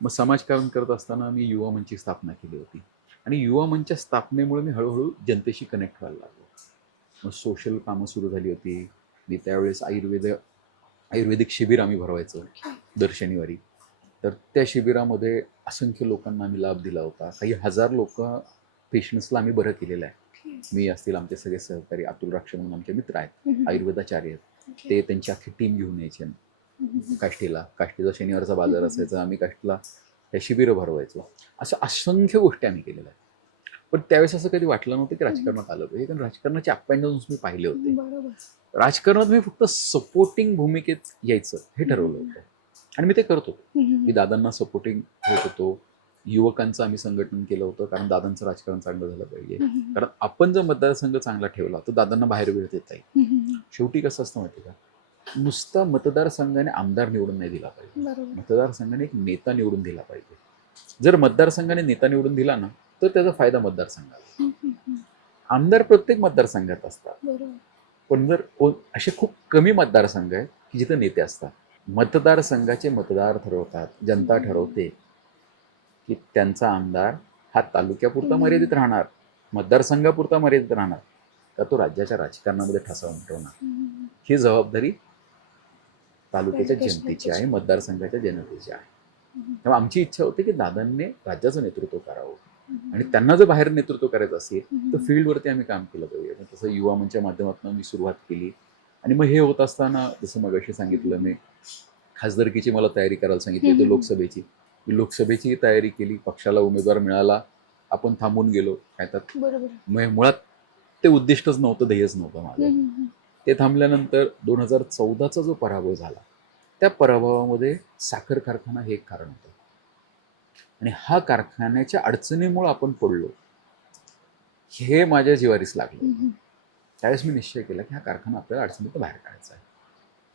मग समाजकारण करत असताना मी युवा मंचची स्थापना केली होती. आणि युवा मंचच्या स्थापनेमुळे मी हळूहळू जनतेशी कनेक्ट व्हायला लागलो. मग सोशल कामं सुरू झाली होती. मी त्यावेळेस आयुर्वेदिक शिबिर आम्ही भरवायचो दर शनिवारी. तर त्या शिबिरामध्ये असंख्य लोकांना आम्ही लाभ दिला होता. काही हजार लोक पेशंट्सला आम्ही बरं केलेलं आहे. मी असतील, आमचे सगळे सहकारी अतुल राक्षे म्हणून आमचे मित्र आहेत, आयुर्वेदाचार्य आहेत. ते त्यांची अख्खी टीम घेऊन यायचे काष्टीचा शनिवारचा बाजार असायचा, आम्ही काष्टीला त्या शिबिरं भरवायचो. असं असंख्य गोष्टी आम्ही केलेल्या आहेत. पण त्यावेळेस असं कधी वाटलं नव्हतं की राजकारणात आलं पाहिजे, कारण राजकारणाचे अप अँड डाऊन्स मी पाहिले होते. राजकारणात मी फक्त सपोर्टिंग भूमिकेत यायचं हे ठरवलं होतं, आणि मी ते करत होतो. मी दादांना सपोर्टिंग होत होतो. युवकांचं आम्ही संघटन केलं होतं, कारण दादांचं राजकारण चांगलं झालं पाहिजे. कारण आपण जर मतदारसंघ चांगला ठेवला तर दादांना बाहेर वेळ देता येईल. शेवटी कसं असतं माहिती का, नुसता मतदारसंघाने आमदार निवडून नाही दिला पाहिजे, मतदारसंघाने एक नेता निवडून दिला पाहिजे. जर मतदारसंघाने नेता निवडून दिला ना, तर त्याचा फायदा मतदारसंघाला. आमदार प्रत्येक मतदारसंघात असतात, पण जर असे खूप कमी मतदारसंघ आहेत की जिथे नेते असतात. मतदारसंघाचे मतदार ठरवतात, जनता ठरवते की त्यांचा आमदार हा तालुक्यापुरता मर्यादित राहणार, मतदारसंघापुरता मर्यादित राहणार, का तो राज्याच्या राजकारणामध्ये ठसा उमटवणार. ही जबाबदारी तालुक्याच्या जनतेची आहे, मतदारसंघाच्या जनतेची आहे. तेव्हा आमची इच्छा होती की दादांनी राज्याचं नेतृत्व करावं, आणि त्यांना जर बाहेर नेतृत्व करायचं असेल तर फील्डवरती आम्ही काम केलं पाहिजे. तसं युवा मंचच्या माध्यमातून मी सुरुवात केली. आणि मग हे होत असताना, जसं मगाशी सांगितलं, मी खासदारकीची मला तयारी करायला सांगितली होती, लोकसभेची. मी लोकसभेची तयारी केली, पक्षाला उमेदवार मिळाला, आपण थांबून गेलो. काय तर मुळात ते उद्दिष्टच नव्हतं, ध्येयच नव्हतं माझं. ते थांबल्यानंतर 2014चा जो पराभव झाला, त्या पराभवामध्ये साखर कारखाना हे एक कारण होतं, आणि हा कारखान्याच्या अडचणीमुळे आपण पडलो हे माझ्या जिवारीस लागलं. त्यावेळेस मी निश्चय केला की हा कारखाना आपल्याला अडचणीतून बाहेर काढायचा आहे.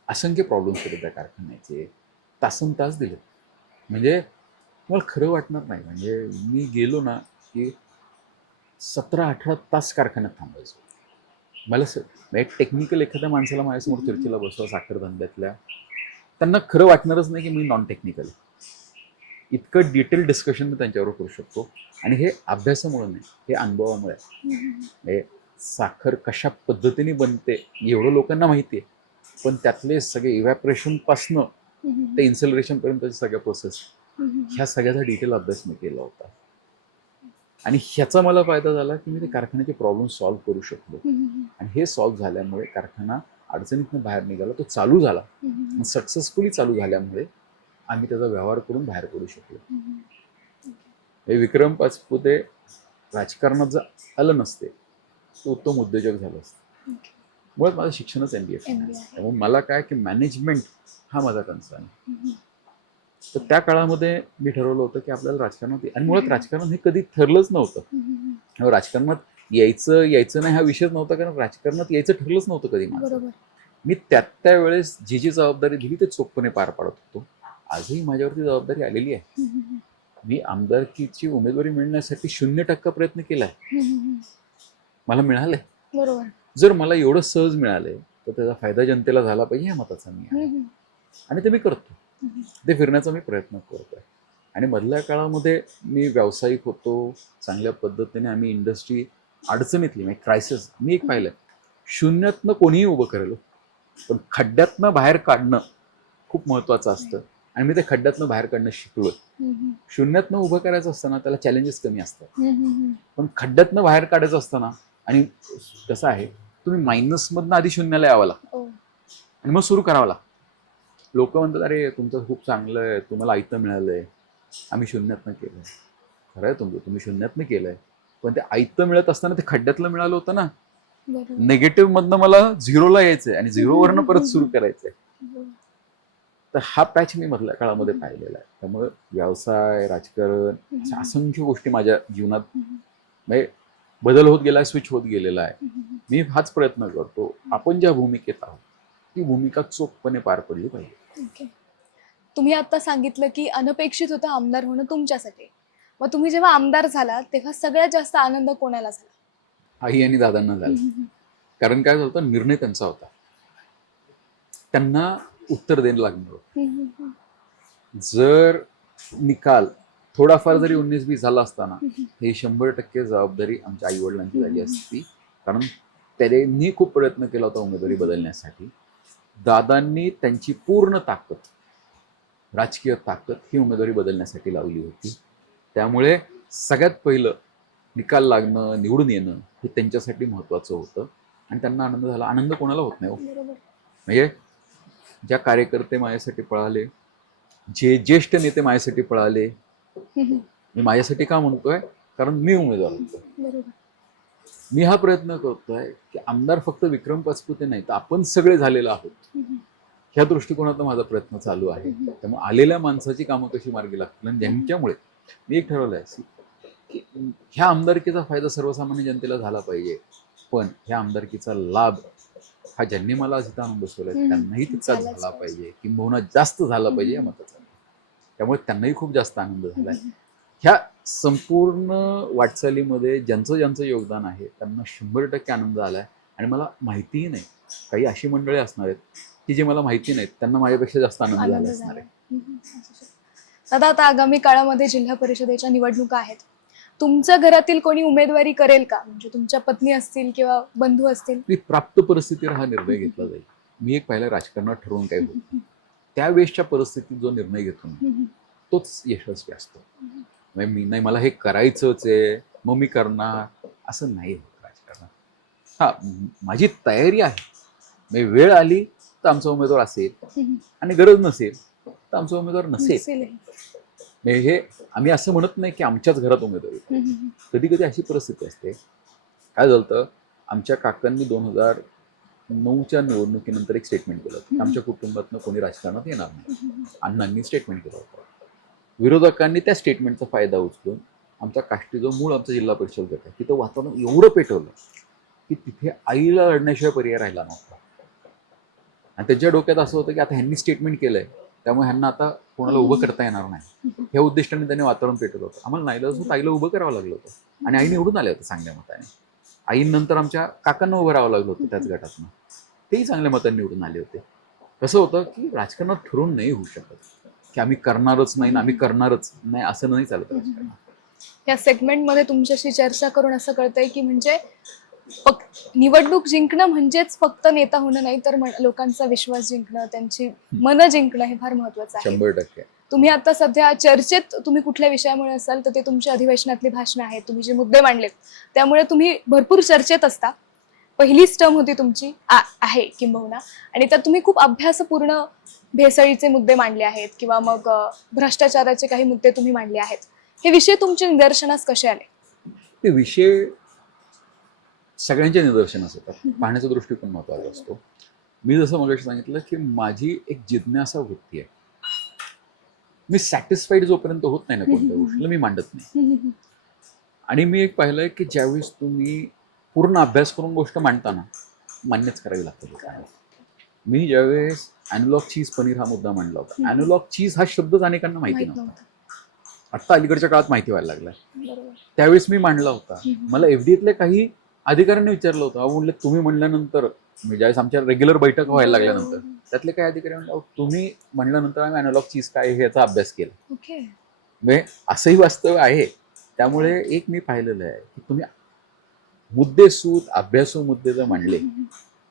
असंख्य प्रॉब्लेम्स होते त्या कारखान्याचे, तासनतास दिले. म्हणजे मला खरं वाटणार नाही, म्हणजे मी गेलो ना की 17-18 तास कारखान्यात थांबायचो. मला टेक्निकल एखाद्या माणसाला माझ्यासमोर चर्चेला बसवा साखर धंद्यातल्या, त्यांना खरं वाटणारच नाही की मी नॉन टेक्निकल. इतकं डिटेल डिस्कशन मी त्यांच्यावर करू शकतो, आणि हे अभ्यासामुळे नाही, हे अनुभवामुळे. म्हणजे साखर कशा पद्धतीने बनते एवढं लोकांना माहिती आहे, पण त्यातले सगळे इव्हॅपोरेशनपासनं ते इन्सलरेशनपर्यंतच्या सगळ्या प्रोसेस, ह्या सगळ्याचा डिटेल अभ्यास मी केला होता. आणि ह्याचा मला फायदा झाला की मी ते कारखान्याचे प्रॉब्लेम सॉल्व्ह करू शकलो. आणि हे सॉल्व्ह झाल्यामुळे कारखाना अडचणीतून बाहेर निघाला, तो चालू झाला, सक्सेसफुली चालू झाल्यामुळे आम्ही त्याचा व्यवहार करून बाहेर पडू शकलो. हे विक्रम पाचपुते राजकारणात जर आलं नसते तो उत्तम उद्योजक झालं असतं. मुळात माझं शिक्षणच MBA फायनान्स, त्यामुळे मला काय की मॅनेजमेंट हा माझा कन्सर्न आहे. तर त्या काळामध्ये मी ठरवलं होतं की आपल्याला राजकारणात आणि मुळात राजकारण हे कधी ठरलंच नव्हतं. राजकारणात यायचं नाही हा विषयच नव्हता, कारण राजकारणात यायचं ठरलंच नव्हतं कधी माझं. बरोबर. मी त्या वेळेस जी जबाबदारी दिली ते चोखपणे पार पाडत होतो. आजही माझ्यावरती जबाबदारी आलेली आहे. मी आमदारकीची उमेदवारी मिळण्यासाठी 0% प्रयत्न केलाय. मला मिळालंय. बरोबर. जर मला एवढं सहज मिळालंय तर त्याचा फायदा जनतेला झाला पाहिजे ह्या मताचा मी आहे. आणि ते मी करतो. ते फिरण्याचा मी प्रयत्न करतोय. आणि मधल्या काळामध्ये मी व्यावसायिक होतो. चांगल्या पद्धतीने आम्ही इंडस्ट्री अडचणीतली म्हणजे क्रायसिस मी एक पाहिलं, शून्यातनं कोणीही उभं करेल, पण खड्ड्यातनं बाहेर काढणं खूप महत्वाचं असतं. आणि मी ते खड्ड्यातनं बाहेर काढणं शिकलोय. शून्यातनं उभं करायचं असताना त्याला चॅलेंजेस कमी असतात, पण खड्ड्यातनं बाहेर काढायचं असताना आणि कसं आहे, तुम्ही मायनसमधनं आधी शून्याला यावं लागतं आणि मग सुरू करावं लागतं. लोक म्हणतात अरे तुमचं खूप चांगलं आहे, तुम्हाला आयतं मिळालंय, आम्ही शून्यातनं केलंय. खरं आहे तुम्ही शून्यातनं केलंय, पण ते आयतं मिळत असताना ते खड्ड्यातलं मिळालं होतं ना. नेगेटिव्ह मधनं मला 0ला यायचंय आणि 0वरनं परत सुरू करायचंय. तर हा पॅच मी मधल्या काळामध्ये पाहिलेला आहे. त्यामुळे व्यवसाय, राजकारण अशा असंख्य गोष्टी माझ्या जीवनात म्हणजे बदल होत गेलाय, स्विच होत गेलेला आहे. मी हाच प्रयत्न करतो, आपण ज्या भूमिकेत आहोत ती भूमिका चोखपणे पार पडली पाहिजे. तुम्ही आता सांगितलं की अनपेक्षित होतं आमदार होणं तुमच्यासाठी. मग तुम्ही जेव्हा आमदार झाला तेव्हा सगळ्यात जास्त आनंद कोणाला झाला? आई आणि दादांना झाला. कारण काय झालं, निर्णय त्यांचा होता, त्यांना उत्तर द्यायला लागणार होतं. जर निकाल थोडाफार जरी 19-20 झाला असताना हे 100% जबाबदारी आमच्या आई वडिलांची झाली असती. कारण त्यांनी खूप प्रयत्न केला होता उमेदवारी बदलण्यासाठी. दादांनी त्यांची पूर्ण ताकद, राजकीय ताकद ही उमेदवारी बदलण्यासाठी लावली होती. त्यामुळे सगळ्यात पहिलं निकाल लागणं, निवडून येणं हे त्यांच्यासाठी महत्वाचं होतं आणि त्यांना आनंद झाला. आनंद कोणाला होत नाही हो. म्हणजे ज्या कार्यकर्ते माझ्यासाठी पळाले, जे ज्येष्ठ नेते माझ्यासाठी पळाले, मी माझ्यासाठी का म्हणतोय, कारण मी उमेदवार होतो. मी हा प्रयत्न करतोय की आमदार फक्त विक्रम पाचपुते नाही तर आपण सगळे झालेलो आहोत, ह्या दृष्टिकोनातून माझा प्रयत्न चालू आहे. त्यामुळे आलेल्या माणसाची कामं कशी मार्गी लागतील आणि ज्यांच्यामुळे मी एक ठरवलंय की ह्या आमदारकीचा फायदा सर्वसामान्य जनतेला झाला पाहिजे, पण ह्या आमदारकीचा लाभ हा ज्यांनी मला जिथं आणून बसवलाय त्यांनाही तितकाच झाला पाहिजे, किंबहुना जास्त झाला पाहिजे या मताचा. त्यामुळे त्यांनाही खूप जास्त आनंद झालाय. ह्या संपूर्ण वाटचालीमध्ये ज्यांचं ज्यांचं योगदान आहे त्यांना 100% आनंद आलाय. आणि मला माहितीही नाही, काही अशी मंडळी असणार आहेत की जे मला माहिती नाहीत, त्यांना माझ्यापेक्षा जास्त आनंद झाला असणार आहे. दादा, आता आगामी काळामध्ये जिल्हा परिषदेच्या निवडणुका आहेत. तुमच्या घरातील कोणी उमेदवारी करेल का? म्हणजे तुमच्या पत्नी असतील किंवा बंधू असतील? ती प्राप्त परिस्थितीवर हा निर्णय घेतला जाईल. मी एक पहिल्या राजकारणात ठरवून काय होत, त्यावेळेसच्या परिस्थितीत जो निर्णय घेतो तोच यशस्वी असतो. म्हणजे मी नाही मला हे करायचंच आहे मग मी करणार असं नाही होत राजकारणात. हा, माझी तयारी आहे, म्हणजे वेळ आली तर आमचा उमेदवार असेल आणि गरज नसेल तर आमचा उमेदवार नसेल. म्हणजे हे आम्ही असं म्हणत नाही की आमच्याच घरात उमेदवारी. कधी कधी अशी परिस्थिती असते. काय झालं, आमच्या काकांनी 2009च्या निवडणुकीनंतर एक स्टेटमेंट केलं होतं, आमच्या कुटुंबातनं कोणी राजकारणात येणार नाही. अण्णांनी स्टेटमेंट केलं होतं. विरोधकांनी त्या स्टेटमेंटचा फायदा उचलून आमच्या काष्टी जो मूळ आमचा जिल्हा परिषद गट आहे तिथं वातावरण एवढं पेटवलं की तिथे आईला लढण्याशिवाय पर्याय राहिला नव्हता. आणि त्यांच्या डोक्यात असं होतं की आता ह्यांनी स्टेटमेंट केलंय त्यामुळे ह्यांना आता कोणाला उभं करता येणार नाही, ह्या उद्दिष्टाने त्यांनी वातावरण पेटवलं होतं. आम्हाला नाईलाज होतं, आईला उभं करावं लागलं होतं आणि आई निवडून आल्या होतं चांगल्या मताने. आईनंतर आमच्या काकांना उभं राहावं लागलं होतं त्याच गटातनं, तेही चांगल्या मताने निवडून आले होते. कसं होतं की राजकारणात ठरवून नाही होऊ शकत की आम्ही करणारच नाही, आम्ही करणारच नाही, असं नाही चालत राजकारणात. या सेगमेंटमध्ये तुमच्याशी चर्चा करून असं कळतंय की म्हणजे निवडणूक जिंकणं म्हणजेच फक्त नेता होणं नाही, तर लोकांचा विश्वास जिंकणं, त्यांची मनं जिंकणं हे फार महत्वाचं आहे. 100%. तुम्ही आता सध्या चर्चेत तुम्ही कुठल्या विषयामुळे असाल तर ते तुमच्या अधिवेशनातली भाषणं आहेत, तुम्ही जे मुद्दे मांडलेत त्यामुळे तुम्ही भरपूर चर्चेत असता. पहिलीच टर्म होती तुमची आहे किंबहुना, आणि त्यात तुम्ही खूप अभ्यासपूर्ण भेसळीचे मुद्दे मांडले आहेत किंवा मग भ्रष्टाचाराचे काही मुद्दे तुम्ही मांडले आहेत. हे विषय तुमच्या निदर्शनास कसे आले? ते विषय सगळ्यांच्या निदर्शनास येतात, पाहण्याचा दृष्टिकोन महत्वाचा असतो. मी जसं मगाशी सांगितलं की माझी एक जिज्ञासा वृत्ती आहे मी सॅटिस्फाईड जोपर्यंत होत नाही ना कोणत्या गोष्टीला मी मांडत नाही. आणि मी एक पाहिलंय की ज्यावेळेस तुम्ही पूर्ण अभ्यास करून गोष्ट मांडताना मान्यच करावी लागते लोकांना. मी ज्यावेळेस ॲनलॉग चीज पनीर हा मुद्दा मांडला होता, ॲनलॉग चीज हा शब्दच अनेकांना माहिती माहित नव्हता. नव्हतं. आत्ता अलीकडच्या काळात माहिती व्हायला लागलाय. बरोबर. त्यावेळेस मी मांडला होता. मला एफडीएतल्या काही अधिकाऱ्यांनी विचारलं होतं, अहो म्हणलं तुम्ही म्हणल्यानंतर म्हणजे ज्यावेळेस आमच्या रेग्युलर बैठक व्हायला लागल्यानंतर त्यातले काही अधिकारी म्हणले, अहो तुम्ही म्हणल्यानंतर आम्ही ॲनलॉग चीज काय आहे याचा अभ्यास केला. ओके. म्हणजे असंही वास्तव आहे. त्यामुळे एक मी पाहिलेलं आहे की तुम्ही मुद्देसूद अभ्यासू मुद्दे जर मांडले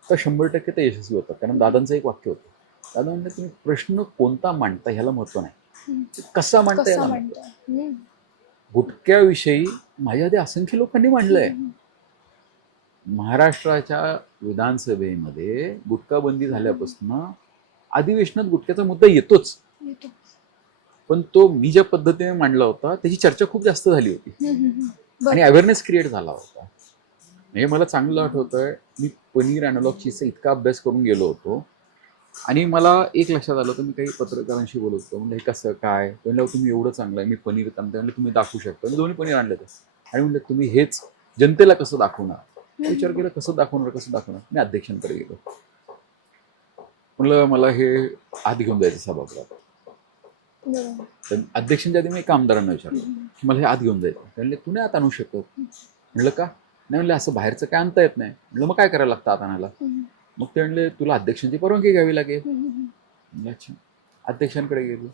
तर 100% ते यशस्वी होतात. कारण दादांचं एक वाक्य होतं, दादा म्हणलं तुम्ही प्रश्न कोणता मांडता ह्याला महत्व नाही, कसा मांडता कसं याला महत्त्व. म्हणताय? गुटख्याविषयी माझ्या आधी असंख्य लोकांनी मांडलंय. महाराष्ट्राच्या विधानसभेमध्ये गुटखाबंदी झाल्यापासून अधिवेशनात गुटख्याचा मुद्दा येतोच, येतो. पण तो मी ज्या पद्धतीने मांडला होता त्याची चर्चा खूप जास्त झाली होती आणि अवेअरनेस क्रिएट झाला होता. म्हणजे मला चांगलं आठवतंय, मी पनीर ॲनलॉग चीजचा इतका अभ्यास करून गेलो होतो आणि मला एक लक्षात आलं होतं, मी काही पत्रकारांशी बोलत होतो, म्हणजे हे कसं काय म्हणलं, तुम्ही एवढं चांगलं आहे, मी पनीर आणते म्हणजे तुम्ही दाखवू शकता. मी दोन्ही पनीर आणले होते आणि म्हणलं तुम्ही हेच जनतेला कसं दाखवणार. विचार केला कसं दाखवणार. मी अध्यक्षांकडे गेलो, म्हणलं मला हे आत घेऊन जायचं सभागृहात. तर अध्यक्षांच्या आधी मी एका आमदारांना विचारलं की मला हे आत घेऊन जायचं. म्हणले तू नाही आत आणू शकत. म्हणलं का नाही, म्हणलं असं बाहेरचं काय आणता येत नाही. म्हणलं मग काय करायला लागतं आत आणायला. मग ते म्हणले तुला अध्यक्षांची परवानगी घ्यावी लागेल. म्हणलं अच्छा. अध्यक्षांकडे गेलो,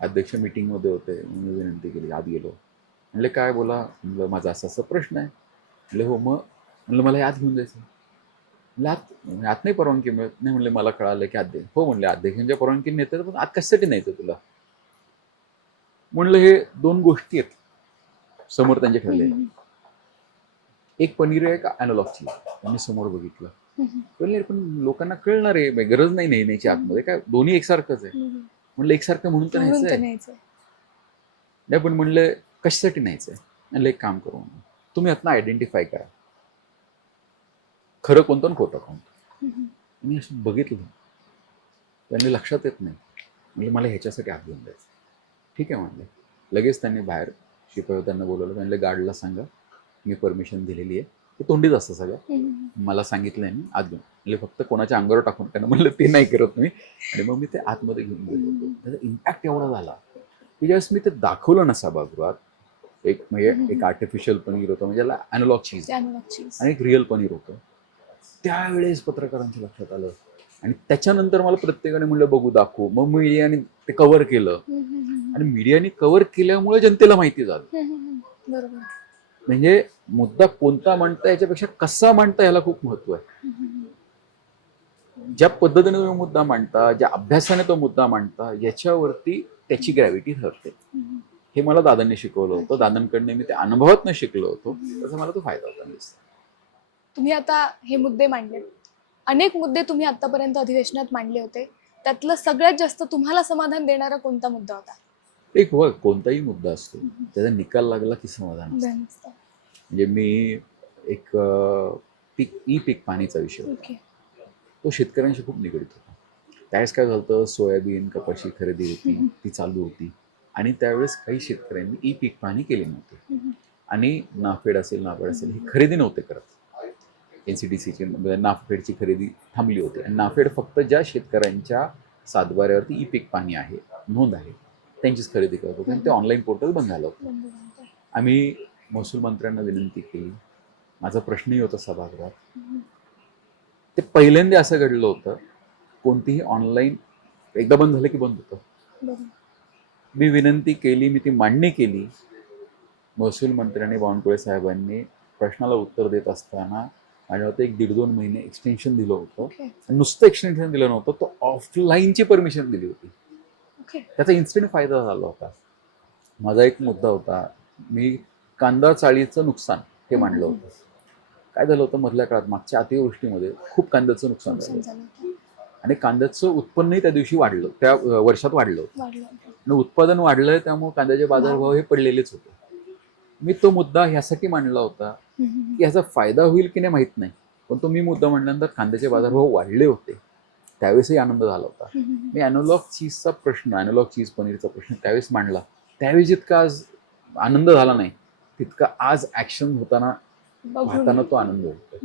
अध्यक्ष मिटिंगमध्ये होते, मी विनंती केली, आत गेलो. म्हणले काय बोला. म्हणलं माझा असा प्रश्न आहे. म्हणले हो मग. म्हणलं मला हे आत घेऊन जायचं. म्हणलं आत नाही परवानगी मिळत. नाही म्हणले मला कळालं की अध्यक्ष हो म्हणले अध्यक्षांच्या परवानगी नेतं, पण आत कशासाठी न्यायचं तुला. म्हणलं हे दोन गोष्टी आहेत समोर त्यांच्या ठरले, एक पनीर आहे का ॲनलॉग चीज. त्यांनी समोर बघितलं, कळलं पण लोकांना कळणार आहे, गरज नाही नेण्याची आतमध्ये, काय दोन्ही एकसारखंच आहे. म्हणलं एकसारखं म्हणून तर न्यायचंय नाही, पण म्हणलं कशासाठी न्यायचंय. म्हणलं एक काम करू, तुम्ही आतना आयडेंटिफाय करा खरं कोणतं आणि खोटं कोणतं. मी असं बघितलं, त्यांनी लक्षात येत नाही. म्हणजे मला ह्याच्यासाठी आत घेऊन जायचं. ठीक आहे म्हणले. लगेच त्यांनी बाहेर शिपाई त्यांना बोलवलं, त्यांनी गार्डला सांगा मी परमिशन दिलेली आहे. ते तोंडीच असतं सगळं, मला सांगितलं आहे मी आत घेऊन. म्हणजे फक्त कोणाच्या अंगावर टाकून, त्यांना म्हणलं ते नाही करत मी. आणि मग मी ते आतमध्ये घेऊन गेलो. त्याचा इम्पॅक्ट एवढा झाला की ज्यावेळेस मी ते दाखवलं ना सभागृहात, एक म्हणजे एक आर्टिफिशियल पनीर होतं म्हणजे त्याला ॲनलॉग चीज आणि एक रिअल पनीर होतं. त्यावेळेस पत्रकारांच्या लक्षात आलं आणि त्याच्यानंतर मला प्रत्येकाने म्हणलं बघू दाखवू. मग मीडियाने ते कव्हर केलं आणि मीडियाने कव्हर केल्यामुळे जनतेला माहिती झालं. बरोबर. म्हणजे मुद्दा कोणता मांडता याच्यापेक्षा कसा मांडता याला खूप महत्व आहे. ज्या पद्धतीने तुम्ही मुद्दा मांडता, ज्या अभ्यासाने तो मुद्दा मांडता, याच्यावरती त्याची ग्रॅव्हिटी ठरते. हे मला दादांनी शिकवलं होतं. दादांकडनं मी ते अनुभवातनं शिकलो होतो, त्याचा मला तो फायदा होता. तुम्ही आता हे मुद्दे मांडले, अनेक मुद्दे तुम्ही आतापर्यंत अधिवेशनात मांडले होते, त्यातलं सगळ्यात जास्त तुम्हाला समाधान देणारा कोणता मुद्दा होता. एक बघ कोणताही मुद्दा असतो त्याचा निकाल लागला की समाधान असतं. म्हणजे मी एक पीक पाणीचा विषय होता, तो शेतकऱ्यांशी खूप निगडीत होता. त्यावेळेस काय झालं, सोयाबीन कपाशी खरेदी होती, ती चालू होती आणि त्यावेळेस काही शेतकऱ्यांनी पीक पाणी केले नव्हते आणि नाफेड असेल ही खरेदी नव्हते करत. NCDCची नाफेडची खरेदी थांबली होती आणि नाफेड फक्त ज्या शेतकऱ्यांच्या सातबाऱ्यावरती पीक पाणी आहे, नोंद आहे, त्यांचीच खरेदी करत होते आणि ते ऑनलाईन पोर्टल बंद झालं होतं. आम्ही महसूल मंत्र्यांना विनंती केली, माझा प्रश्नही होता सभागृहात. ते पहिल्यांदा असं घडलं होतं, कोणतीही ऑनलाईन एकदा बंद झालं की बंद होतं. मी विनंती केली, मी ती मांडणी केली. महसूल मंत्र्यांनी बावनकुळे साहेबांनी प्रश्नाला उत्तर देत असताना माझ्या होतं 1-1.5-2 महिने एक्सटेन्शन दिलं होतं. नुसतं एक्सटेन्शन दिलं नव्हतं, तो ऑफलाईनची परमिशन दिली होती. त्याचा इन्स्टंट फायदा झाला होता. माझा एक मुद्दा होता, मी कांदा चाळीचं नुकसान हे मांडलं होतं. काय झालं होतं, मधल्या काळात मागच्या अतिवृष्टीमध्ये खूप कांद्याचं नुकसान झालं आणि कांद्याचं उत्पन्नही त्या दिवशी वाढलं, त्या वर्षात वाढलं होतं आणि उत्पादन वाढलंय, त्यामुळे कांद्याचे बाजारभाव हे पडलेलेच होते. मी तो मुद्दा ह्यासाठी मांडला होता की ह्याचा फायदा होईल की नाही माहीत नाही, पण तो मी मुद्दा मांडल्यानंतर कांद्याचे बाजारभाव वाढले होते त्यावेळेसही आनंद झाला होता. मी ॲनोलॉग चीजचा प्रश्न, ॲनोलॉग चीज पनीरचा प्रश्न त्यावेळेस मांडला. त्यावेळी जितका आज आनंद झाला नाही तितका आज ॲक्शन होताना पाहताना तो आनंद होतो.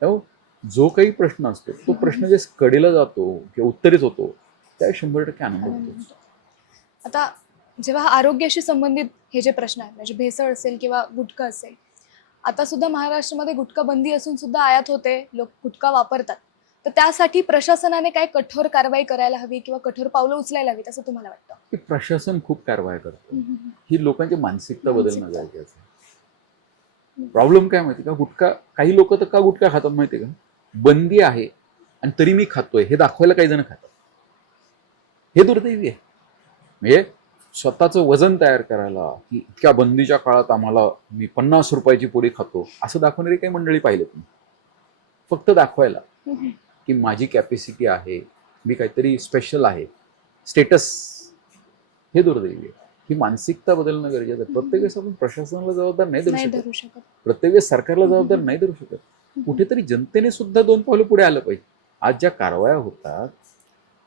त्यामुळे जो काही प्रश्न असतो तो प्रश्न जे कडेला जातो किंवा उत्तरित होतो त्यावेळी 100% आनंद होतो. आता जेव्हा आरोग्याशी संबंधित हे जे प्रश्न आहेत म्हणजे भेसळ असेल किंवा गुटखा असेल, आता सुद्धा महाराष्ट्रामध्ये गुटखा बंदी असून सुद्धा आयात होते, लोक गुटखा वापरतात. तर त्यासाठी प्रशासनाने काय कठोर कारवाई करायला हवी किंवा कठोर पावलं उचलायला हवीत असं तुम्हाला वाटतं? की प्रशासन खूप कारवाई करतं. ही लोकांची मानसिकता बदलणं गरजेचं आहे. प्रॉब्लेम काय माहिती का, गुटखा काही लोक तर का गुटखा खातात माहिती का, बंदी आहे आणि तरी मी खातोय हे दाखवायला काही जण खातात. हे दुर्दैवी आहे. म्हणजे स्वतःचं वजन तयार करायला की इतक्या बंदीच्या काळात आम्हाला मी 50 रुपयाची पोळी खातो असं दाखवणारी काही मंडळी पाहिलेत मी. फक्त दाखवायला की माझी कॅपॅसिटी आहे, मी काहीतरी स्पेशल आहे, स्टेटस. हे दुर्दैवी आहे. ही मानसिकता बदलणं गरजेचं आहे. प्रत्येक वेळेस आपण प्रशासनाला जबाबदार नाही धरू शकत, प्रत्येक वेळेस सरकारला जबाबदार नाही धरू शकत. कुठेतरी जनतेने सुद्धा 2 पावलं पुढे आलं पाहिजे. आज ज्या कारवाया होतात,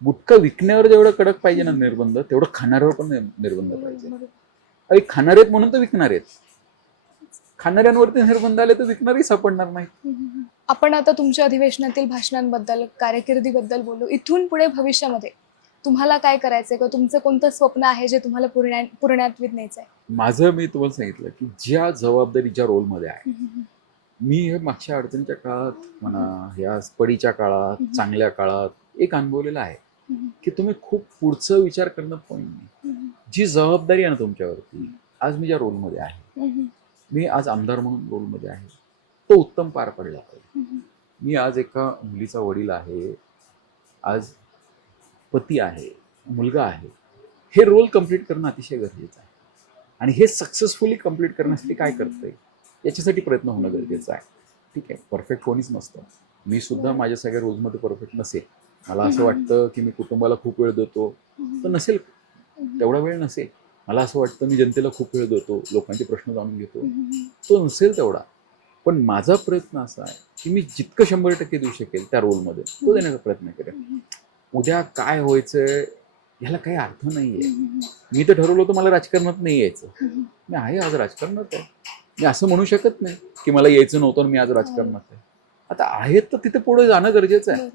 गुटखा विकण्यावर जेवढं कडक पाहिजे ना निर्बंध, तेवढं खाणाऱ्यावर पण निर्बंध पाहिजे. अरे खाणारे आहेत म्हणून तर विकणार आहेत. खाणाऱ्यांवरती निर्बंध आले तर विकणारही सापडणार नाही. आपण आता तुमच्या अधिवेशनातील भाषणांबद्दल, कारकिर्दीबद्दल बोलू. इथून पुढे भविष्यामध्ये तुम्हाला काय करायचंय किंवा तुमचं कोणतं स्वप्न आहे जे तुम्हाला पूर्णान्वित न्यायचं आहे? माझं मी तुम्हाला सांगितलं की ज्या जबाबदारीच्या रोलमध्ये आहे, मी हे मागच्या अडचणीच्या काळात म्हणा, या पडीच्या काळात, चांगल्या काळात एक अनुभवलेलं आहे की तुम्ही खूप पुढचं विचार करणं पॉईंट नाही. जी जबाबदारी आहे ना तुमच्यावरती, आज मी ज्या रोलमध्ये आहे, मी आज आमदार म्हणून रोलमध्ये आहे, तो उत्तम पार पडला पाहिजे. मी आज एका मुलीचा वडील आहे, आज पती आहे, मुलगा आहे. हे रोल कम्प्लीट करणं अतिशय गरजेचं आहे. आणि हे सक्सेसफुली कम्प्लीट करण्यासाठी काय करता येईल याच्यासाठी प्रयत्न होणं गरजेचं आहे. ठीक आहे, परफेक्ट कोणीच नसतं. मी सुद्धा माझ्या सगळ्या रोलमध्ये परफेक्ट नसेल. मला असं वाटतं की मी कुटुंबाला खूप वेळ देतो, तर नसेल, तेवढा वेळ नसेल. मला असं वाटतं मी जनतेला खूप वेळ देतो, लोकांचे प्रश्न जाणून घेतो, तो नसेल तेवढा. पण माझा प्रयत्न असा आहे की मी जितकं 100% देऊ शकेल त्या रोलमध्ये तो देण्याचा प्रयत्न करेन. उद्या काय व्हायचंय ह्याला काही अर्थ नाहीये. मी तर ठरवलं होतं मला राजकारणात नाही यायचं. मी आहे आज राजकारणात आहे. मी असं म्हणू शकत नाही की मला यायचं नव्हतं आणि मी आज राजकारणात आहे. आता आहेत तर तिथे पुढे जाणं गरजेचं आहे.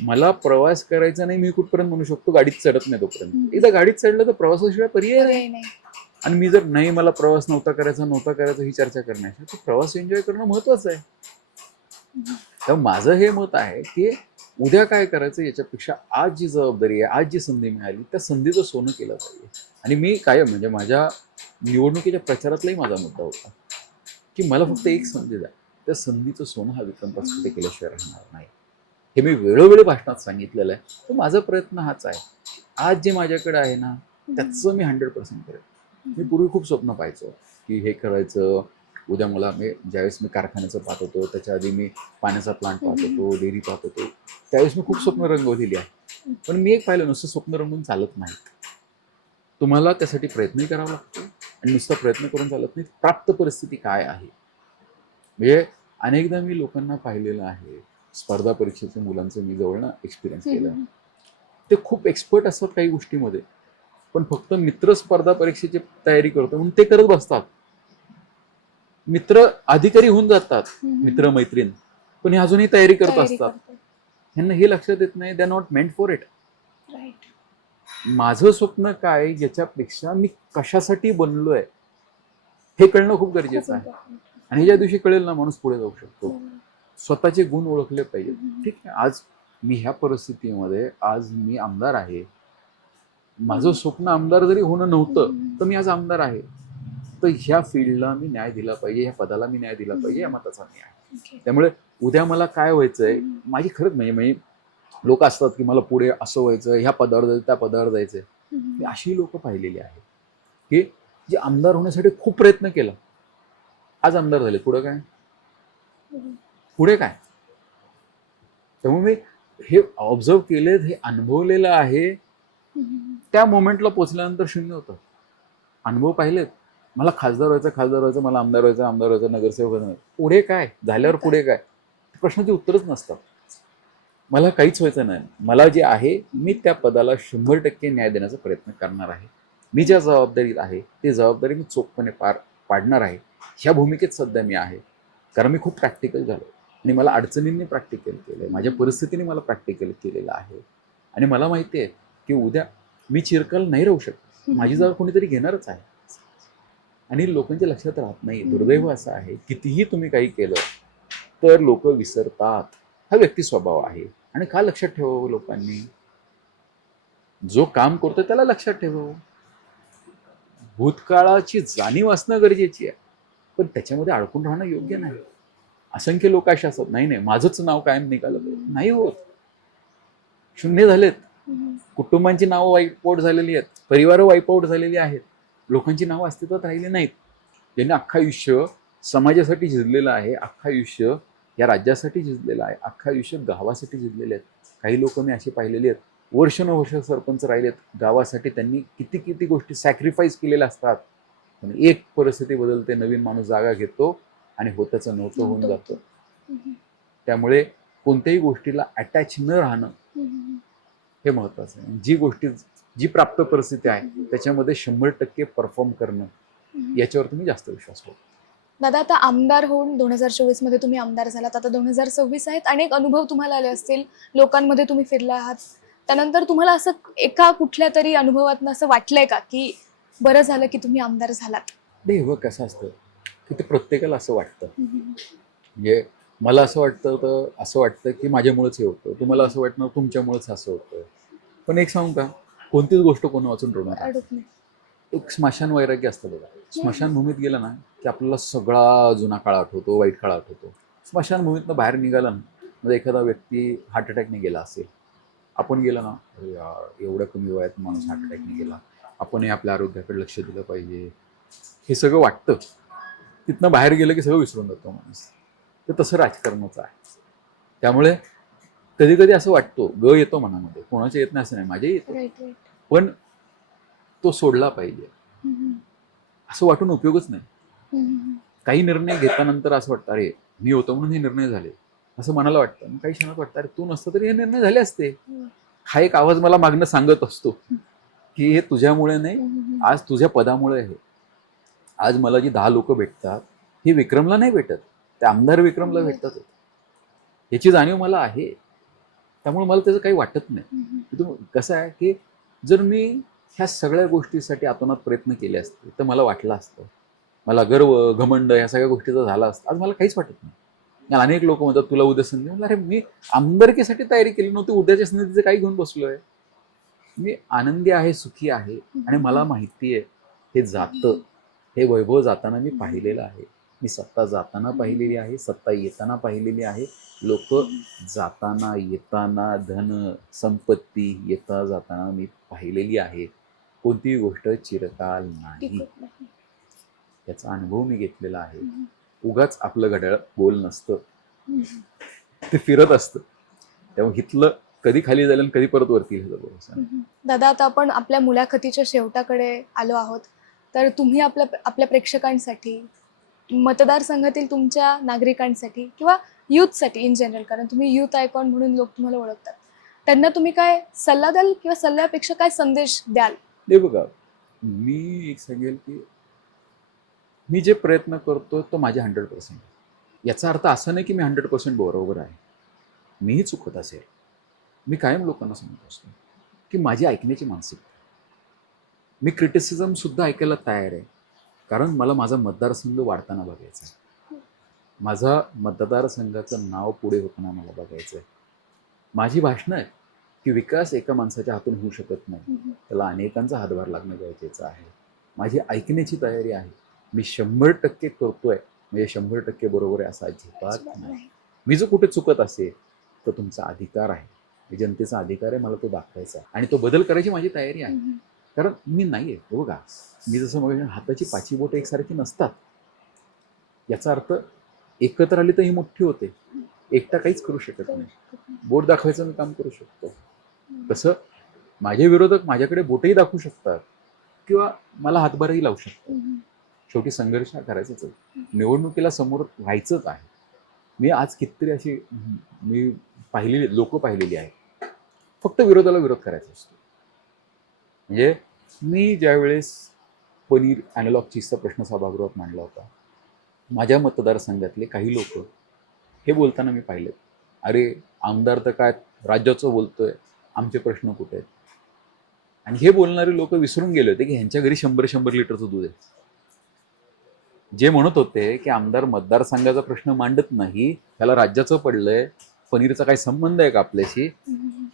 मला प्रवास करायचा नाही, मी कुठपर्यंत म्हणू शकतो, गाडीत चढत नाही तोपर्यंत. एकदा गाडीत चढलं तर प्रवासाशिवाय पर्याय नाही. आणि मी जर नाही मला प्रवास नव्हता करायचा ही चर्चा करण्याची, तर प्रवास एन्जॉय करणं महत्वाचं आहे. तर माझं हे मत आहे की उद्या काय करायचं याच्यापेक्षा आज जी जबाबदारी आहे, आज जी संधी मिळाली त्या संधीचं सोनं केलं पाहिजे. आणि मी कायम म्हणजे माझ्या निवडणुकीच्या प्रचारातलाही माझा मुद्दा होता की मला फक्त एक संधी द्या, त्या संधीचं सोनं हा विक्रम पाचपुते केल्याशिवाय राहणार नाही. हे मी वेळोवेळी भाषणात सांगितलेलं आहे. तर माझा प्रयत्न हाच आहे, आज जे माझ्याकडे आहे ना त्याचं मी 100% करेन. मी पूर्वी खूप स्वप्न पाहायचो की हे करायचं. उद्या मला ज्यावेळेस मी कारखान्याचं पाहत होतो, त्याच्या आधी मी पाण्याचा प्लांट पाहत होतो, डेअरी पाहत होतो, त्यावेळेस मी खूप स्वप्न रंगवलेली आहे. पण मी एक पाहिलं, नुसतं स्वप्न रंगवून चालत नाही. तुम्हाला त्यासाठी प्रयत्नही करावा लागतो आणि नुसता प्रयत्न करून चालत नाही. प्राप्त परिस्थिती काय आहे म्हणजे अनेकदा मी लोकांना पाहिलेलं आहे, स्पर्धा परीक्षेच्या मुलांचं मी जवळनं एक्सपिरियन्स केलं. ते खूप एक्सपर्ट असतात काही गोष्टीमध्ये, पण फक्त मित्र स्पर्धा परीक्षेची तयारी करतो म्हणून ते करत बसतात. मित्र अधिकारी होऊन जातात, मित्र मैत्रीण, पण हे अजूनही तयारी करत असतात. ह्यांना हे लक्षात येत नाही, they are not meant for it. माझं स्वप्न काय, याच्यापेक्षा मी कशासाठी बनलोय हे कळणं खूप गरजेचं आहे. आणि ज्या दिवशी कळेल ना, माणूस पुढे जाऊ शकतो. स्वतःचे गुण ओळखले पाहिजे. ठीक आहे, आज मी ह्या परिस्थितीमध्ये, आज मी आमदार आहे. माझं स्वप्न आमदार जरी होणं नव्हतं तर मी आज आमदार आहे. तर ह्या फील्डला मी न्याय दिला पाहिजे, ह्या पदाला मी न्याय दिला पाहिजे, या मताचा मी आहे. त्यामुळे उद्या मला काय व्हायचंय, माझी खरंच म्हणजे लोक असतात की मला पुढे असं व्हायचं, ह्या पदावर जायचं, त्या पदावर जायचंय. मी अशी लोक पाहिलेली आहेत की जे आमदार होण्यासाठी खूप प्रयत्न केला, आज आमदार झाले. पुढे काय, पुढे काय? त्यामुळे मी हे ऑब्झर्व केले, हे अनुभवलेलं आहे. त्या मोमेंटला पोचल्यानंतर शून्य होतं. अनुभव पाहिलेत. मला खासदार व्हायचं, मला आमदार व्हायचं, नगरसेवक व्हायचं. पुढे काय झाल्यावर पुढे काय, प्रश्नाची उत्तरच नसतात. मला काहीच व्हायचं नाही. मला जे आहे मी त्या पदाला 100% न्याय देण्याचा प्रयत्न करणार आहे. मी ज्या जबाबदारीत आहे ती जबाबदारी मी चोखपणे पार पाडणार आहे. ह्या भूमिकेत सध्या मी आहे. कारण मी खूप प्रॅक्टिकल झालो आणि मला अडचणींनी प्रॅक्टिकल केलं आहे. माझ्या परिस्थितीने मला प्रॅक्टिकल केलेलं आहे. आणि मला माहिती आहे की उद्या मी चिरकाल नाही राहू शकत. माझी जागा कोणीतरी घेणारच आहे. आणि लोकांच्या लक्षात राहत नाही. दुर्दैव असं आहे, कितीही तुम्ही काही केलं तर लोक विसरतात. हा व्यक्ती स्वभाव आहे. आणि का लक्षात ठेवावं लोकांनी? जो काम करतो त्याला लक्षात ठेवावं. भूतकाळाची जाणीव असणं गरजेची आहे, पण त्याच्यामध्ये अडकून राहणं योग्य नाही. असंख्य लोक असे असतात, नाही नाही माझंच नाव कायम निघालं पाहिजे. नाही होत. शून्य झालेत. कुटुंबांची नावं वाईपआउट झालेली आहेत, परिवार वाईपआउट झालेली आहेत, लोकांची नावं अस्तित्वात राहिली नाहीत. ज्यांनी अख्खं आयुष्य समाजासाठी झिजलेलं आहे, अख्खं आयुष्य या राज्यासाठी झिजलेलं आहे, अख्खं आयुष्य गावासाठी झिजलेले आहेत. काही लोक मी अशी पाहिलेली आहेत, वर्षानुवर्ष सरपंच राहिलेत गावासाठी. त्यांनी किती किती गोष्टी सॅक्रिफाईस केलेल्या असतात. पण एक परिस्थिती बदलते, नवीन माणूस जागा घेतो आणि होतच नव्हतं होऊन जातं. त्यामुळे कोणत्याही गोष्टीला अटॅच न राहणं हे महत्वाचं आहे. जी प्राप्त परिस्थिती आहे त्याच्यामध्ये 100% परफॉर्म करणं, याच्यावर तुम्ही जास्त विश्वास ठेवा. दादा, आता आमदार होऊन 2024 मध्ये तुम्ही आमदार झालात. आता 2026 आहेत. अनेक अनुभव तुम्हाला आले असतील, लोकांमध्ये तुम्ही फिरला आहात. त्यानंतर तुम्हाला असं एका कुठल्या तरी अनुभवातून असं वाटलंय का की बरं झालं की तुम्ही आमदार झालात? नाही हो, कसं असतं की ते प्रत्येकाला असं वाटतं. म्हणजे मला असं वाटतं की माझ्यामुळेच हे होतं, तुम्हाला असं वाटणार तुमच्यामुळेच असं होतं. पण एक सांगू का, कोणतीच गोष्ट कोण वाचून ठेवणार नाही. अडूक नाही. एक स्मशान वैराग्य असतं बघा. स्मशानभूमीत गेलं ना की आपल्याला सगळा जुना काळ आठवतो, वाईट काळ आठवतो. स्मशानभूमीतनं बाहेर निघाला ना, म्हणजे एखादा व्यक्ती हार्ट अटॅकने गेला असेल, आपण गेला ना, अरे यार एवढ्या कमी वयात माणूस हार्ट अटॅकने गेला, आपणही आपल्या आरोग्याकडे लक्ष दिलं पाहिजे, हे सगळं वाटतं. तिथनं बाहेर गेलं की सगळं विसरून जातो माणूस. तर तसं राजकारणाचं आहे. त्यामुळे कधी कधी असं वाटतो, येतो मनामध्ये, कोणाच्या येत नाही असं नाही, माझ्या येतो. Right right. पण तो सोडला पाहिजे. असं वाटून उपयोगच नाही. काही निर्णय घेतानंतर असं वाटतं, अरे मी होतो म्हणून हे निर्णय झाले, असं मनाला वाटतं. काही क्षणात वाटतं, अरे तू नसतं तरी हे निर्णय झाले असते. हा एक आवाज मला मागणं सांगत असतो की हे तुझ्यामुळे नाही, आज तुझ्या पदामुळे आहे. आज मला जी 10 लोक भेटतात, ही विक्रमला नाही भेटत, ते आमदार विक्रमला भेटतात. याची जाणीव मला आहे. त्यामुळे मला त्याचं काही वाटत नाही. कसं आहे की जर मी ह्या सगळ्या गोष्टीसाठी आतोनात प्रयत्न केले असते तर मला वाटलं असतं, मला गर्व घमंड या सगळ्या गोष्टीचा झाला असतं, आज मला काहीच वाटत नाही. अनेक लोक म्हणतात तुला उद्या संधी, म्हणलं अरे मी आमदारकीसाठी तयारी केली नव्हती, उद्याच्या संधीचं काही घेऊन बसलोय. मी आनंदी आहे, सुखी आहे. आणि मला माहिती आहे हे जातं, हे वैभव जाताना मी पाहिलेलं आहे. मी सत्ता जाताना पाहिलेली आहे, सत्ता येताना पाहिलेली आहे. लोक जाताना येताना, धन संपत्ती येता जाताना मी पाहिलेली आहे. कोणतीही गोष्ट चिरकाल नाही, याचा अनुभव मी घेतलेला आहे. उगाच आपलं घड्याळ गोल नसतं, ते फिरत असतं. त्यामुळे हिथलं कधी खाली जाईल आणि कधी परत वरती येईल. दादा, आता आपण आपल्या मुलाखतीच्या शेवटाकडे आलो आहोत. तर तुम्ही आपल्या प्रेक्षकांसाठी, मतदारसंघातील तुमच्या नागरिकांसाठी किंवा यूथसाठी इन जनरल, कारण तुम्ही यूथ आयकॉन म्हणून लोक तुम्हाला ओळखतात, त्यांना तुम्ही काय सल्ला द्याल किंवा सल्ल्यापेक्षा काय संदेश द्याल? हे बघा, मी एक सांगेल की मी जे प्रयत्न करतो तो माझे 100%. याचा अर्थ असा नाही की मी 100% बरोबर आहे, मीही चुकत असेल. मी कायम लोकांना सांगत असतो की माझी ऐकण्याची मानसिकता, मी क्रिटिसिझम सुद्धा ऐकायला तयार आहे. कारण मला माझा मतदारसंघ वाढताना बघायचा आहे, माझा मतदारसंघाचं नाव पुढे होताना मला बघायचं आहे. माझी भाषणं आहेत की विकास एका माणसाच्या हातून होऊ शकत नाही, त्याला अनेकांचा हातभार लागणं गरजेचं आहे. माझी ऐकण्याची तयारी आहे. मी 100% करतोय म्हणजे 100% बरोबर आहे असं अजिबात नाही. मी जर कुठे चुकत असेल तर तुमचा अधिकार आहे, जनतेचा अधिकार आहे मला तो दाखवायचा आणि तो बदल करायची माझी तयारी आहे. कारण मी नाही आहे, बघा मी जसं मग हाताची 5 बोटं एकसारखी नसतात. याचा अर्थ एकत्र आली तर ही मोठी होते, एकटा काहीच करू शकत नाही. बोट दाखवायचं मी काम करू शकतो, तसं माझे विरोधक माझ्याकडे बोटही दाखवू शकतात किंवा मला हातभारही लावू शकतात. शेवटी संघर्ष करायचाच आहे, निवडणुकीला समोर व्हायचंच आहे. मी आज कितीतरी अशी मी लोक पाहिलेली आहेत. फक्त विरोधाला विरोध करायचा असतो. म्हणजे मी ज्यावेळेस पनीर ॲनालॉग चीजचा प्रश्न सभागृहात मांडला होता, माझ्या मतदारसंघातले काही लोक हे बोलताना मी पाहिले, अरे आमदार तर काय राज्याचं बोलतोय, आमचे प्रश्न कुठे आहेत. आणि हे बोलणारे लोक विसरून गेले होते की ह्यांच्या घरी 100 लिटरचं दूध आहे. जे म्हणत होते की आमदार मतदारसंघाचा प्रश्न मांडत नाही, त्याला राज्याचं पडलंय, पनीरचा काही संबंध आहे का आपल्याशी,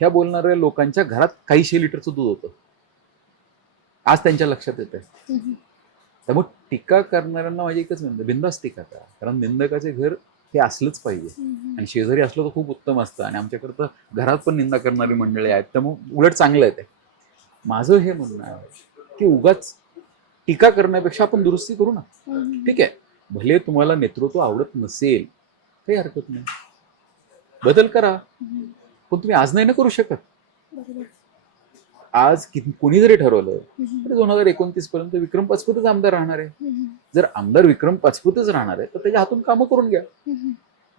ह्या बोलणाऱ्या लोकांच्या घरात काही 100 लिटरचं दूध होतं. आज त्यांच्या लक्षात येत आहे. त्यामुळे टीका करणाऱ्यांना माझी एकच म्हणतं, बिंदास टीका करा, कारण निंदकाचे घर हे असलंच पाहिजे. आणि शेजारी असलं तर खूप उत्तम असतं. आणि आमच्याकडं घरात पण निंदा करणारी मंडळी आहेत, त्यामुळे उलट चांगलं आहे ते. माझं हे म्हणणं आहे की उगाच टीका करण्यापेक्षा आपण दुरुस्ती करू ना. ठीक आहे, भले तुम्हाला नेतृत्व आवडत नसेल, काही हरकत नाही, बदल करा, पण तुम्ही आज नाही ना करू शकत. आज कोणी जरी ठरवलं तर 2029 पर्यंत विक्रम पाचपुतेच आमदार राहणार आहे. जर आमदार विक्रम पाचपुतेच राहणार आहे तर त्याच्या हातून कामं करून घ्या.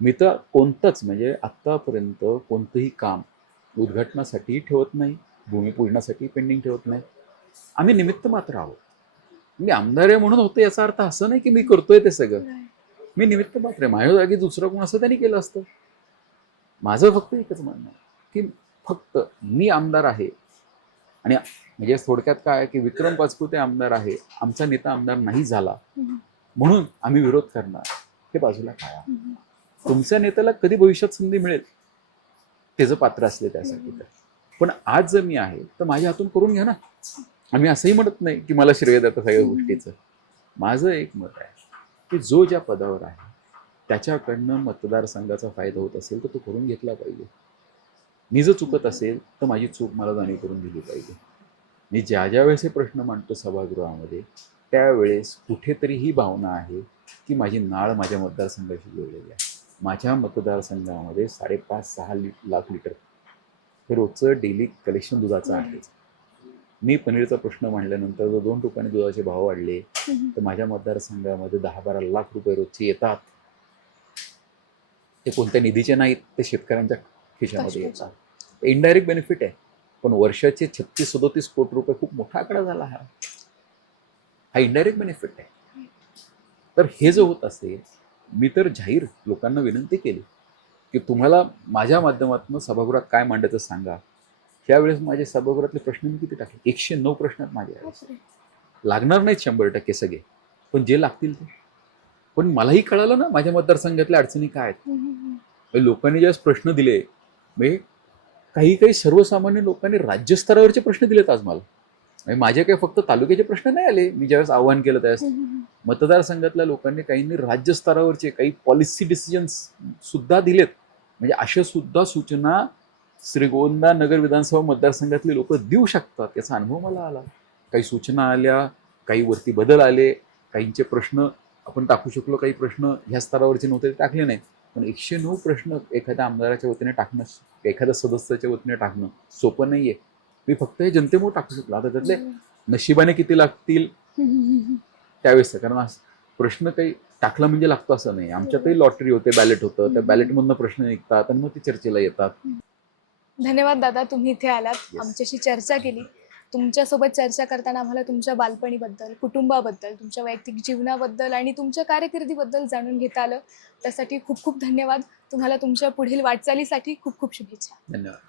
मी तर कोणतंच म्हणजे आत्तापर्यंत कोणतंही काम उद्घाटनासाठी ठेवत नाही, भूमिपूजनासाठी पेंडिंग ठेवत नाही. आम्ही निमित्त मात्र आहोत. मी आमदार आहे म्हणून होतं याचा अर्थ असं नाही की मी करतोय ते सगळं. मी निमित्त मात्र आहे. माझ्या जागी दुसरं कोण असं त्यांनी केलं असतं. माझं फक्त एकच म्हणणं आहे की फक्त मी आमदार आहे. आणि म्हणजे थोडक्यात काय आहे की विक्रम पाचपुते आमदार आहे, आमचा नेता आमदार नाही झाला म्हणून आम्ही विरोध करणार, हे बाजूला काय. तुमच्या नेत्याला कधी भविष्यात संधी मिळेल त्याचं पात्र असले त्यासाठी. तर पण आज जर मी आहे तर माझ्या हातून करून घ्या ना. आम्ही असंही म्हणत नाही की मला श्रेय देतं सगळ्या गोष्टीचं. माझं एक मत आहे की जो ज्या पदावर आहे त्याच्याकडनं मतदारसंघाचा फायदा होत असेल तर तो करून घेतला पाहिजे. मी जर चुकत असेल तर माझी चूक मला जाणीव करून दिली पाहिजे. मी ज्या वेळेस हे प्रश्न मांडतो सभागृहामध्ये त्यावेळेस कुठेतरी ही भावना आहे की माझी नाळ माझ्या मतदारसंघाशी जोडलेली आहे. माझ्या मतदारसंघामध्ये 5.5-6 लाख लिटर हे रोजचं डेली कलेक्शन दुधाचं आहे. मी पनीरचा प्रश्न मांडल्यानंतर जर 2 रुपयाने दुधाचे भाव वाढले तर माझ्या मतदारसंघामध्ये 10-12 लाख रुपये रोजचे येतात. ते कोणत्या निधीचे नाहीत, ते शेतकऱ्यांच्या खिशामध्ये येतात. इनडायरेक्ट बेनिफिट आहे. पण वर्षाचे 36-37 कोटी रुपये खूप मोठा आकडा झाला. हा इनडायरेक्ट बेनिफिट आहे. तर हे जर होत असेल, मी तर जाहीर लोकांना विनंती केली की तुम्हाला माझ्या माध्यमातून सभागृहात काय मांडायचं सांगा. त्यावेळेस माझे सभागृहातले प्रश्न मी किती टाकले, 109 प्रश्न आहेत माझे. लागणार नाहीत 100% सगळे, पण जे लागतील ते. पण मलाही कळालं ना माझ्या मतदारसंघातल्या अडचणी काय आहेत. लोकांनी ज्यावेळेस प्रश्न दिले, म्हणजे काही सर्वसामान्य लोकांनी राज्यस्तरावरचे प्रश्न दिलेत आज मला. म्हणजे माझे काही फक्त तालुक्याचे प्रश्न नाही आले. मी ज्यावेळेस आव्हान केलं त्यावेळेस मतदारसंघातल्या लोकांनी काहींनी राज्यस्तरावरचे काही पॉलिसी डिसिजन्स सुद्धा दिलेत. म्हणजे अशा सुद्धा सूचना श्रीगोंदा नगर विधानसभा मतदारसंघातले लोक देऊ शकतात, याचा अनुभव मला आला. काही सूचना आल्या, काही वरती बदल आले, काहींचे प्रश्न आपण टाकू शकलो, काही प्रश्न ह्या स्तरावरचे नव्हते ते टाकले नाहीत. पण 109 प्रश्न एखाद्या आमदाराच्या वतीने टाकणं, एखाद्या सदस्याच्या वतीने टाकणं सोपं नाहीये. मी फक्त हे जनतेमुळे टाकू शकलो. आता त्यातले नशिबाने किती लागतील त्यावेळेस, कारण प्रश्न काही टाकला म्हणजे लागतो असं नाही. आमच्यातही लॉटरी होते, बॅलेट होतं, त्या बॅलेटमधनं प्रश्न निघतात आणि मग ते चर्चेला येतात. धन्यवाद दादा, तुम्ही इथे आलात, आमच्याशी चर्चा केली. तुमच्यासोबत चर्चा करताना आम्हाला तुमच्या बालपणीबद्दल, कुटुंबाबद्दल, तुमच्या वैयक्तिक जीवनाबद्दल आणि तुमच्या कारकिर्दीबद्दल जाणून घेता आलं. त्यासाठी खूप खूप धन्यवाद. तुम्हाला तुमच्या पुढील वाटचालीसाठी खूप खूप शुभेच्छा. धन्यवाद.